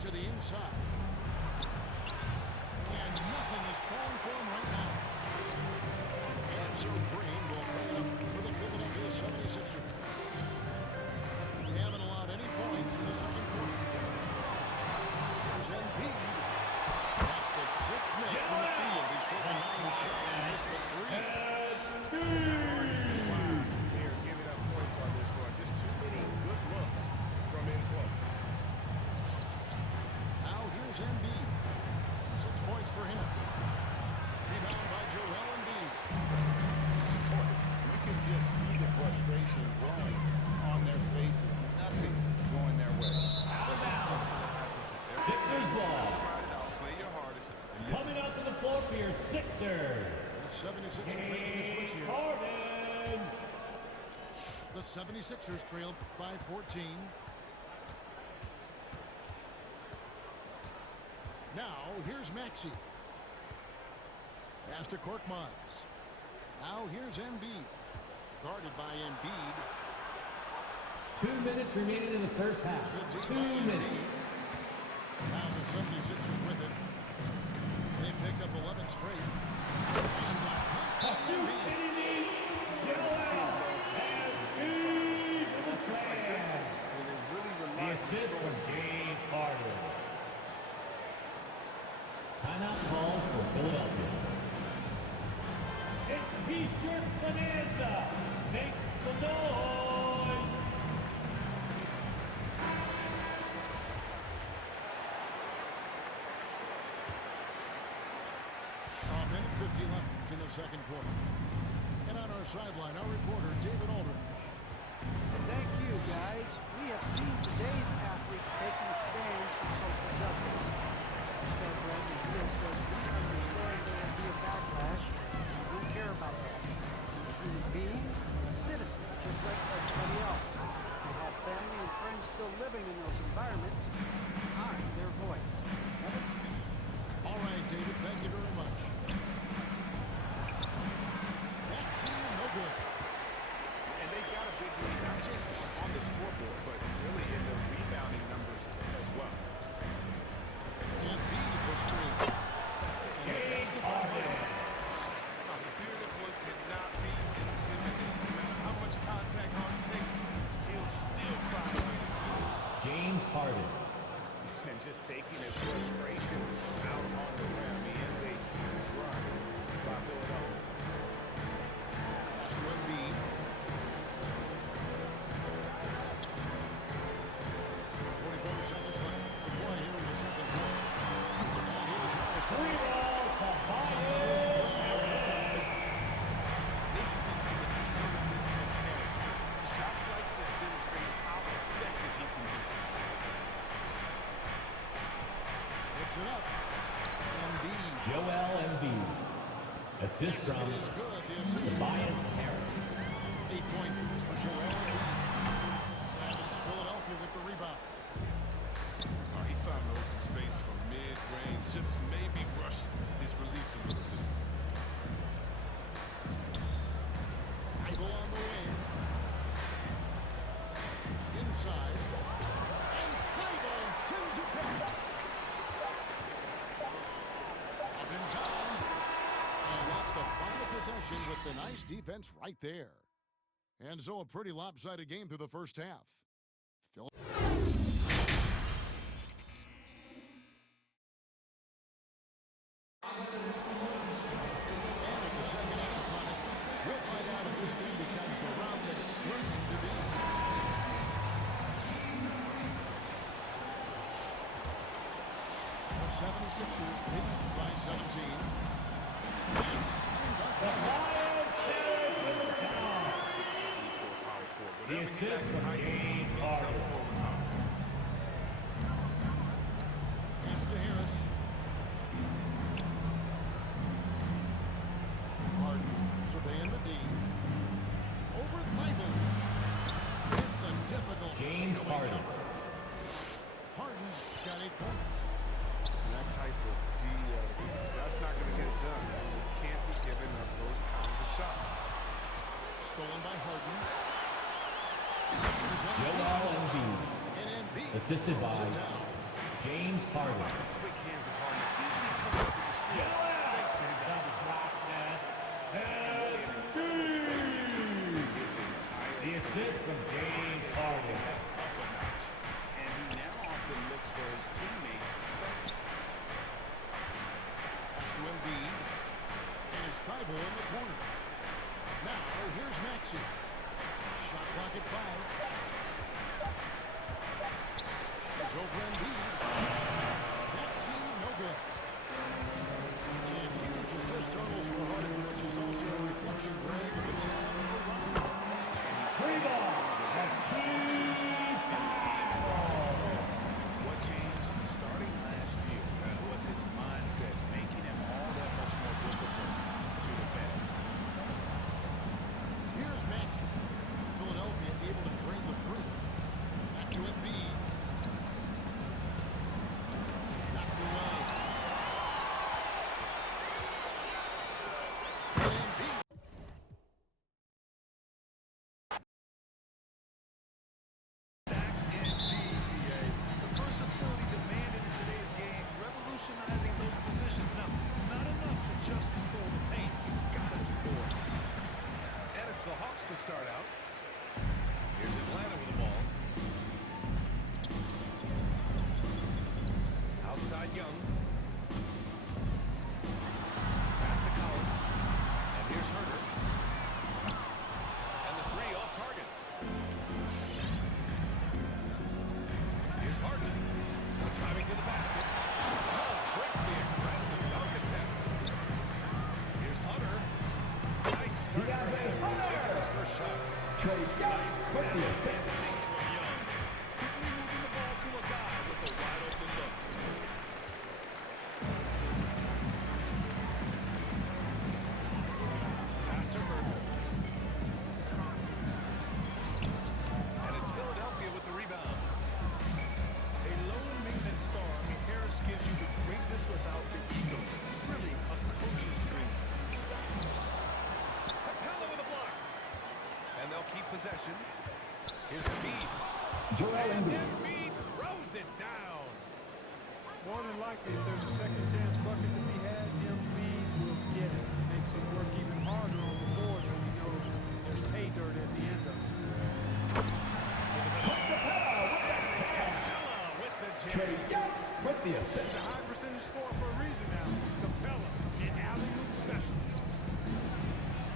To the inside. And nothing is falling for him right now. And so Green will bring it up for the Philadelphia 76ers. They haven't allowed any points in the second quarter. Here's Embiid. That's the 6th man from the field. He's taken 9 shots and missed the 3. They're giving up points on this run. Just too many good looks from in close. Now here's Embiid. 6 points for him. Rebound by Joel Embiid. You can just see the frustration growing on their faces. Nothing going their way. Sixers ball. Play your hardest. Coming out to the floor for your Sixers. The 76ers making the switch here. Harden. The 76ers trail by 14. Now, here's Maxey. Pass to Korkmaz. Now, here's Embiid. Guarded by Embiid. 2 minutes remaining in the first half. Good deep 2 by Embiid. minutes. Now the 76ers with it. They picked up 11 straight. And Embiid. Joel Embiid with the slam. assist from James Harden. Timeout call for Philadelphia. It's T-shirt bonanza. Make some noise. A minute 50 left in the second quarter. And on our sideline, our reporter, David Aldridge. Thank you, guys. We have seen today's athletes taking stands for social justice. Star Bradley Beal says we understand there will be a backlash. We don't care about that. A human being, a citizen, just like everybody else. They have family and friends still living in those environments. I'm their voice. Kevin? All right, David, thank you very much. That's no good. And they've got a big lead, not just on the scoreboard, but really in the rebounding numbers as well. And beat the streak. James Harden. The bearded one cannot be intimidated. No matter how much contact Harden takes, he'll still find a way to finish. James Harden. And just taking his frustration out on the rim. He ends a huge run by Philadelphia. That's to Embiid. 44 seconds left to play here in the second quarter. And here's Harris. Free ball to Harden. This speaks to the assertiveness of Harris. Shots like this demonstrate how effective he can be. Puts it up. Embiid. Joel Embiid. Assist from It is good. The assist. Tobias Harris. 8 points for Joel Embiid. And it's Philadelphia with the rebound. He found an open space from mid-range. Just maybe rush his release a little bit. Idle on the wing. Inside. And Feigl sends it back. Up in time. And that's the final possession with the nice defense right there. And so a pretty lopsided game through the first half. Phil We'll find out if this game becomes the round that it's threatening to be. The 76ers lead by 17. The assist from James Harden. Pass to Harris. Harden surveying the D. Over Feigl. It's the difficult James fadeaway Harden. jumper. Harden's got 8 points. That type of D, that's not going to get it done. You can't be giving up those kinds of shots. Stolen by Harden. Joel Embiid. And Embiid Assisted by throws it down. James Harden. Quick hands of Harden easily come up with the steal thanks to his The assist from James Harden. And he now often looks for his teammates first. Pass to Embiid. And it's Feigl in the corner. Now, here's Maxey. Shot clock at 5. Shoots over Embiid. Maxey, no good. And huge assist totals for Harden, which is also a reflection, Greg, of the talent of the run. Free ball. That's Steve. What changed starting last year was his mindset, making him all that much more difficult to defend. Here's Maxey. Philadelphia able to drain the three. Back to Embiid. Knocked away. Embiid. The versatility demanded in today's game, revolutionizing those positions. Now, it's not enough to just control the paint. You've got to do more. And it's the Hawks to start out. Here's Atlanta with the ball. Young. Pass to Collins. And here's Herder. And the three off target. Here's Harden. Driving to the basket. Breaks the aggressive dunk attempt. Here's Hunter. Nice start for him. His first shot. Nice with the assist. From Young. Quickly moving the ball to a guy with a wide open look. Pass to Herder. And it's Philadelphia with the rebound. A low maintenance star, Harris gives you the greatness without the ego. Really a coach's dream. Capella with a block. And they'll keep possession. Here's Embiid. And Embiid throws it down. More than likely, if there's a second chance bucket to be had, Embiid will get it. Makes it work even harder on the board when he knows there's pay dirt at the end of it. With the assist. It's a high percentage score for a reason now. Capella, an alley-oop specialist.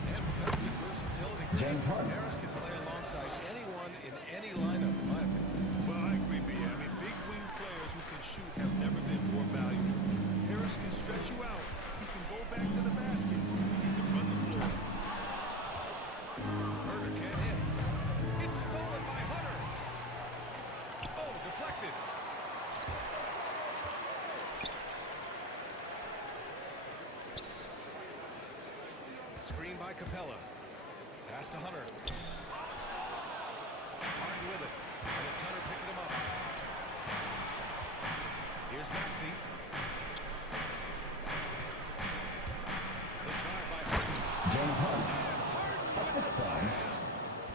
And because of his versatility, James Harden. Harris can play alongside anyone in any lineup, in my opinion. Well, I agree, B. I mean, big wing players who can shoot have never been more valuable. Harris can stretch you out. He can go back to the basket. He can run the floor. Herder can't hit. It's stolen by Hunter. Oh, deflected. Screen by Capella. Pass to Hunter. Harden with it. And it's Hunter picking him up. Here's Maxey. The drive by Harden. James Harden. And Harden with the time.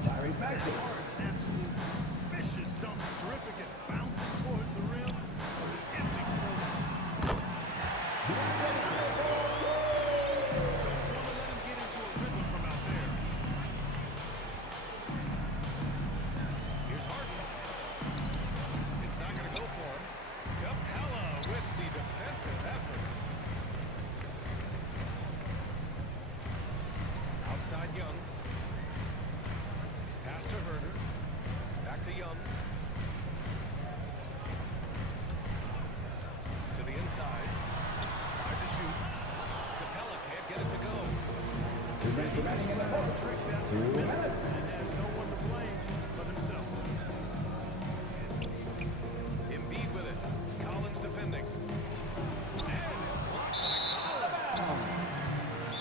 Tyrese Maxey. An absolute vicious dunk. Terrific at bouncing towards the rim. An epic throw. Here's Harden. It's not going to go for him. Capella with the defensive effort. Outside Young. Pass to Herder. Back to Young. To the inside. 5 to shoot. Capella can't get it to go. 2 minutes remaining in the fourth. 2 minutes. And has no one to blame but himself. Embiid with it. Collins defending. And it's blocked by Collins.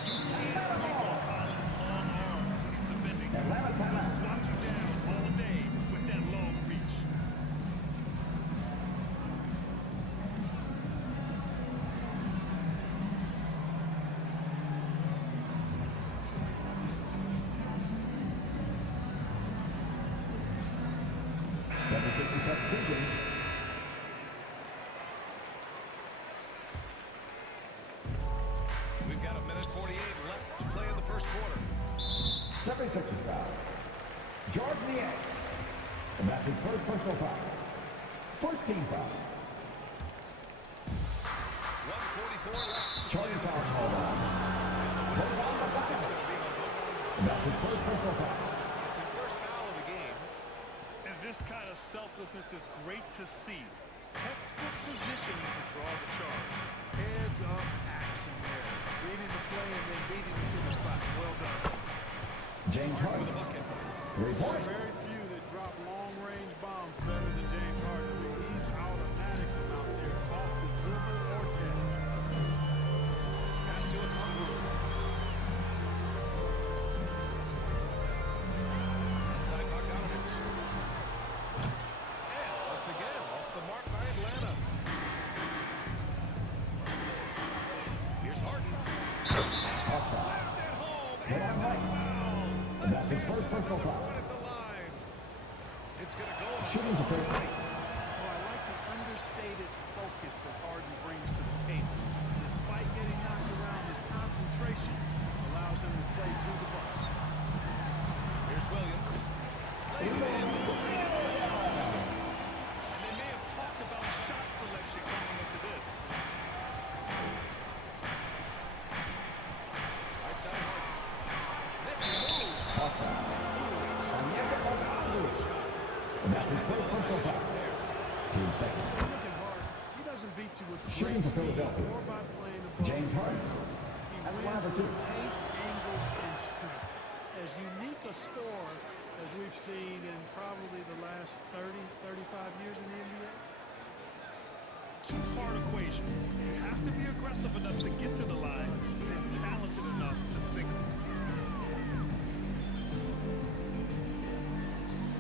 You can't see Collins' long arms when he's defending. Atlanta timeout. He'll slot you down all day with that long reach. We've got 1:48 left to play in the first quarter. 76ers foul. George Niang. And that's his first personal foul. First team foul. 1:44 left. Charlie foul called on. And that's his first personal foul. It's his first foul of the game. And this kind of selflessness is great to see. Textbook positioning to draw the charge. Heads up action there. Reading the play and then beating it to the spot. Well done. James Harden. With a bucket. 3 points. Very few that drop long-range bombs better than James Harden. He's automatic from out there, off the dribble or catch. Pass to a Congo. Inside Bogdanovich. And once again, off the mark by Atlanta. Here's Harden. Slammed it home. And the foul. And that's his first personal foul. At the line. It's going to go on. Shooting for 3. Oh, I like the understated focus that Harden brings to the table. Despite getting knocked around, his concentration allows him to play through the bumps. Here's Williams. Laid it in. And they may have talked about shot selection coming into this. That's his first personal foul. Team second. Looking hard. He doesn't beat you with Shooting great for speed Philadelphia. or by playing the ball. James Harden. He At the line wins for with two. pace, angles, and strength. As unique a score as we've seen in probably the last 30, 35 years in the NBA. Two-part equation. You have to be aggressive enough to get to the line and talented enough to sink it.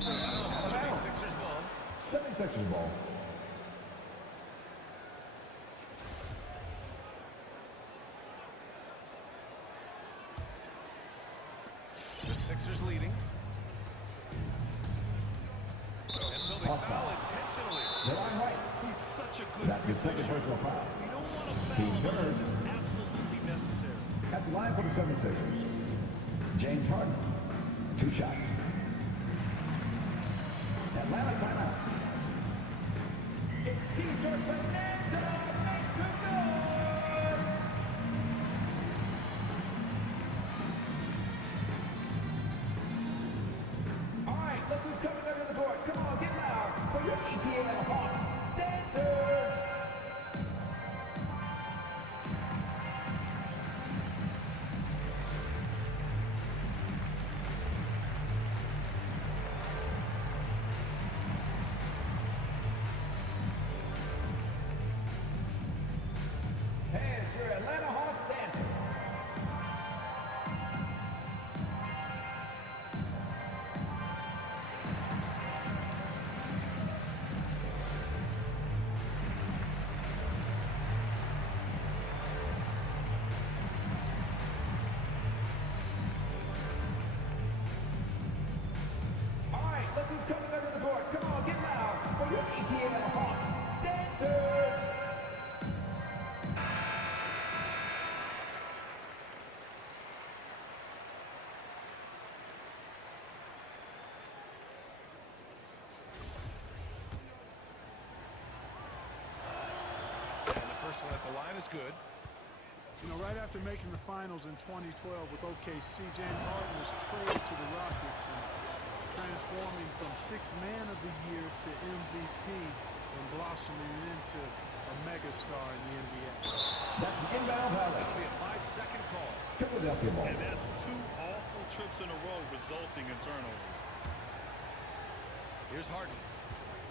76ers ball. 76ers ball. The Sixers leading. And so they foul intentionally. They're on right. He's such a good That's his second personal foul. You don't want to Team foul third. unless it's absolutely necessary. At the line for the 76ers. James Harden. 2 shots. Atlanta timeout. It's T-shirt Fernando makes it good. All right, look who's coming under the court. Come on, get loud for your ETL Hawks dancers. And it's your Atlanta Hawks dancers. All right, look who's coming under the court. Come on, get loud for your ETL Hawks dancers. And the first one at the line is good. You know, right after making the finals in 2012 with OKC, James Harden was traded to the Rockets and transforming from Sixth Man of the Year to MVP and blossoming into a megastar in the NBA. That's an inbound That'll violation. be a 5-second call. Philadelphia ball. And that's 2 awful trips in a row resulting in turnovers. Here's Harden.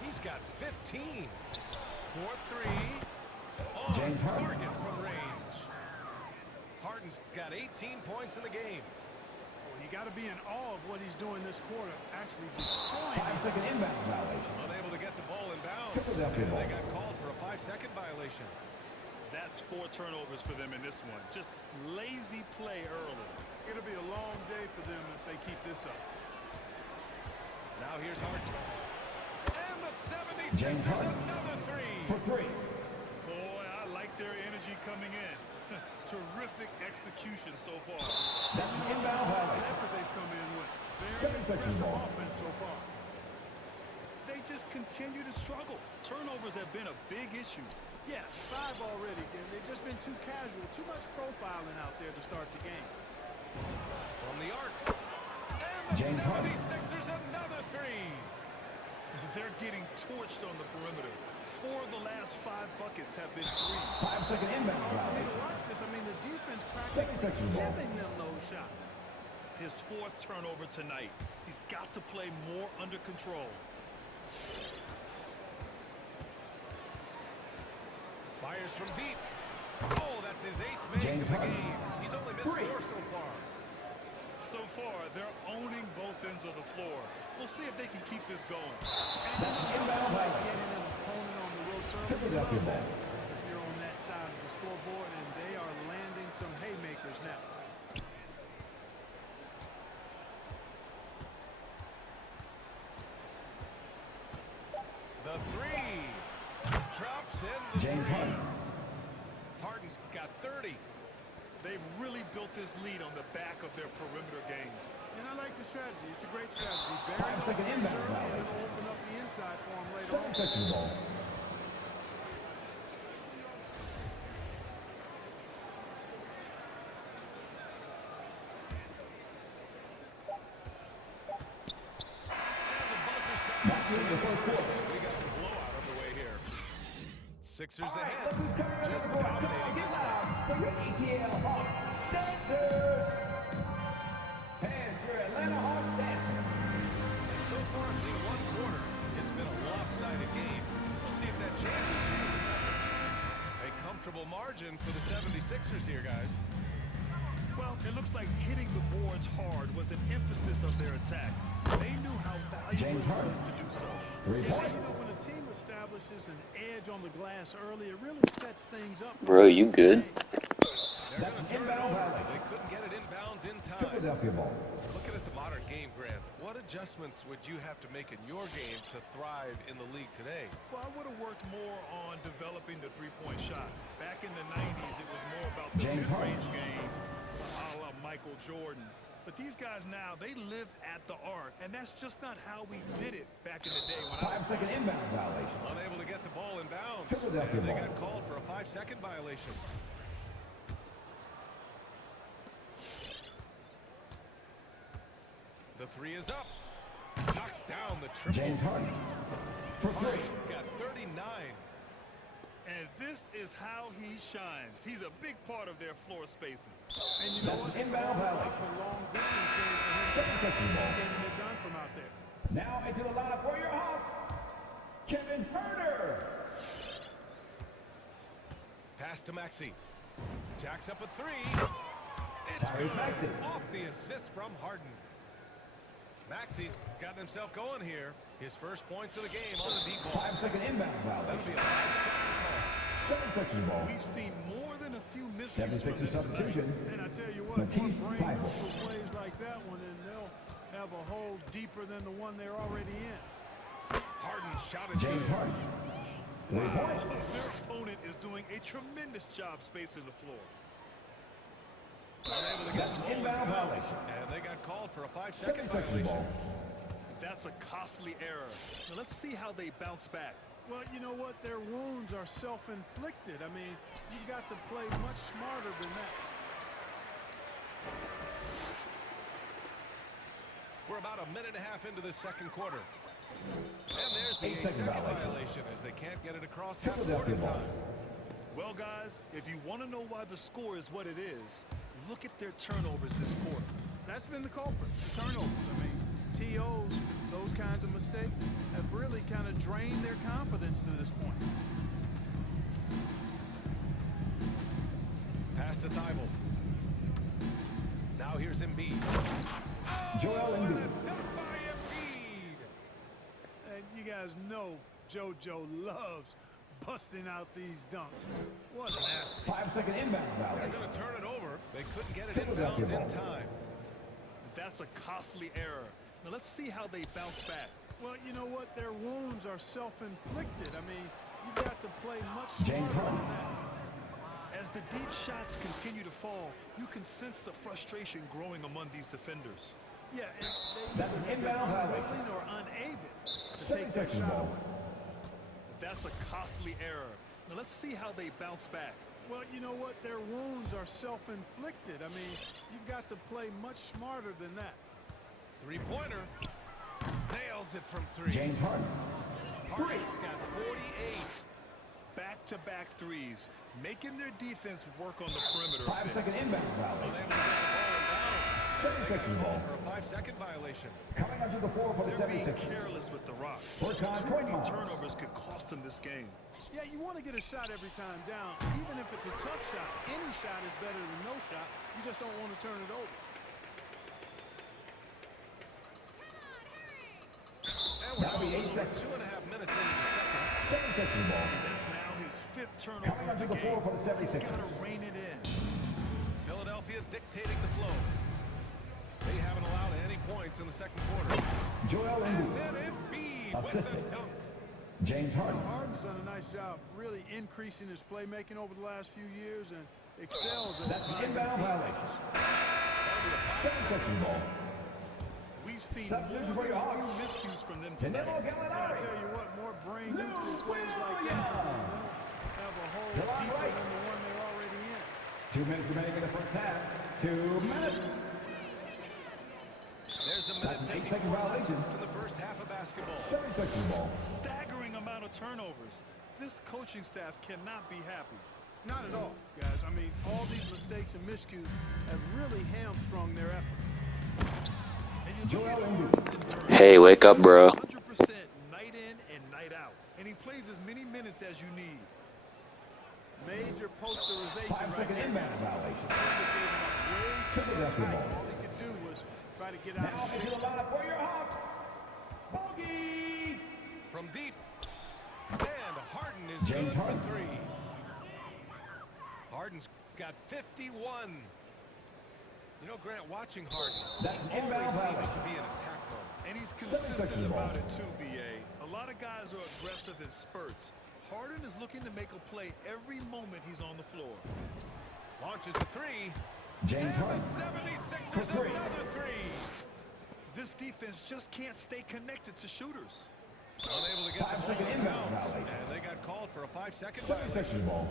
He's got 15. 4-3. On James Harden. target from range. Harden's got 18 points in the game. Well, you got to be in awe of what he's doing this quarter, actually destroying. 5-second inbound violation. Unable to get the ball in bounds. Philadelphia And they ball. got called for a 5-second violation. That's 4 turnovers for them in this one. Just lazy play early. It'll be a long day for them if they keep this up. Now here's Harden. And the 76ers James Harden. another 3. For 3. Boy, I like their energy coming in. Terrific execution so far. That's an inbound The violation. effort they've come in with. Very 76ers impressive ball. offense so far. They just continue to struggle. Turnovers have been a big issue. Yeah, 5 already, and they've just been too casual, too much profiling out there to start the game. From the arc. And the James Harden. 76ers another 3. They're getting torched on the perimeter. 4 of the last 5 buckets have been threes. 5-second inbound For me to violation. watch this, I mean, the defense practically 76ers ball. giving them those shots. His 4th turnover tonight. He's got to play more under control. Fires from deep. Oh, that's his 8th make James of the Harden. game. He's only missed 3. 4 so far. So far, they're owning both ends of the floor. We'll see if they can keep this going. That's an inbound violation. Getting an opponent on the ropes early. Philadelphia ball. If you're on that side of the scoreboard, and they are landing some haymakers now. The 3. Drops in the James 3. Harden. Harden's got 30. They've really built this lead on the back of their perimeter game. And I like the strategy. It's a great strategy. Bury 5-second those inbound threes early, and violation. it'll open up the inside for them later on. 76ers ball. And the buzzer sounds. That's the first quarter. We got a blowout underway here. Sixers ahead. Just dominating this one. For your ATL Hawks dancers. And your Atlanta Hawks dancers. So far through one quarter, it's been a lopsided game. We'll see if that changes. A comfortable margin for the 76ers here, guys. Well, it looks like hitting the boards hard was an emphasis of their attack. They knew how valuable it was to do so. 3 points. You know, when a team establishes an edge on the glass early, it really sets things up. Bro, you good? They're going to turn it over. They couldn't get it inbounds in time. Philadelphia ball. Looking at the modern game, Grant, what adjustments would you have to make in your game to thrive in the league today? Well, I would have worked more on developing the three-point shot. Back in the 90s, it was more about the mid-range game, a la Michael Jordan. But these guys now, they live at the arc, and that's just not how we did it back in the day. When 5-second inbound violation. Unable to get the ball in bounds. Philadelphia And they ball. got called for a 5-second violation. The three is up. Knocks down the triple. James Harden. For 3. Got 39. And this is how he shines. He's a big part of their floor spacing. And you know what? Inbound violation. A long distance game for him. 7-second ball. Getting it done from out there. Now into the lineup for your Hawks, Kevin Herter. Pass to Maxey. Jacks up a 3. It's Tyrese good. Maxey. Off the assist from Harden. Maxey's gotten himself going here. His first points of the game on the deep ball. 5-second inbound That'll violation. be a 5-second call. 7-second ball. We've seen more than a few miscues. 76er substitution. And I tell you what, Matisse one brain Thybulle. move plays like that one, and they'll have a hole deeper than the one they're already in. Harden shot is James good. Harden. 3 points. Their opponent is doing a tremendous job spacing the floor. Unable to get That's the ball in inbound bounds. violation. And they got called for a 5-second 7-second violation. ball. That's a costly error. Now let's see how they bounce back. Well, you know what? Their wounds are self-inflicted. I mean, you've got to play much smarter than that. We're about a minute and a half into the second quarter. And there's the 8-second 8-second violation. violation as they can't get it across half court Philadelphia in ball. time. Well, guys, if you want to know why the score is what it is, look at their turnovers this quarter. That's been the culprit, the turnovers. I mean, TOs, those kinds of mistakes have really kind of drained their confidence to this point. Pass to Thybulle. Now here's Embiid. Joel And a Embiid. dunk by Embiid. And you guys know JoJo loves busting out these dunks. What an athlete. 5-second inbound They're violation. going to turn it over. They couldn't get it Philadelphia inbounds in ball. time. That's a costly error. Now let's see how they bounce back. Well, you know what? Their wounds are self-inflicted. I mean, you've got to play much James smarter Harden. than that. As the deep shots continue to fall, you can sense the frustration growing among these defenders. Yeah, and That's an inbound violation. unwilling or unable to take that 7-second shot ball. away. That's a costly error. Now let's see how they bounce back. Well, you know what? Their wounds are self-inflicted. I mean, you've got to play much smarter than that. Three-pointer. Nails it from 3. James Harden. Harden's got 48. Back-to-back threes, making their defense work on the perimeter. 5-second inbound Unable to violation. get the ball in bounds. 7-second ball. For a 5-second violation. Coming onto the floor for the They're being 76ers. careless with the rock. First time Too court many marks. turnovers could cost them this game. Yeah, you want to get a shot every time down, even if it's a tough shot. Any shot is better than no shot. You just don't want to turn it over. And we're That'll be 8 over seconds. 2.5 minutes into the second. 7-second ball. That's now his 5th turnover Coming of onto the the floor game. for the He's 76ers. got to rein it in. Philadelphia dictating the flow. They haven't allowed any points in the second quarter. Joel And Embiid. then Embiid with Assisted. the dunk. James Harden. Harden's done a nice job really increasing his playmaking over the last few years and excels at That's an finding inbound teammates. violation. 7-second ball. We've seen Substitution more for than your a few Hawks. miscues from them Danilo tonight. And I Gallinari. tell you what, more brain Lou neutral plays like that, Williams. they'll have a hole They're on deeper right. than the one they're already in. 2 minutes remaining in the first half. 2 minutes. There's a minute 8-second violation. To the first half of basketball. 7-second ball. Staggering amount of turnovers. This coaching staff cannot be happy. Not at all, guys. I mean, all these mistakes and miscues have really hamstrung their effort. And you look at Harden's endurance. Hey, wake up, bro. 100% night in and night out. And he plays as many minutes as you need. Major posterization right 5-second there. inbound violation. Triple basketball. All he could do was try to get out Now of into the the lineup for your Hawks. Bogey. From deep. And Harden is James good Harden. for three. Harden's got 51. You know, Grant, watching Harden, That's an he inbound always seems violation. to be in attack mode. And he's 7-second consistent ball. about it too, BA. A lot of guys are aggressive in spurts. Harden is looking to make a play every moment he's on the floor. Launches a three. James And Harden. the 76ers For three. another three. This defense just can't stay connected to shooters. Unable to get the 5-second ball inbound out of bounds. violation. And they got called for a 5-second violation. 7-second ball.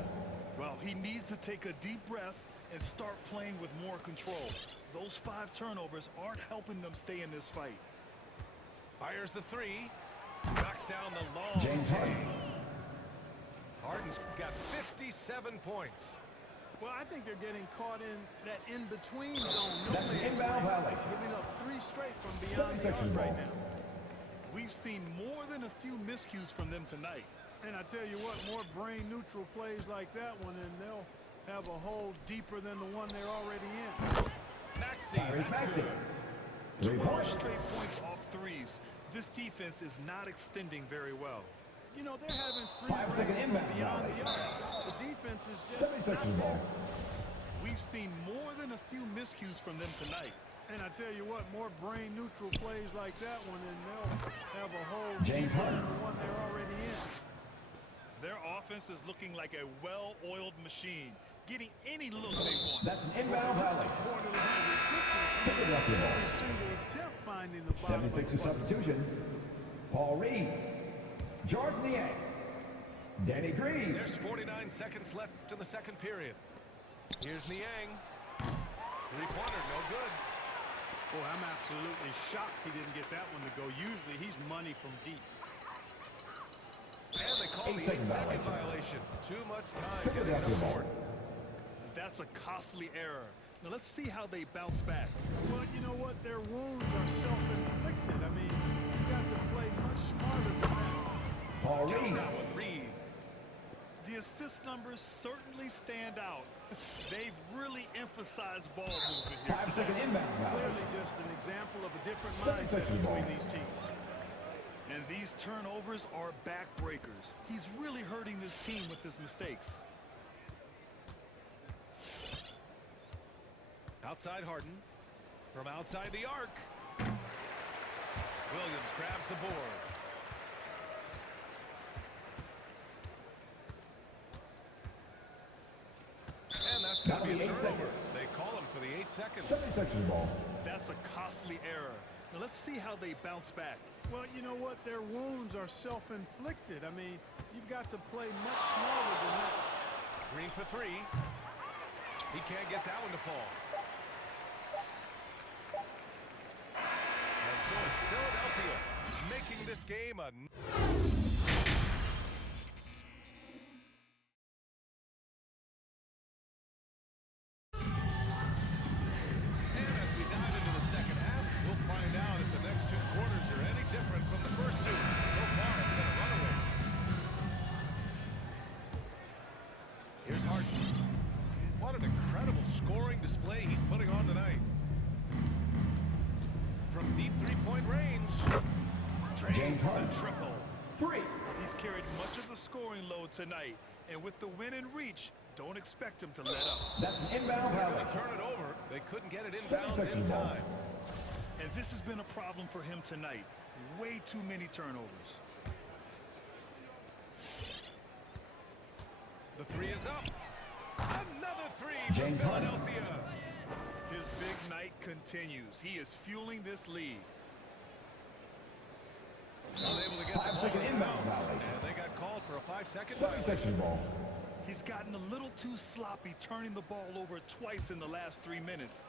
Well, he needs to take a deep breath and start playing with more control. Those 5 turnovers aren't helping them stay in this fight. Fires the three. Knocks down the long James Harden. Harden's got 57 points. Well, I think they're getting caught in that in-between zone. That's an inbound violation. Giving up 3 straight from beyond the 7-second arc right ball. now. We've seen more than a few miscues from them tonight. And I tell you what, more brain-neutral plays like that one, and they'll have a hole deeper than the one they're already in. Tyrese Maxey. 3 12 points. straight points off threes. This defense is not extending very well. You know, they're having free 5-second reign inbound from beyond the violation. arc. The defense is just 7-second not ball. there. We've seen more than a few miscues from them tonight. And I tell you what, more brain-neutral plays like that one, and they'll have a hole James deeper Harden. than the one they're already in. Their offense is looking like a well-oiled machine, getting any look they want. That's an inbound violation. Quarterly ridiculous. Philadelphia ball. Every single attempt finding the bottom of 76er the bucket. substitution. Paul Reed. George Niang. Danny Green. There's 49 seconds left in the second period. Here's Niang. Three-pointer, no good. Boy, I'm absolutely shocked he didn't get that one to go. Usually he's money from deep. And they call the 8-second 8-second violation. violation. Too much time. Philadelphia ball. That's a costly error. Now let's see how they bounce back. Well, you know what? Their wounds are self-inflicted. I mean, you've got to play much smarter than that. Paul Count Reed. that one, Reed. The assist numbers certainly stand out. They've really emphasized ball movement here. 5-second inbound Clearly violation. just an example of a different 7-second mindset ball. between these teams. And these turnovers are backbreakers. He's really hurting this team with his mistakes. Outside Harden. From outside the arc. Williams grabs the board. And that's going to be a 8 turnover. seconds. They call him for the 8 seconds. 7-second ball. That's a costly error. Now let's see how they bounce back. Well, you know what? Their wounds are self-inflicted. I mean, you've got to play much smarter than that. Green for three. He can't get that one to fall. And so it's Philadelphia making this game a... And as we dive into the second half, we'll find out if the next 2 quarters are any different from the first 2. So far, it's been a runaway. Here's Harden. What an incredible scoring display he's putting on tonight. From deep three-point range. James Harden. Triple. 3. He's carried much of the scoring load tonight. And with the win in reach, don't expect him to let up. That's an inbound They're going violation. to turn it over. They couldn't get it inbounds 7-second in ball. time. And this has been a problem for him tonight. Way too many turnovers. The three is up. Another three James for Harden. Philadelphia. His big night continues. He is fueling this lead. Unable to get the ball 5-second in inbound bounds. violation. And they got called for a 5-second violation. 7-second ball. He's gotten a little too sloppy, turning the ball over twice in the last 3 minutes.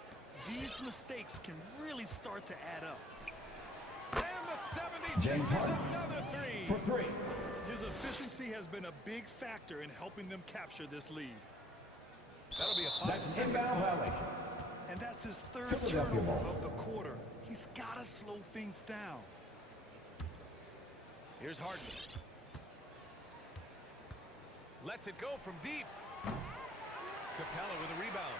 These mistakes can really start to add up. James Harden. Another three. For three. His efficiency has been a big factor in helping them capture this lead. That'll be a That's an 5-second inbound call. violation. And that's his third Philadelphia turnover ball. of the quarter. He's got to slow things down. Here's Harden. Lets it go from deep. Capella with a rebound.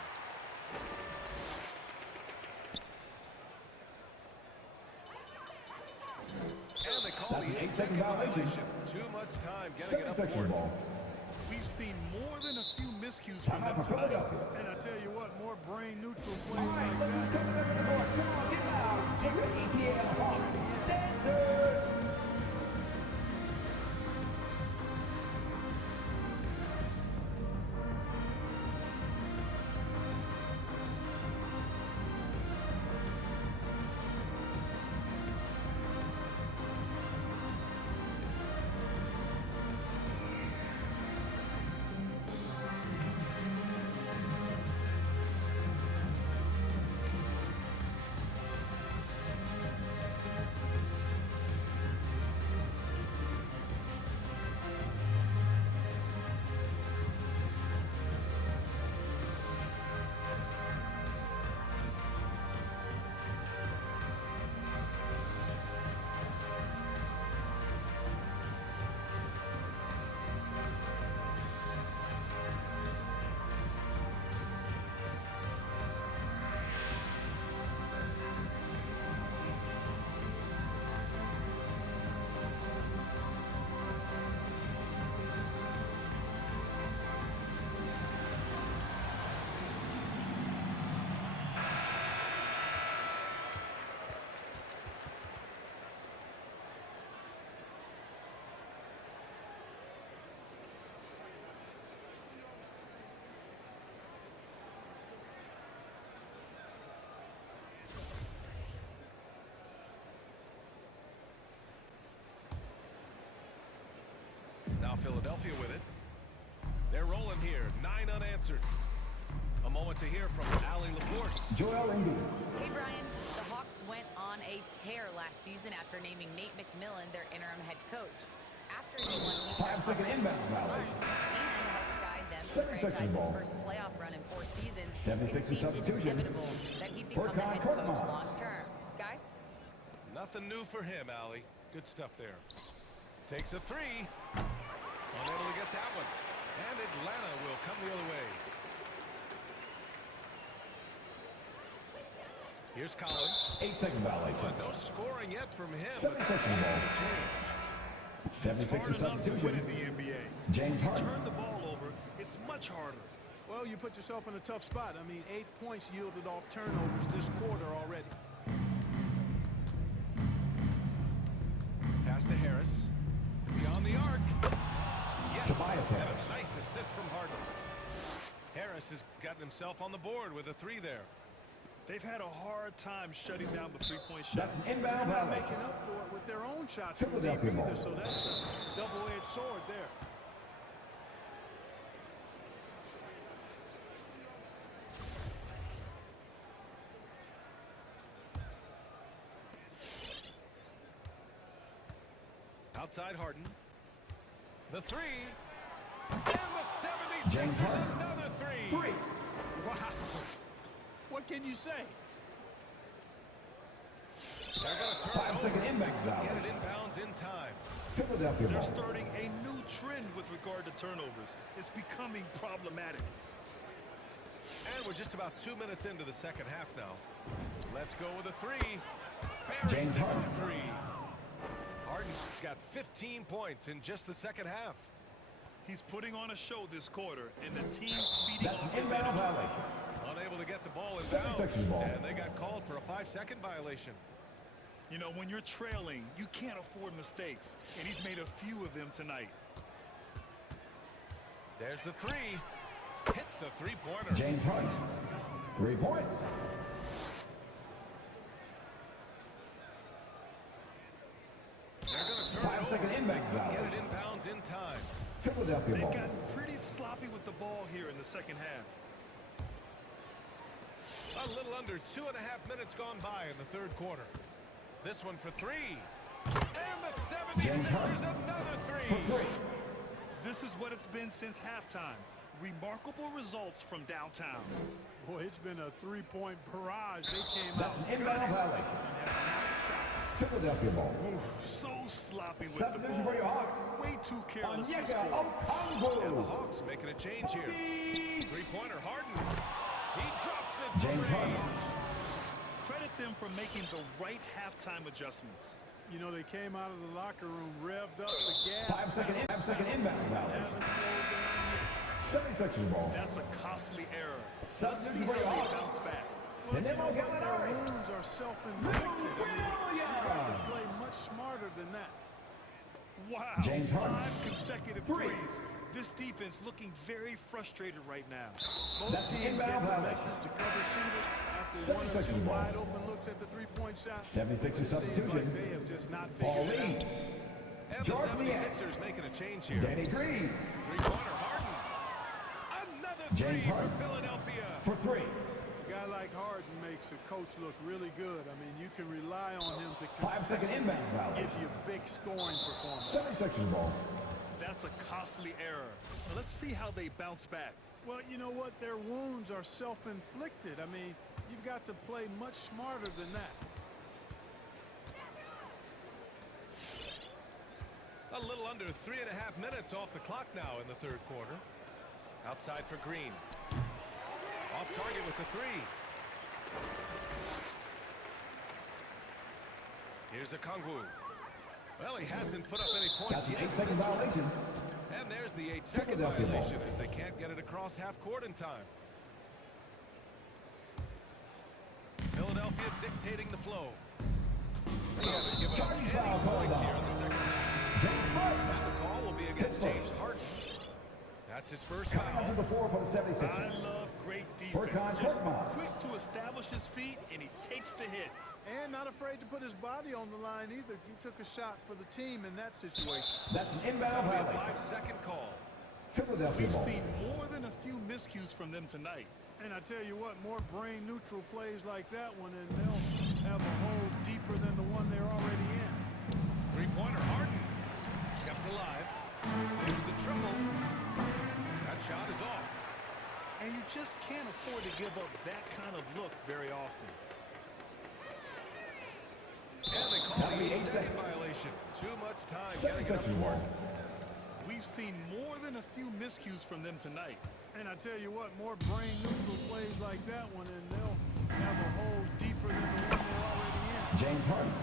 And they call That's the an 8-second 8-second violation. Too much time getting it up 7-second court. ball. We've seen more than a few miscues from Timeout them for tonight. Philadelphia. And I tell you what, more brain-neutral plays All right, like look who's that. coming up in the north. Come on, get loud. Take your ETL Hawks. Dancers. Now Philadelphia with it. They're rolling here. 9 unanswered. A moment to hear from Allie LaForce. Joel Embiid. Hey, Brian. The Hawks went on a tear last season after naming Nate McMillan their interim head coach. After he won Eastern 5-second Conference inbound and violation. helped guide them to 7-second franchise's ball. first playoff run in 4 seasons, 76 it seemed substitution. inevitable that he'd For become the head Court coach Miles. long term. Guys? Nothing new for him, Allie. Good stuff there. Takes a three. Unable to get that one. And Atlanta will come the other way. Here's Collins. 8-second violation. But no scoring yet from him. 7-second ball. 76 Hard enough to win substitution. in the NBA. James If you Harden. turn the ball over, it's much harder. Well, you put yourself in a tough spot. I mean, 8 points yielded off turnovers this quarter already. Pass to Harris. Beyond the arc. Yes. Tobias And Harris. a nice assist from Harden. Harris has gotten himself on the board with a three there. They've had a hard time shutting down the three-point shot. That's an inbound They're not violation. making up for it with their own shots from deep Philadelphia ball. either, so that's a double-edged sword there. Outside Harden. The three. And the 76ers James Harden. another three. Three. Wow. What can you say? They're going to turn it 5-second over. inbound Get violation. it inbounds in time. Philadelphia They're ball. starting a new trend with regard to turnovers. It's becoming problematic. And we're just about 2 minutes into the second half now. Let's go with a three. Buries James it Harden. from three. Harden's got 15 points in just the second half. He's putting on a show this quarter, and the team's feeding That's an off his inbound energy. violation. Unable to get the ball in 7-second bounds. ball. And they got called for a 5-second violation. You know, when you're trailing, you can't afford mistakes, and he's made a few of them tonight. There's the three. Hits the three-pointer. James Harden. 3 points. They're going to turn it 5-second over. inbound They couldn't get violation. it inbounds in time. Philadelphia They've ball. gotten pretty sloppy with the ball here in the second half. A little under 2.5 minutes gone by in the third quarter. This one for three. And the 76ers another three. This is what it's been since halftime. Remarkable results from downtown. Boy, it's been a three-point barrage. They came That's out an inbound violation. Philadelphia ball. So sloppy with the Substitution for your ball. Hawks. Way too careless this Onyeka quarter. And the Okongwu. Hawks making a change here. Three-pointer Harden. He drops it for James range. Harden. Credit them for making the right halftime adjustments. You know, they came out of the locker room, revved up the gas. 5 second inbound violation. Haven't slowed down yet. 76ers ball. That's a costly error. Let's see Substitution how for your they Hawks. bounce back. Look, you know Danilo what? Their Gallinari. wounds are self-inflicted. I mean, you got to play much smarter than that. Wow, James Harden. 5 consecutive Three. threes. This defense looking very frustrated right now. Both That's teams inbound get the violation. message to cover shooters after 7 one or seconds two ball. wide open looks at the three-point shot. 76ers It seems substitution. like they have just not Ball figured it lead. out. And George the Niang. 76ers making a change here. Danny Green. Three-pointer Harden. Another James three Harden. for Philadelphia. For 3. A guy like Harden makes a coach look really good. I mean, you can rely on him to 5 second consistently inbound violation. give you big scoring performance. 76ers ball. That's a costly error. Now let's see how they bounce back. Well, you know what? Their wounds are self-inflicted. I mean, you've got to play much smarter than that. A little under 3.5 minutes off the clock now in the third quarter. Outside for Green. Off target with the three. Here's Okongwu. Well, he hasn't put up any points That's an yet. 8 second violation. And there's the 8-second Philadelphia ball. violation as they can't get it across half court in time. Philadelphia dictating the flow. They haven't given up Charging any foul called points on. here in the second half. James Harden. And the call will be against His James first. Harden. That's his first Coming up to foul. the floor for the 76ers. I love great Furkan defense. Just Korkmaz. quick to establish his feet, and he takes the hit. And not afraid to put his body on the line either. He took a shot for the team in that situation. That's an inbound That'll be a violation. 5-second call. Philadelphia We've ball. seen more than a few miscues from them tonight. And I tell you what, more brain-neutral plays like that one, and they'll have a hole deeper than the one they're already in. Three-pointer Harden. Kept alive. Here's the triple. That shot is off. And you just can't afford to give up that kind of look very often. And they call That'll the be 8 8-second seconds. violation. Too much time getting it up 76ers ball. court. We've seen more than a few miscues from them tonight. And I tell you what, more brain-neutral plays like that one, and they'll have a hole deeper than the one they're already in. James Harden.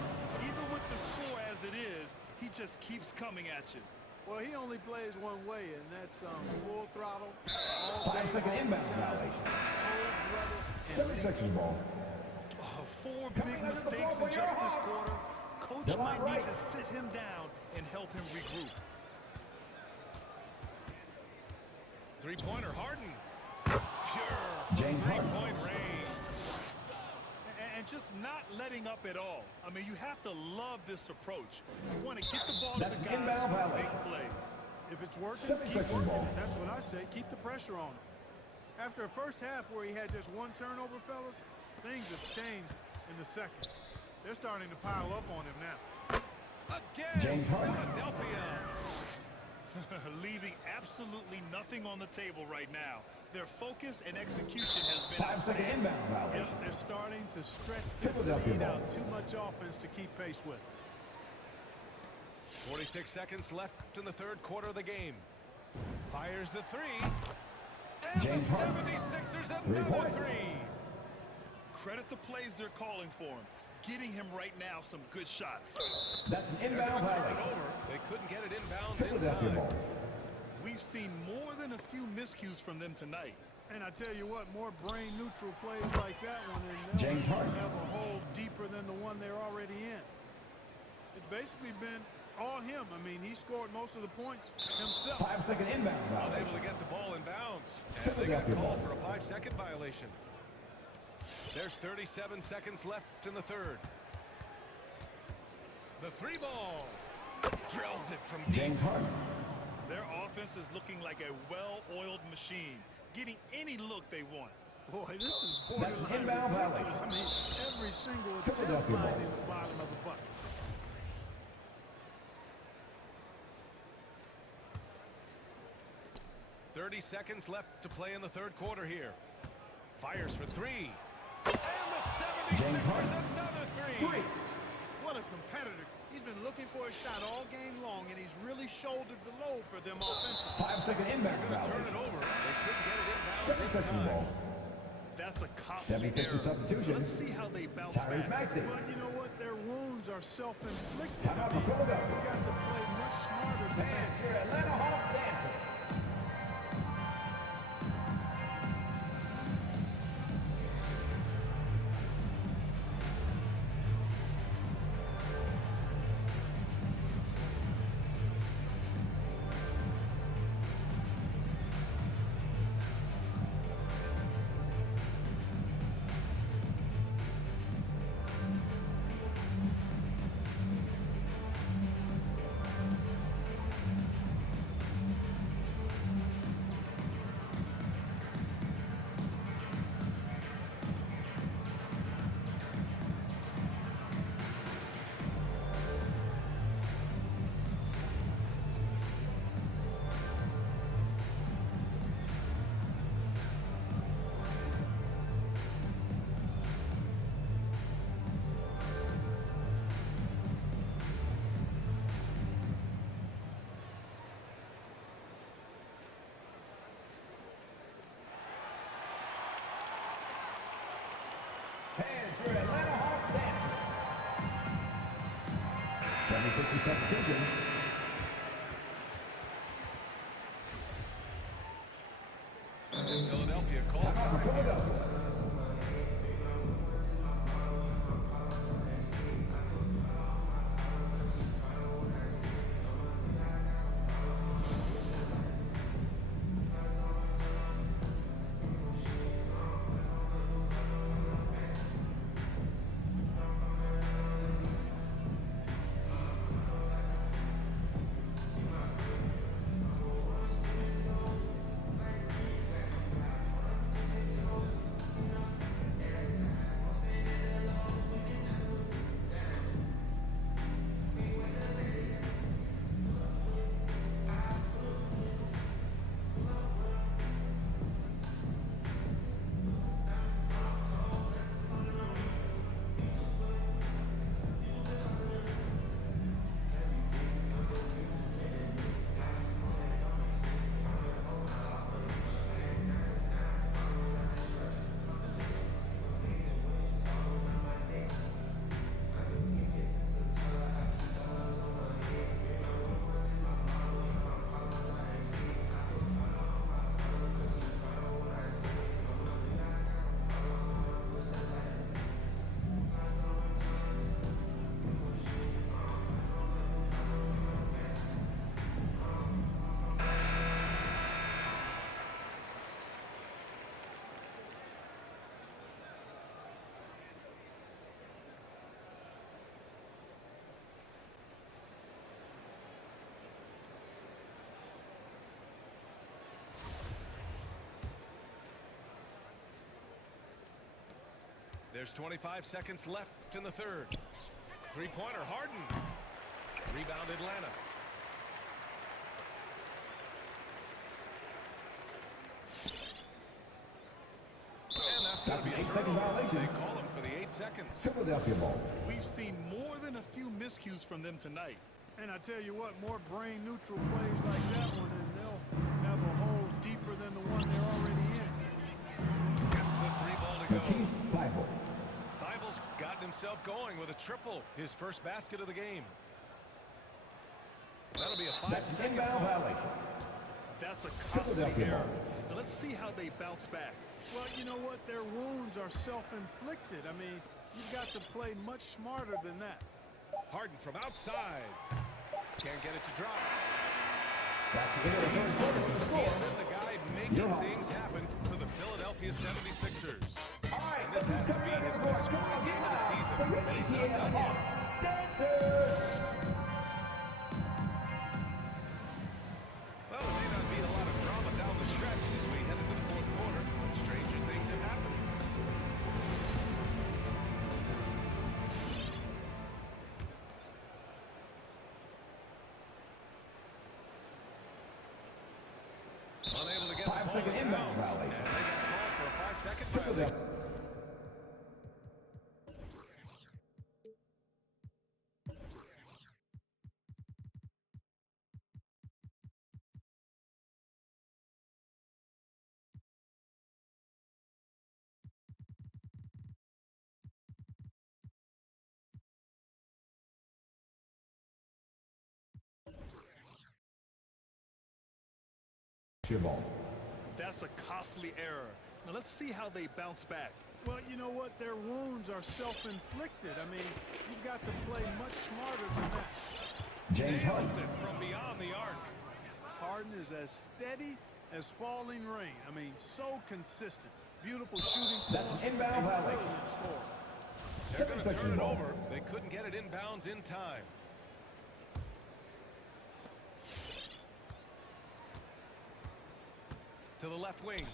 Even with the score as it is, he just keeps coming at you. Well, he only plays one way, and that's full throttle. all 5 day, second all the inbound time. violation. Cold-blooded, and 76ers ball. Oh, 4 Coming big up to the mistakes floor in for just your this Hawks. quarter. Coach They're might on right. need to sit him down and help him regroup. Three-pointer Harden. Pure James Harden. three-point range. And just not letting up at all. I mean, you have to love this approach. You want to get the ball to That's the an guys inbound who violation. make plays. if it's working, 76ers keep working. ball. That's what I say. Keep the pressure on him. After a first half where he had just one turnover, fellas, things have changed in the second. They're starting to pile up on him now. Again, James Harden. Philadelphia. Leaving absolutely nothing on the table right now. Their focus and execution has been 5 second outstanding. inbound violation. Yep, they're starting to stretch this Philadelphia lead ball. out. Too much offense to keep pace with. 46 seconds left in the third quarter of the game. Fires the three. And James the Harden. 76ers 3 another points. three. Credit the plays they're calling for him. Getting him right now some good shots. That's an They're inbound gonna turn it violation. over. They couldn't get it inbounds in Philadelphia time. ball. We've seen more than a few miscues from them tonight. And I tell you what, more brain-neutral plays like that one, and they'll James Harden. have a hole deeper than the one they're already in. It's basically been all him. I mean, he scored most of the points himself. 5 second inbound Unable to violation. get the ball in bounds. And they got Philadelphia called ball. for a 5-second violation. There's 37 seconds left in the third. The three ball. Drills it from deep. James Harden. Their offense is looking like a well-oiled machine, getting any look they want. Boy, this is That's an borderline inbound ridiculous. I violation. mean, every single attempt Philadelphia ball. finding the bottom of the bucket. 30 seconds left to play in the third quarter here. Fires for three. And the 76ers another three. What a competitor. He's been looking for a shot all game long, and he's really shouldered the load for them offensively. 5-second inbound. They're going to turn it over. They couldn't get it inbound. 7-second ball. That's a costly 76 error. substitution. Let's see how they bounce Tyrese back. Maxey. But you know what? Their wounds are self-inflicted. Timeout for Philadelphia. They've got to play much smarter than that. And your Atlanta Hawks dancer. And your Atlanta Hawks dancer. 76 substitution. And Philadelphia calls time. Philadelphia. There's 25 seconds left in the third. Three-pointer, Harden. Rebound, Atlanta. And that's going to be a 8-second violation. They call him for the 8 seconds. Philadelphia ball. We've seen more than a few miscues from them tonight. And I tell you what, more brain-neutral plays like that one, and they'll have a hole deeper than the one they're already in. Gets the three ball to go. Matisse Thybulle. Thybulle's gotten himself going with a triple, his first basket of the game. That'll be a 5-second inbound violation. That's a costly error. Now let's see how they bounce back. Well, you know what? Their wounds are self-inflicted. I mean, you've got to play much smarter than that. Harden from outside. Can't get it to drop. Back to the third quarter with the score. He's been the guy making things happen for the Philadelphia 76ers. And this has to be his best scoring game of the season. And he's not done yet. Well, there may not be a lot of drama down the stretch as we head into the fourth quarter. Stranger things have happened. Unable to 5-second inbound violation. And they got called for a 5-second violation. Your ball. That's a costly error. Now let's see how they bounce back. Well, you know what? Their wounds are self-inflicted. I mean, you've got to play much smarter than that. James Harden. From beyond the arc. Harden is as steady as falling rain. I mean, so consistent. Beautiful shooting form. That's an inbound violation. Score. They're going to turn it over. They couldn't get it inbounds in time. To the left wing.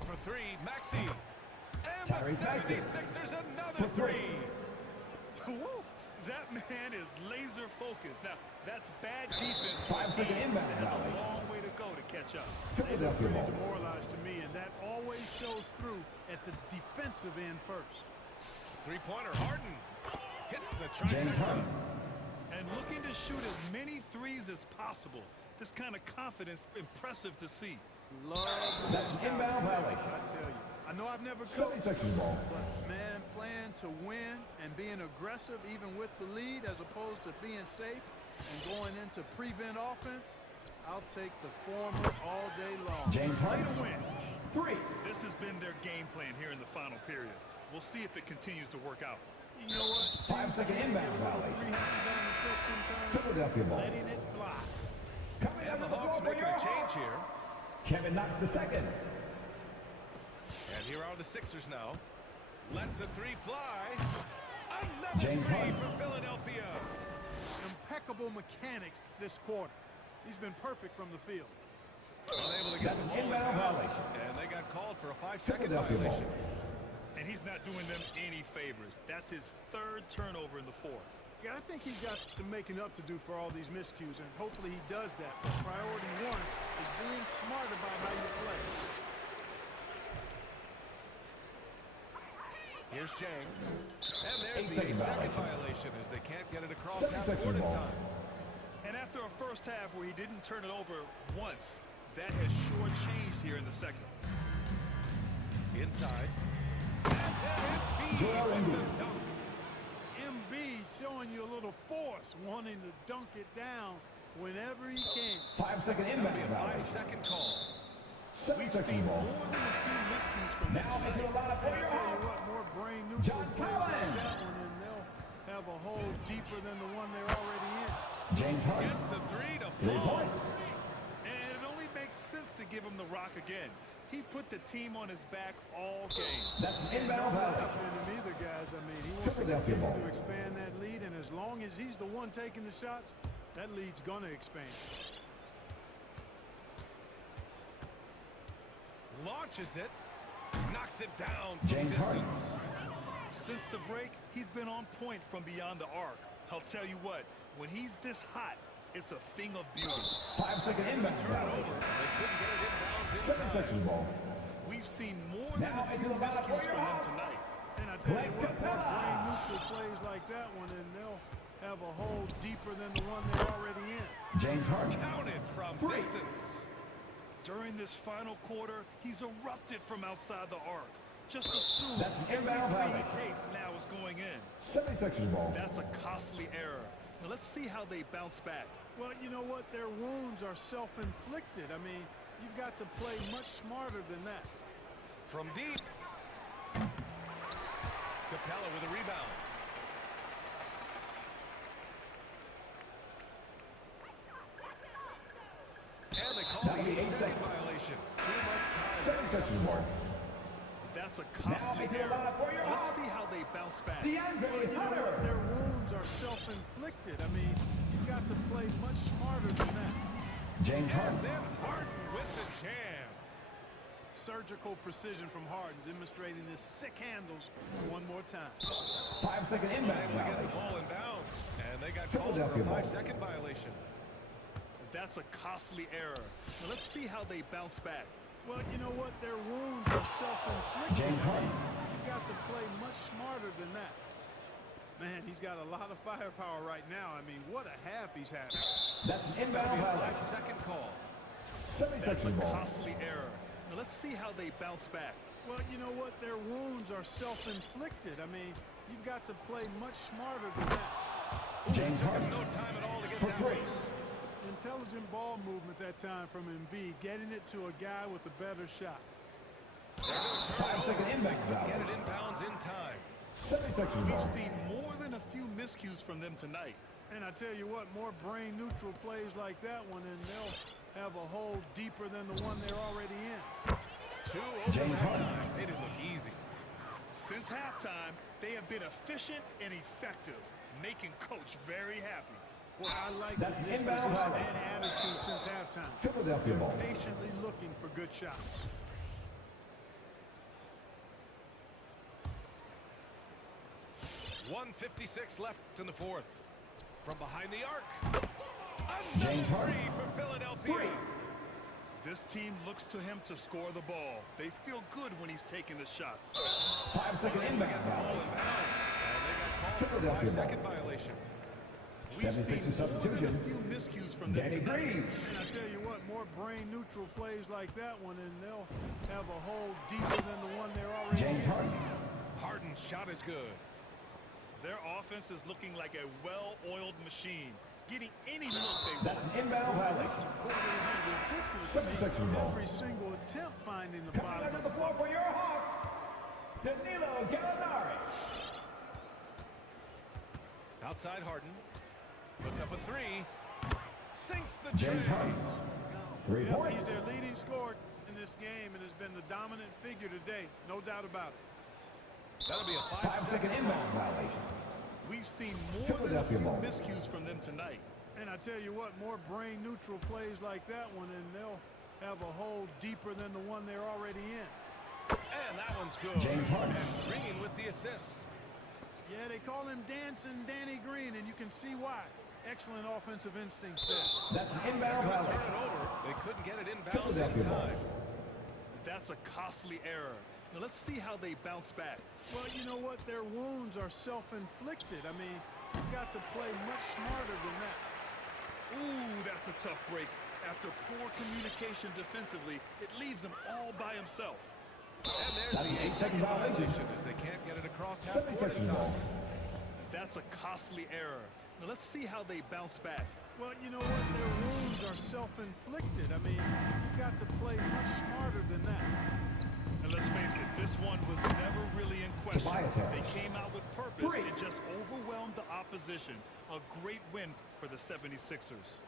For three, Maxey. And the 76ers another three. Whoa, that man is laser focused. Now, that's bad defense. 5-second inbound That's violation. a long way to go to catch up. They look pretty demoralized to me, and that always shows through at the defensive end first. Three-pointer, Harden. Hits the James Harden. And looking to shoot as many threes as possible. This kind of confidence, impressive to see. Love That's an inbound violation. I tell you. I know I've never coached, 76ers ball. but man, playing to win and being aggressive even with the lead as opposed to being safe and going into prevent offense, I'll take the former all day long. James Play Harden. to win. 3. This has been their game plan here in the final period. We'll see if it continues to work out. You know what? 5-second inbound violation. Philadelphia ball. Letting it fly. Coming And out the of the Hawks floor for making your a change here. Kevin knocks the second. And here are the Sixers now. Lets the three fly. Another James three Harden. for Philadelphia. Impeccable mechanics this quarter. He's been perfect from the field. Unable to get the ball inbound inbounds. violation. And they got called for a 5-second Philadelphia ball. violation. And he's not doing them any favors. That's his third turnover in the fourth. Yeah, I think he's got some making up to do for all these miscues, and hopefully he does that. But priority one is being smart about how you play. Here's Chang. And there's 8-second the 8-second violation. violation as they can't get it across 7 half seconds court in ball. time. And after a first half where he didn't turn it over once, that has sure changed here in the second. Inside. And then Embiid with the dunk. MB showing you a little force, wanting to dunk it down whenever he can. 5-second inbound A violation. 5-second call. 7-second ball. More than a few miscues from Now this into the lineup for And I your tell you Hawks. what, more brain neutral John plays like Collins. that one, and they'll have a hole deeper than the one they're already in. James Harden. Gets the three to 3 fall. points. And it only makes sense to give him the rock again. He put the team on his back all game. That's an inbound Not violation. happening to either, guys. I mean, he wants to Philadelphia continue ball. to expand that lead, and as long as he's the one taking the shots, that lead's going to expand. Launches it. Knocks it down from James Harden. distance. Since the break, he's been on point from beyond the arc. I'll tell you what, when he's this hot, it's a thing of beauty. 5-second inbound Turn it over. violation. They couldn't get it inbounds in 7-second time. ball. We've seen more Now than a into few the lineup for miscues your from him Hawks. tonight. And I tell you Clint what, more Capella. brain neutral plays like that one, and they'll have a hole deeper than the one they're already in. James Harden. Counted from 3. distance. During this final quarter, he's erupted from outside the arc. Just assume That's an every inbound three he violation. takes now is going in. 76ers ball. That's a costly error. Now let's see how they bounce back. Well, you know what? Their wounds are self-inflicted. I mean, you've got to play much smarter than that. From deep. Capella with a rebound. And they call That'll the be 8 8-second seconds. violation. Too much time. 7-second ball. That's a Now costly into the error. lineup for your Let's Hawks. see how they bounce back. You DeAndre know what? Hunter. Their wounds are self-inflicted. I mean, you've got to play much smarter than that. James And Harden. then Harden with the jam. Surgical precision from Harden, demonstrating his sick handles one more time. 5-second inbound Able to get the violation. ball in bounds. And they got called for Philadelphia a ball. 5-second violation. That's a costly error. Now let's see how they bounce back. Well, you know what? Their wounds are self-inflicted. James Harden. You've got to play much smarter than that. Man, he's got a lot of firepower right now. I mean, what a half he's having. That's an inbound violation. 5-second call. 76ers ball. Costly error. Now let's see how they bounce back. Well, you know what? Their wounds are self-inflicted. I mean, you've got to play much smarter than that. James Harden. No time at all to get For that 3. one. Intelligent ball movement that time from Embiid, getting it to a guy with a better shot. 5-second inbound Get it violation. inbounds in time. 76ers We've ball. seen more than a few miscues from them tonight. And I tell you what, more brain-neutral plays like that one, and they'll have a hole deeper than the one they're already in. 2 over James that Harden. time. Made it look easy. Since halftime, they have been efficient and effective, making Coach very happy. Boy, I like That's the an inbound disposition violation. and attitude since halftime. Philadelphia ball. Patiently looking for good shots. .156 left in the fourth. From behind the arc. James Another Harden. 3 for Philadelphia. 3. This team looks to him to score the ball. They feel good when he's taking the shots. 5-second inbound violation. And they got called for a Philadelphia 5-second ball. violation. 76ers More than a substitution. few miscues from them Danny tonight. Green. And I tell you what, more brain-neutral plays like that one, and they'll have a hole deeper than the one they're already James in. Harden. Harden's shot is good. Their offense is looking like a well-oiled machine, getting any look they That's want. an inbound This is violation. borderline ridiculous. I mean, 76ers ball. every single attempt finding the Coming bottom under of the the floor bucket. for your Hawks, Danilo Gallinari. Outside Harden. Puts up a 3. Sinks the James tray. Harden. 3 Yep, points. he's their leading scorer in this game and has been the dominant figure today. No doubt about it. That'll be a 5-second inbound violation. We've seen more Philadelphia than a ball. few miscues from them tonight. And I tell you what, more brain-neutral plays like that one, and they'll have a hole deeper than the one they're already in. And that one's good. James Harden. And Green with the assist. Yeah, they call him Dancing Danny Green, and you can see why. Excellent offensive instincts there. That's an inbound Gonna turn violation. it over. They couldn't get it inbounds Philadelphia in ball. time. That's a costly error. Now let's see how they bounce back. Well, you know what? Their wounds are self-inflicted. I mean, you've got to play much smarter than that. Ooh, that's a tough break. After poor communication defensively, it leaves him all by himself. And there's That's the an 8-second 8-second violation. violation as they can't get it across half court 76ers in ball. time. That's a costly error. Now let's see how they bounce back. Well, you know what? Their wounds are self-inflicted. I mean, you've got to play much smarter than that. And let's face it, this one was never really in question. Tobias Harris. They came out with purpose 3. and just overwhelmed the opposition. A great win for the 76ers.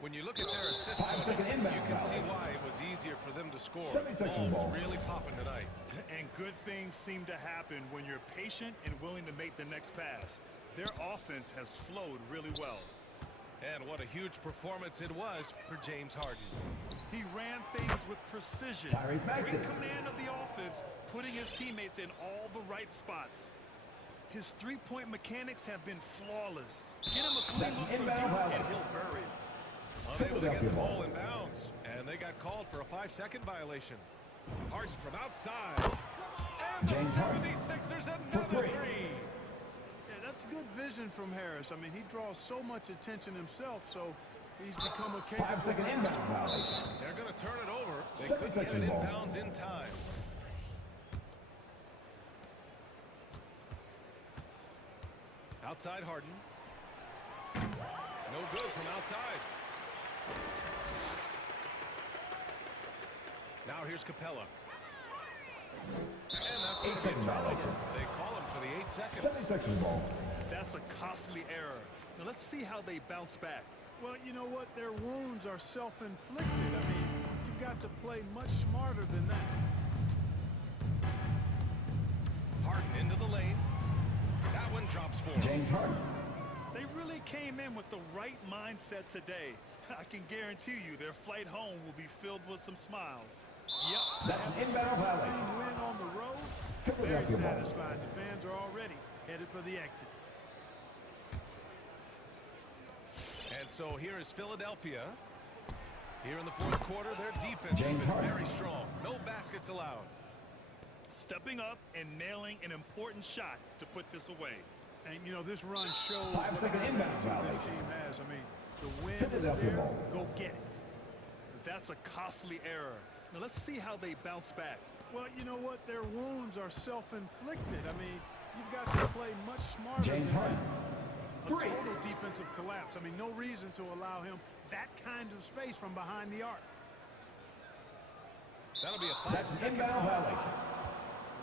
When you look at their assist 5-second totals, inbound you can see violation. why it was easier for them to score. 76ers Ball ball. was really popping tonight. And good things seem to happen when you're patient and willing to make the next pass. Their offense has flowed really well. And what a huge performance it was for James Harden. He ran things with precision. Tyrese Maxey. Great command of the offense, putting his teammates in all the right spots. His three-point mechanics have been flawless. Get him a clean That's look an from inbound deep, and violation. he'll bury it. Unable to get Philadelphia the ball. ball in bounds, and they got called for a 5-second violation. Harden from outside. And the James Harden. 76ers For another 3. 3. Yeah, that's good vision from Harris. I mean, he draws so much attention himself, so he's become a capable 5-second inbound violation. They're going to turn it over. They couldn't get 76ers it ball. inbounds in time. Outside Harden. No good from outside. Now here's Capella. And that's going to be a 8-second violation. turnover. They call him for the 8 seconds. 76ers ball. That's a costly error. Now let's see how they bounce back. Well, you know what? Their wounds are self-inflicted. I mean, you've got to play much smarter than that. Harden into the lane. That one drops for him. James Harden. They really came in with the right mindset today. I can guarantee you their flight home will be filled with some smiles. Yep. That's an inbound violation. Win on the road. Very Philadelphia ball. satisfying. The fans are already headed for the exits. And so here is Philadelphia. Here in the fourth quarter, their defense has been very strong. No baskets allowed. Stepping up and nailing an important shot to put this away. And, you know, this run shows 5 second inbound this team has. I mean, the win is there. Go get it. That's a costly error. Now let's see how they bounce back. Well, you know what? Their wounds are self-inflicted. I mean, you've got to play much smarter than that. A total defensive collapse. I mean, no reason to allow him that kind of space from behind the arc. That'll be a 5-second violation.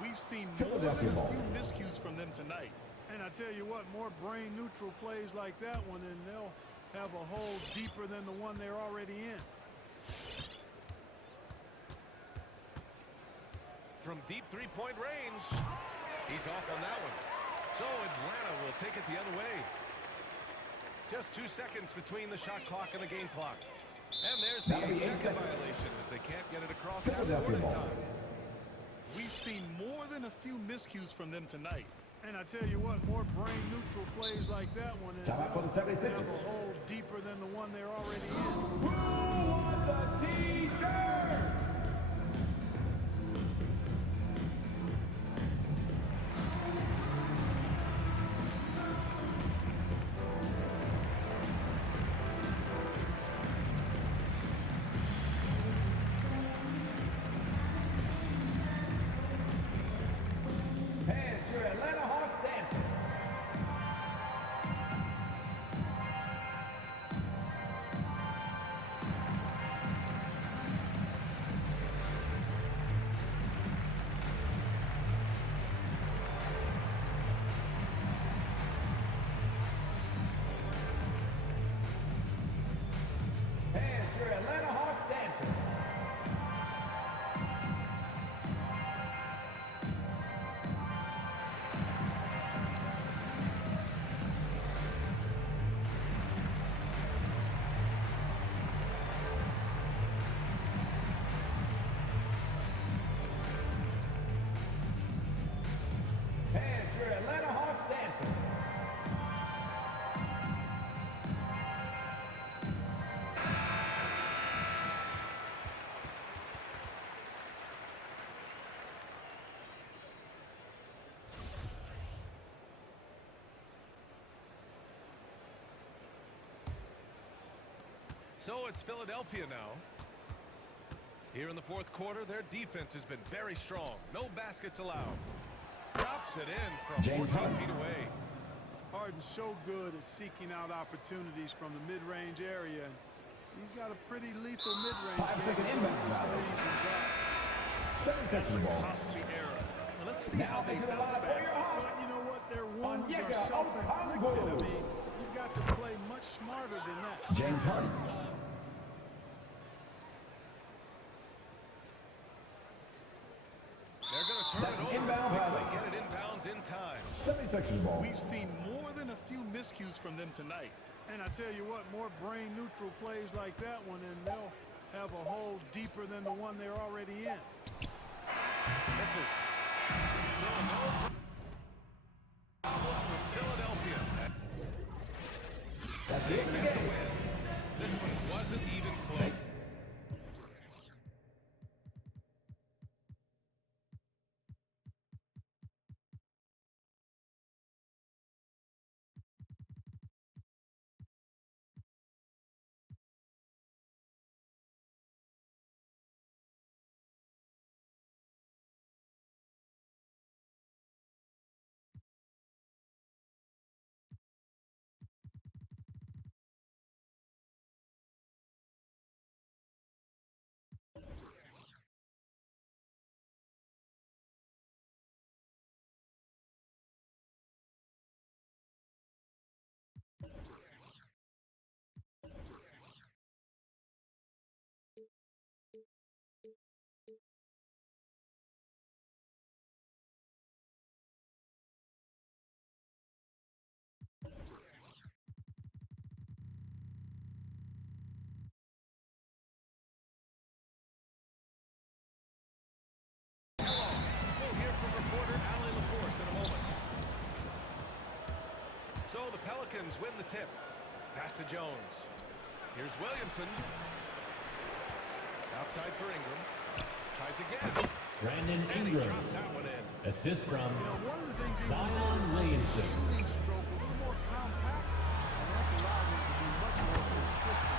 We've seen more than a few miscues from them tonight. And I tell you what, more brain-neutral plays like that one, and they'll have a hole deeper than the one they're already in. From deep three-point range. He's off on that one. So Atlanta will take it the other way. Just 2 seconds between the shot clock and the game clock. And there's the 8-second violation as they can't get it across that board in time. We've seen more than a few miscues from them tonight. And I tell you what, more brain-neutral plays like that one, and Time out for the 76ers. have a hole deeper than the one they're already in. Who wants a T-shirt? So it's Philadelphia now. Here in the fourth quarter, their defense has been very strong. No baskets allowed. Drops it in from 14 feet away. Harden's so good at seeking out opportunities from the mid-range area. He's got a pretty lethal mid-range. 5 second inbound. 7 seconds ball. Costly error. Now let's see how they bounce back. But you know what? Their wounds are self-inflicted. I mean, you've got to play much smarter than that. James Harden. They're going to turn it over. Inbound violation. Get it inbounds in time. 76ers ball. We've seen more than a few miscues from them tonight. And I tell you what, more brain-neutral plays like that one, and they'll have a hole deeper than the one they're already in. This is so no problem for Philadelphia. That's They it. get the win. This one wasn't even close. So the Pelicans win the tip. Pass to Jones. Here's Williamson. Outside for Ingram. Tries again. Brandon And he Ingram. drops that one in. Assist from One of the things he Zion Williamson. shooting stroke a little more compact, and that's allowed him to be much more consistent.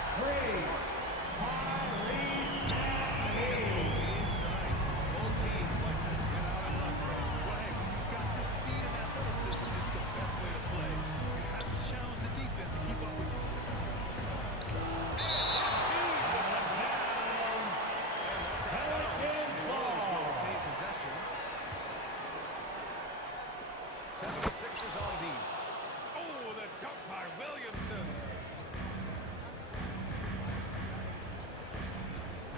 Both teams like to get out and run. Well, hey, you've got the speed and athleticism. It's the best way to play. You have to challenge the defense to keep up with you. Pelicans will retain possession. 76ers on D. Oh, the dunk by Williamson.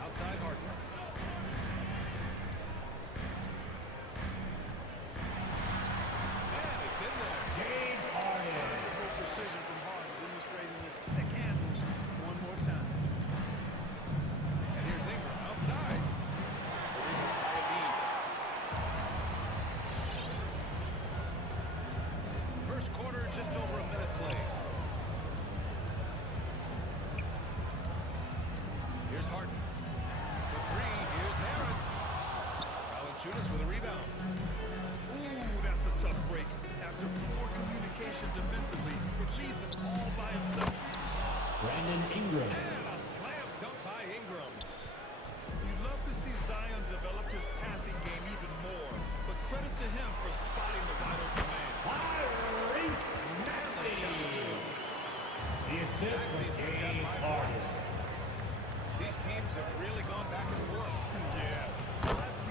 Outside Harden. And it's in there. James Harden. Surgical precision from Harden, demonstrating his sick handles one more time. And here's Ingram outside. The rebound by Embiid. First quarter, just over a minute played. Here's Harden. For three, here's Harris. Valanciunas with a rebound. Ooh, that's a tough break. After poor communication defensively, it leaves him all by himself. Brandon Ingram. And a slam dunk by Ingram. You'd love to see Zion develop his passing game even more, but credit to him for spotting the wide open man. The assist from James Harden. These teams have really gone back and forth. Yeah.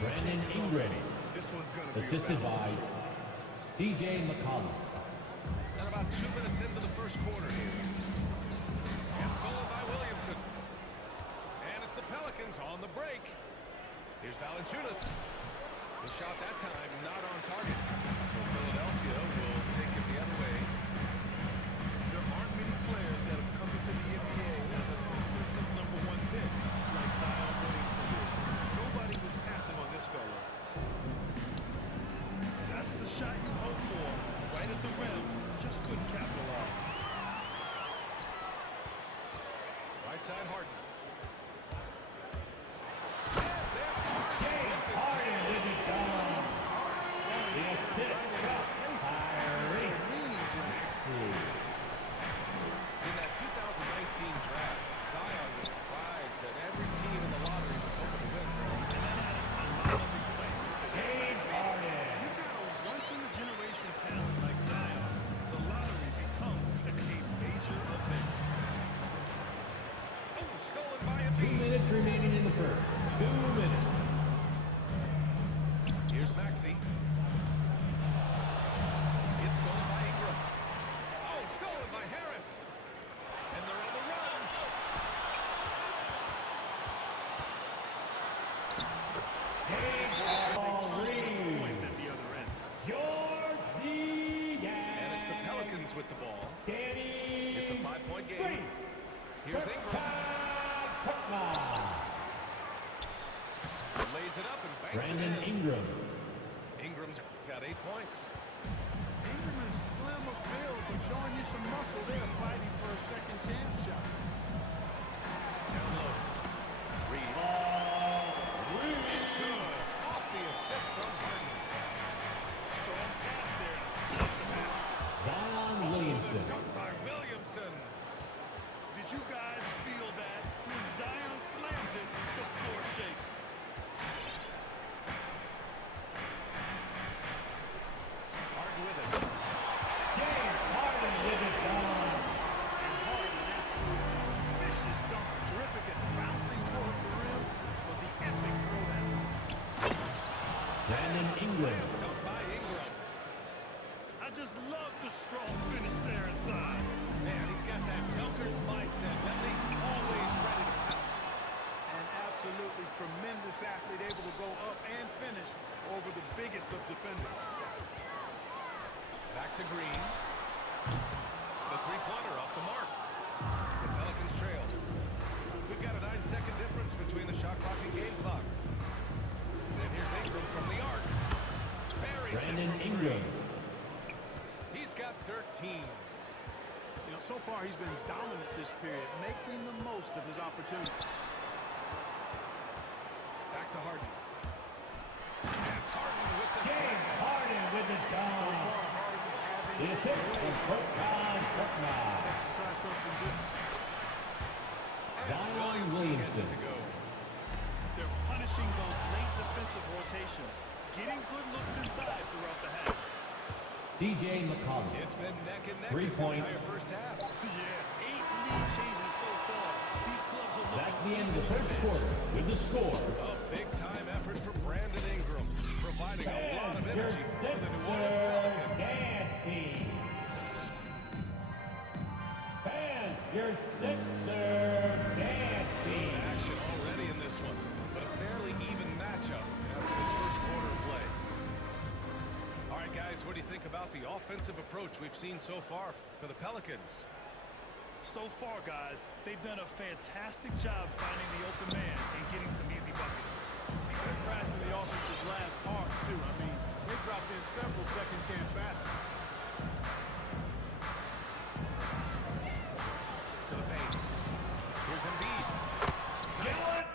Brandon Ingram. This one's going to be Assisted by C.J. McCollum. And about 2 minutes into the first quarter here. And stolen by Williamson. And it's the Pelicans on the break. Here's Valanciunas. The shot that time not on target. So Philadelphia will take it the other way. There aren't many players that have come into the NBA as a consensus #1 pick like Zion Williamson did. Nobody was passing on this fella. That's the shot you hope for, right at the rim. Just couldn't capitalize. Right side Harden. James Harden with it done. The assist from In that 2019 draft, Zion was surprised that every team in the lottery was hoping to win. And that had a lot of excitement today. James Harden. You've got a once-in-a-generation talent like Zion. The lottery becomes a major event. Oh, stolen by 2 Embiid. minutes remaining in the first. 2 minutes. Here's Maxey. It's stolen by Ingram. Oh, stolen by Harris. And they're on the run. Points at the other end. George Degan. And it's the Pelicans with the ball. Danny. It's a 5-point game. Here's Ingram. Lays it up and banks Brandon it in. Ingram. Ingram's got 8 points. Ingram is slim of build, but showing you some muscle there, fighting for a second chance shot. Down low. Reed. It's good. Off the assist from Harden. Strong pass there to stop the pass. Zion Williamson. Dunk by Williamson. Did you guys feel that? When Zion slams it, the floor shakes. Harden with it. James Harden with it done. And Harden, an absolute vicious dunker. Terrific at bouncing towards the rim for the epic throwdown. Brandon Ingram. Dunk by Ingram. I just love the strong finish there inside. Man, he's got that dunker's mindset. Doesn't he? Always ready to pounce. An absolutely tremendous athlete, able to go up and finish over the biggest of defenders. Back to Green. The three-pointer off the mark. The Pelicans trail. We've got a 9-second difference between the shot clock and game clock. And here's Ingram from the arc. Buries Brandon it from Ingram. 3. He's got 13. You know, so far he's been dominant this period, making the most of his opportunity. to Harden. And Harden with the James Harden with the dunk. The assist for first time, Has to try something different. Zion Williamson. They're punishing those late defensive rotations, getting good looks inside throughout the half. C.J. McCollum. It's been neck and neck 3 this points. entire first half. Yeah, 8 lead changes so far. These clubs are looking. That's the end of the first quarter with the score. A big-time effort for Brandon Ingram, providing a lot of energy for the New Orleans Pelicans. Nasty. Fans, your Sixer nasty. Action already in this one, but a fairly even matchup after this first quarter of play. All right, guys, what do you think about the offensive approach we've seen so far for the Pelicans? So far, guys, they've done a fantastic job finding the open man and getting some easy buckets. They're crashing the offensive glass hard, too. I mean, they dropped in several second-chance baskets. To the paint. Here's Embiid. Nice.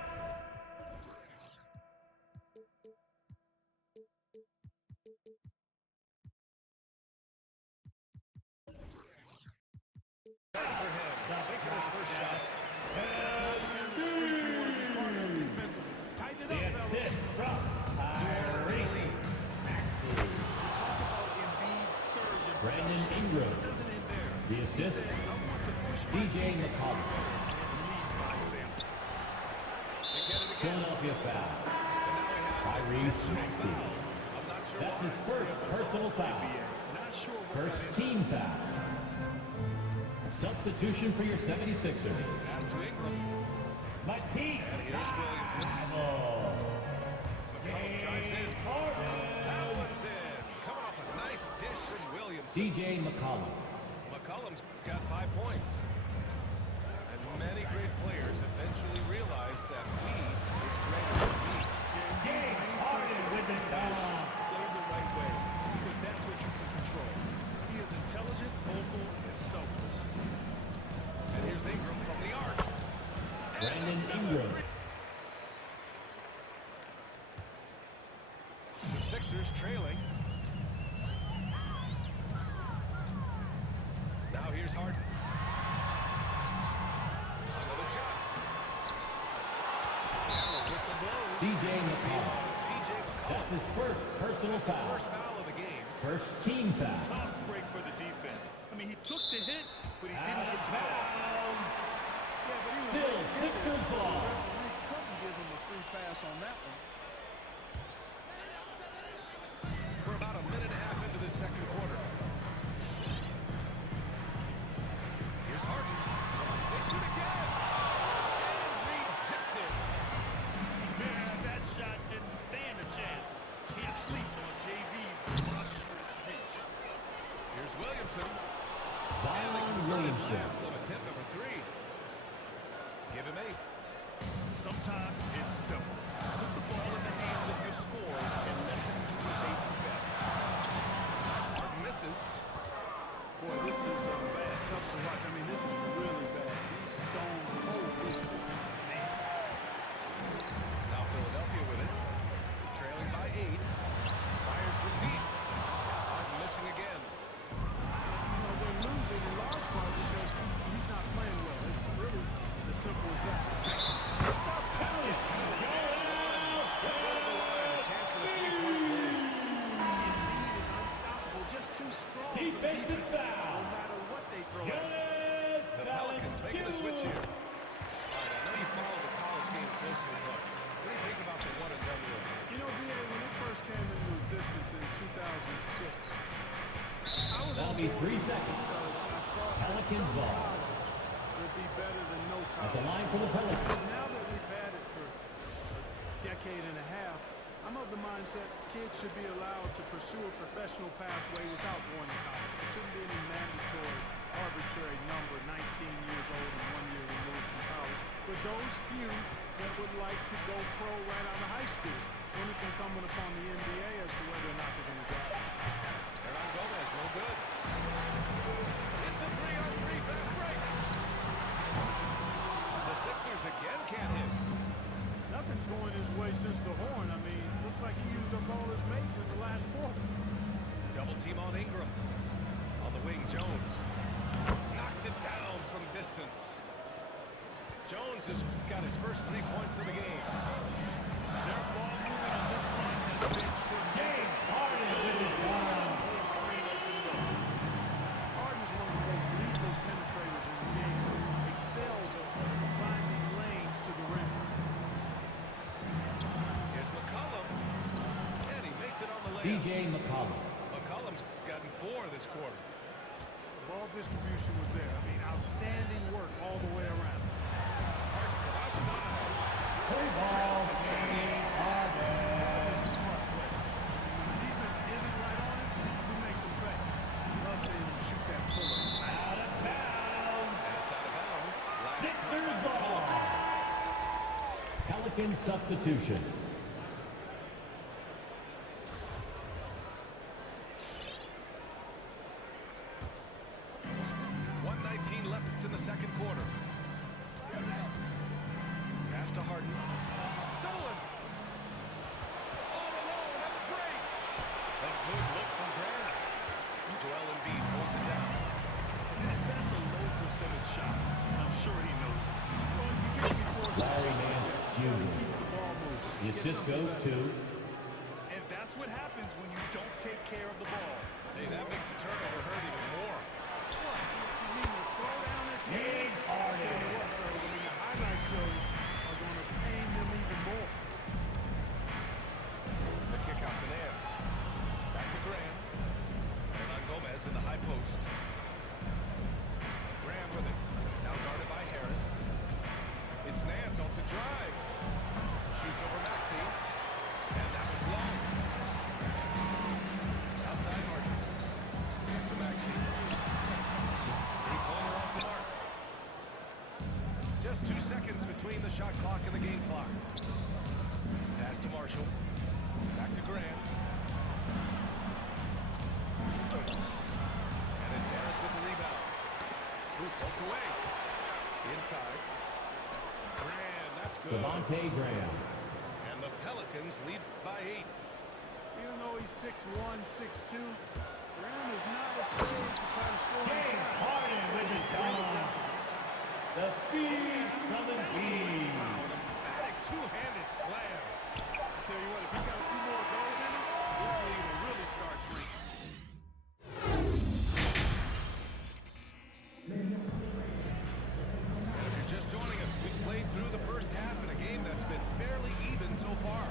For him, taking his first shot. Tighten it The up, fellas. assist from Tyrese Maxey. Talk about Embiid's surge in Brandon production. Ingram. It doesn't end there. The assist, He said, I want to push my C.J. team McCollum. and lead by example. They get it again. Philadelphia foul. Tyrese Maxey. That's his first personal foul. Not sure what First that is. team foul. Substitution for your 76ers. Pass to Ingram. Matisse. And here's Williamson. McCollum drives in. That one's in. Coming off a nice dish from Williamson. C.J. McCollum. McCollum's got 5 points. And many great players eventually realize that we is greater than we. James Harden with the dunk. Play the right way, because that's what you can control. He is intelligent, vocal, and selfless. And here's Ingram from the arc. Brandon Ingram. The Sixers trailing. Now here's Harden. Another shot. And the whistle blows. C.J. McCollum. C.J. McCollum. That's his first personal That's his foul. first foul of the game. First team foul. Tough break for the defense. I mean, he took the hit, but he didn't get the ball. Still Sixers ball. Couldn't give him a free pass on that one. We're about a minute and a half into this second quarter. Here's Harden. They shoot again. And rejected. Man, that shot didn't stand a chance. Can't sleep on JV's monstrous reach. Here's Williamson. Zion Williamson. On attempt number 3. Give him 8. Sometimes it's simple. Put the ball in the hands of your scorers and let them do what they do best. Harden misses. Boy, this is bad. Tough to watch. I mean, this is really bad. He's stone cold. Now Philadelphia with it. Trailing by 8. Fires from deep. Harden missing again. They're losing in large part because he's not playing well. It's really as simple as that. Embiid is unstoppable, just too strong for the Defensive defense, foul. no matter what they throw at him. The Pelicans making a switch here. All right, I know you follow the college game closely, but what do you think about the one-and-done rule? You know, B.A., when it first came into existence in 2006, I was That'll on be board 3 with it seconds. because I thought Pelicans some ball. college would be better than no college. At the line for the Pelicans. But now that we've had it for a decade and a half, I'm of the mindset kids should be allowed to pursue a professional pathway without going to college. There shouldn't be any mandatory, arbitrary number, 19 years old and 1 year removed from college. For those few that would like to go pro right out of high school, when it's incumbent upon the NBA as to whether or not they're going to draft. Hernan Gomez, no good. It's a 3-on-3 fast break. The Sixers again can't hit. Nothing's going his way play since the horn. I mean, looks like he used up all his mates in the last quarter. Double team on Ingram. On the wing, Jones. Knocks it down from distance. Jones has got his first 3 points of the game. Their ball movement on this front has been tremendous. Harden with it down. Harden is one of the most lethal penetrators in the game. Excels at finding lanes to the rim. Here's McCollum. And he makes it on the layup. C.J. McCollum. McCollum's gotten 4 this quarter. Ball distribution was there. I mean, outstanding work all the way around. Harden from outside. Play ball. Harden. It's a smart play. When the defense isn't right on it, he makes them pay. Love seeing him shoot that puller. Out of bounds. That's out of bounds. Sixers ball. Pelican substitution. 1:19 left in the second quarter. Pass to Harden. Stolen. All alone at the break. A good look from Grant. Joel Embiid pulls it down. That's a low percentage shot. I'm sure he knows it. Well, you can't be forcing Larry something Nance like that. You gotta Jr. keep the ball moving. The Get assist something goes better. to And that's what happens when you don't take care of the ball. Hey, that makes the turnover hurt even more. What? You mean the throw down at the James end? Harden. I tell you what, fellas, I mean, the highlight shows are going to pain them even more. The kick out to Nance. Back to Graham. Hernan Gomez in the high post. Graham with it. Now guarded by Harris. It's Nance off the drive. Shoots over Maxey. And that one's long. Outside Harden. Back to Maxey. Three-pointer off the mark. Just 2 seconds between the shot clock and the game clock. Pass to Marshall. Back to Graham. And it's Harris with the rebound. Poked away. Inside. Graham, that's good. Devontae Graham. And the Pelicans lead by 8. Even though he's 6'1", 6'2", Graham is not afraid to try to score James himself. Harden with it down. The feed from the feed. An emphatic two-handed slam. I tell you what, if he's got a few more goals in him, this lead will really start shrinking. And if you're just joining us, we played through the first half in a game that's been fairly even so far.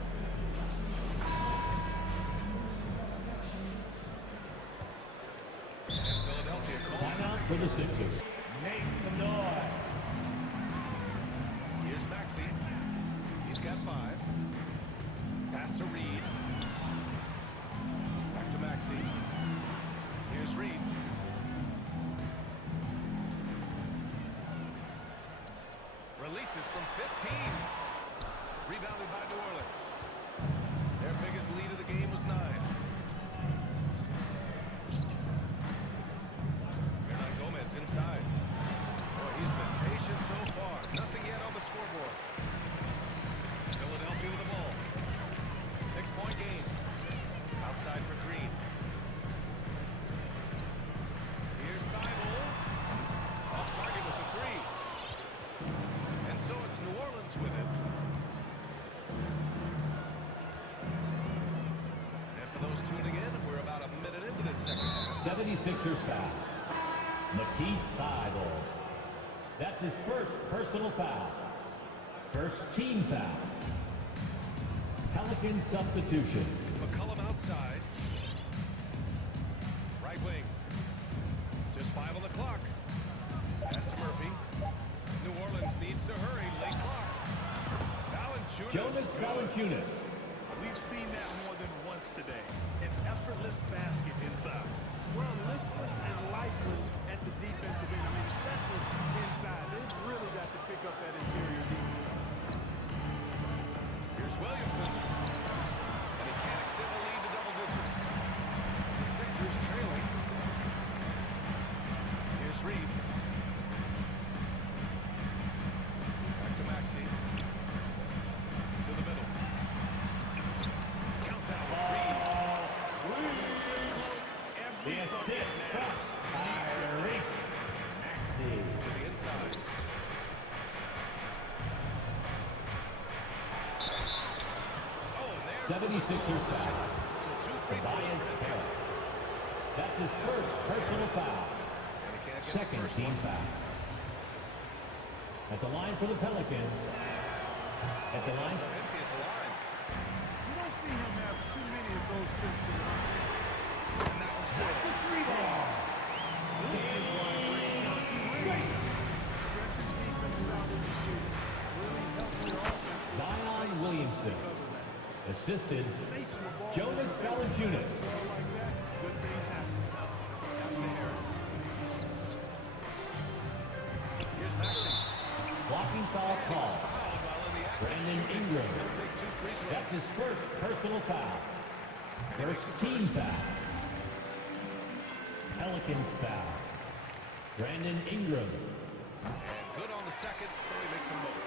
And Philadelphia calls Timeout for the Sixers. Make some noise. Here's Maxey. He's got 5. Pass to Reed. Back to Maxey. Here's Reed. Releases from 15. Rebounded by New Orleans. Their biggest lead of the game was 9. Hernan Gomez inside. Boy, he's been patient so far. Nothing yet on the scoreboard. Philadelphia with the ball. 6-point game. Outside for Green. Here's Thibault. Off target with the 3. And so it's New Orleans with it. And for those tuning in, we're about a minute into this second half. 76ers foul. Matisse Thybulle. That's his first personal foul. First team foul. Pelican substitution. McCollum outside. Right wing. Just 5 on the clock. Pass to Murphy. New Orleans needs to hurry. Late clock. Valanciunas. Jonas Valanciunas. We've seen that more than once today. An effortless basket inside. Well, listless and lifeless at the defensive end. I mean, especially inside. They've really got to pick up that interior defense. Here's Williamson. And he can't extend the lead to double digits. The Sixers trailing. Here's Reed. Back to Maxey. To the middle. 76ers foul. Tobias Harris. That's his first personal foul. Second team foul. At the line for the Pelicans. At the line. You don't see him have too many of those trips to the line. And that one's good. The three ball. This is why breaking out the ring stretches defenses out with the shooting. Really helps your offense. Zion Williamson. Assisted Jonas Valanciunas. Good things happen. Pass to Harris. Here's Maxey. Blocking foul call. Brandon Ingram. That's his first personal foul. First team foul. Pelicans foul. Brandon Ingram. And good on the second, so he makes a move.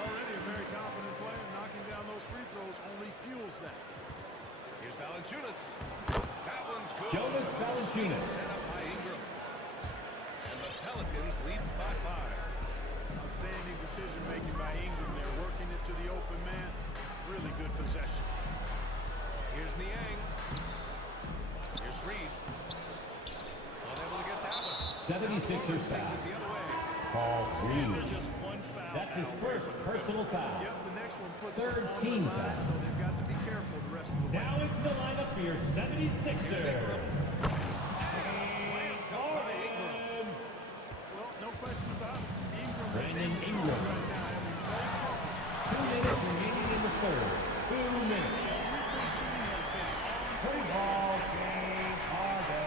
Already a very confident player. Knocking down those free throws only fuels that. Here's Valanciunas. That one's good. Jonas Valanciunas. Set up by Ingram. And the Pelicans lead by 5. Outstanding decision-making by Ingram. They're working it to the open man. Really good possession. Here's Niang. Here's Reed. Unable to get that one. 76ers foul. The other way. Paul Reed. That's his first personal foul. Yep, the next one puts Third them on team the line, foul. so they've got to be careful the rest of the way. Now into the lineup for your 76ers. Harden. Well, no question about it. Ingram Brandon is Ingram. right now. 2 minutes remaining in the third. 2 minutes. Free ball, James Harden.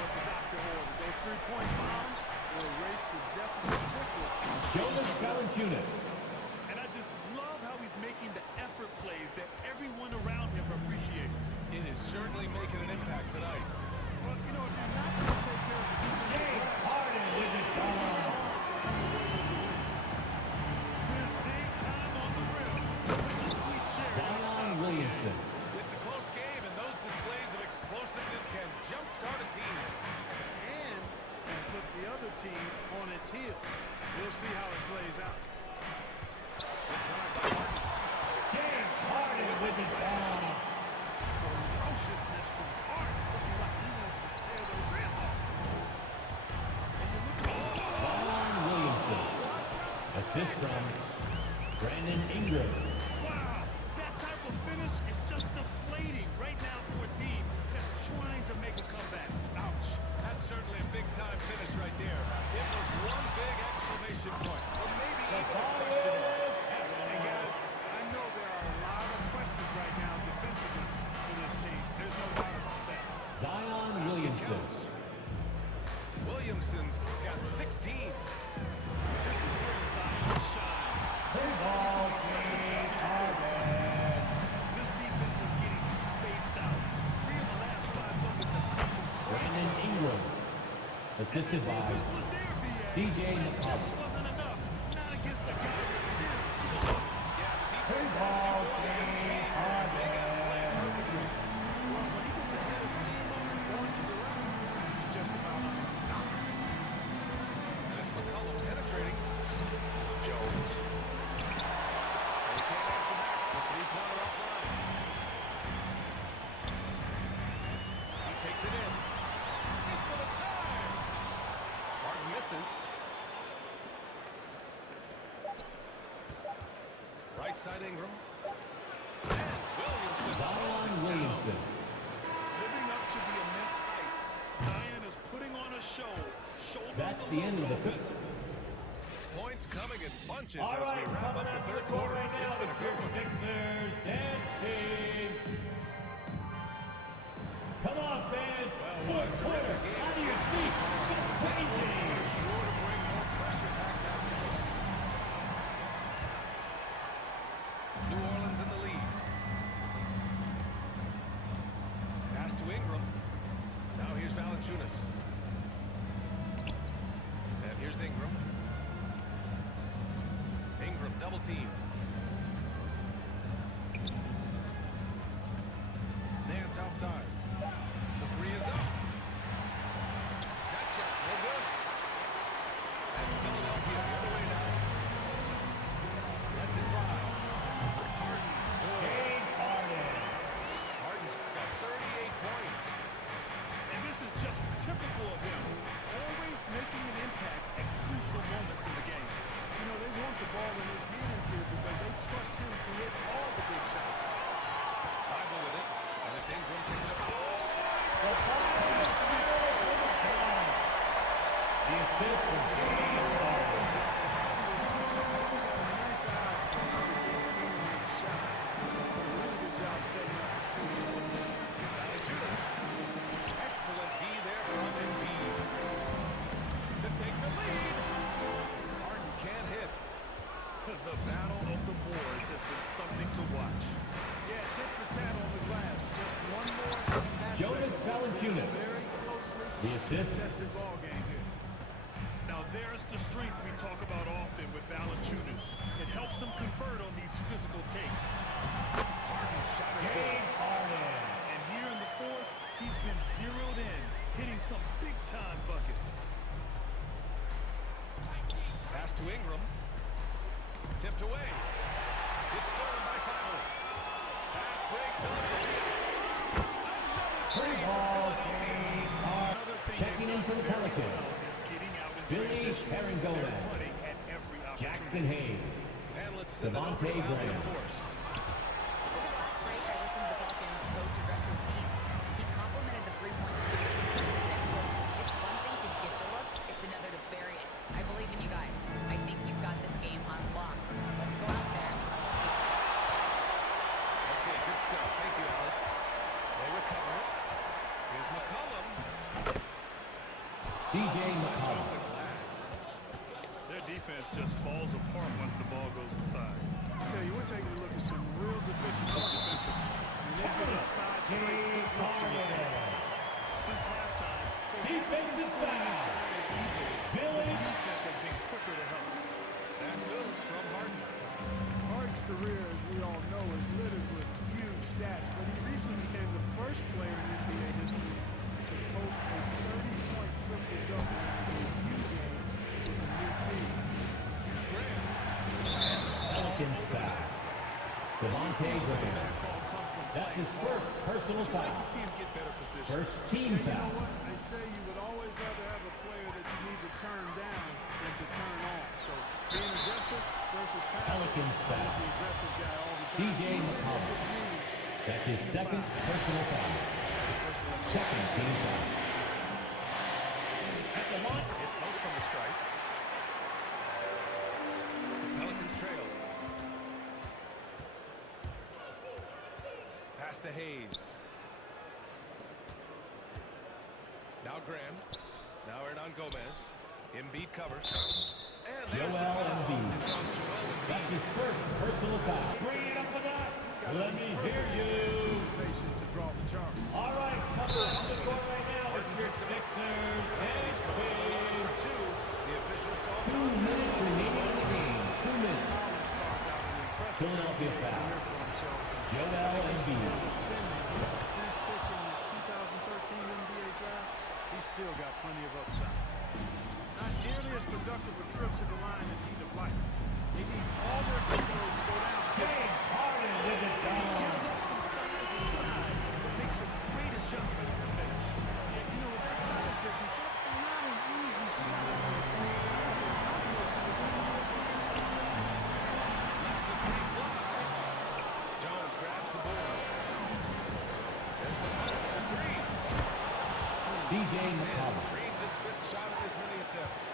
What the doctor ordered. Those three-point bombs will erase the deficit quickly. Jonas Valanciunas. And I just love how he's making the effort plays that everyone around him appreciates. It is certainly making an impact tonight. Well, you know, if you're not going to take care of the defense, James Harden with it done. His big time on the rim. It's a sweet share. Zion Williamson. It's a close game, and those displays of explosiveness can jumpstart a team. and put the other team on its heel. We'll see how it plays out. James Harden with it down. Ferociousness from Harden, looking like he wants to tear the rim off. And you look at Zion Williamson. Assist from Brandon Ingram. Wow, that type of finish is just deflating right now for a team that's trying to make a comeback. Ouch. That's certainly a big-time finish right there. It was one big exclamation point, or maybe even a question mark. Hey guys, I know there are a lot of questions right now defensively for this team. There's no doubt about that. Zion Williamson. Williamson's got 16. This is where Zion shines. Free ball, James Harden. This defense is getting spaced out. 3 of the last 5 buckets have come from Brandon Ingram. Assisted by defense was there, B.A. C.J. It just McCollum. wasn't enough. Not against a guy with this skill. Free ball, James Harden. Well, when he gets ahead of steam on going to the rim, he's just about unstoppable. And it's McCollum penetrating. Jones. And he can't answer back. The three-pointer offline. He takes it in. He's for the tie. Harden misses. Right side Ingram. And Williamson. Zion Williamson. Living up to the immense hype. Zion is putting on a show. That's the end of the fifth. Points coming in bunches All as right, we wrap coming up up the to third the court quarter. right now, It's been a it's good your one. Sixers dance team. Come on, fans. Foot Twitter. Out of your seat. Go crazy. New Orleans in the lead. Pass to Ingram. Now here's Valanciunas. And here's Ingram. Ingram double team. Nance outside. The three is up. That shot, no good. And Philadelphia the other way now. Lets it fly. Harden, good. The battle of the boards has been something to watch. Yeah, tit for tat on the glass. Just one more aspect. Jonas Valanciunas. Very closely The assist. contested ball game here. Now there's the strength we talk about often with Valanciunas. It helps him convert on these physical takes. Harden shot is good. Harden. And here in the fourth, he's been zeroed in, hitting some big-time buckets. Pass to Ingram. Tipped away. It's stolen by Tyler. Fast break, Philadelphia. Free ball. Checking in for the Pelicans. Billy Herringone. Jackson Hayes. Devontae Graham. Their defense just falls apart once the ball goes inside. I tell you, we're taking a look at some real deficiencies defensively. And they've given up 5 straight points in the game. Since halftime, Defensive foul. Billy. The defense has been quicker to help. That's good from Harden. Harden's career, as we all know, is littered with huge stats, but he recently became the first player in NBA history to post a 30-point triple-double in a debut game with a new team. Here's Graham. Pelicans foul. Devontae Graham. That's his first personal I'd like foul. to see him get better position. First team You know foul. what? They say you would always rather have a player that you need to turn down than to turn on. So being aggressive versus passive. Pelicans I'm foul. the aggressive guy all the time. C.J. McCollum. That's his second personal foul. Second team foul. At the line. It's out from the strike. The Pelicans trail. Pass to Hayes. Now Graham. Now Hernan Gomez. Embiid covers. And there's the Joel foul. Embiid. It's on Joel Embiid. That's his first personal foul. Bring it up a notch. Let me hear you. Anticipation to draw the charge. All right, couple on the court right now. It's your Sixers and Quinn. The official saw 2 minutes remaining in the game. 2 minutes. Philadelphia foul. Joel Embiid. He's the 10th pick in the 2013 NBA draft. He's still got plenty of upside. Not nearly as productive a trip to the line as he'd have liked. They need all their free throws to go down. James Harden with it He down. gives up some size inside, but makes a great adjustment on the finish. Yeah, you know, with that size difference, that's not an easy shot. How close to the winning is it? That's a free fly. Jones grabs the board. There's the three. C.J. McCollum. Drains his fifth shot in as many attempts.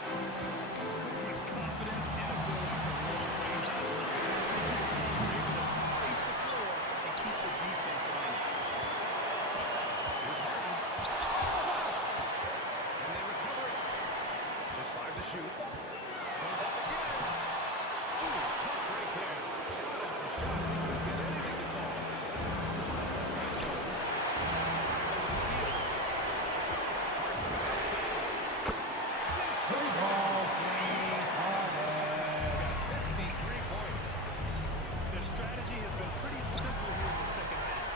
With confidence and ability from long range out of the line. Able to space the floor and keep the defense honest. Here's Harden. And they recover it. Just 5 to shoot. Goes up again. Ooh, tough break there. Shot after shot. He couldn't get anything to fall. Upside Jones. With the steal. Harden from outside. Free ball. James Harden. 53 points. Their strategy has been pretty simple here in the second half.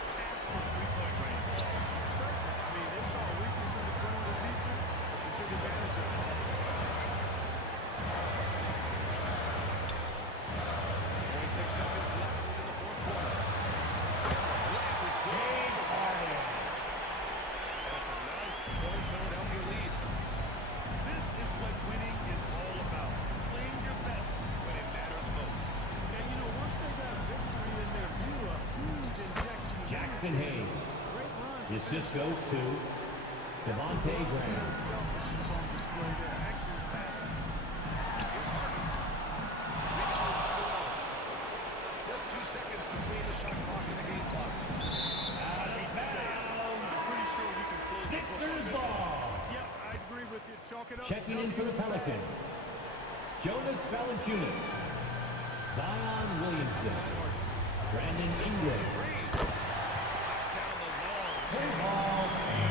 Attack from three-point range. Certainly. I mean, they saw a weakness in the perimeter defense, but they took advantage of it. 26 seconds left in the fourth quarter. Layup is good. James Harden. And it's a 9-point Philadelphia lead. This is what winning is all about. Playing your best when it matters most. And, you know, once they got victory in their view, a huge injection of Jackson energy. Hayes. Great run. The assist goes to Devontae Graham. Selfishness on display there. Excellent passing. Here's Harden. Rebound by the Wolves. Just 2 seconds between the shot clock and the game clock. I'm pretty sure we can close the book on Sixers this ball. one. Yep, I agree with you. Chalk it up. Checking in for the Pelicans. Jonas Valanciunas. Zion Williamson. Brandon Ingram. Play ball.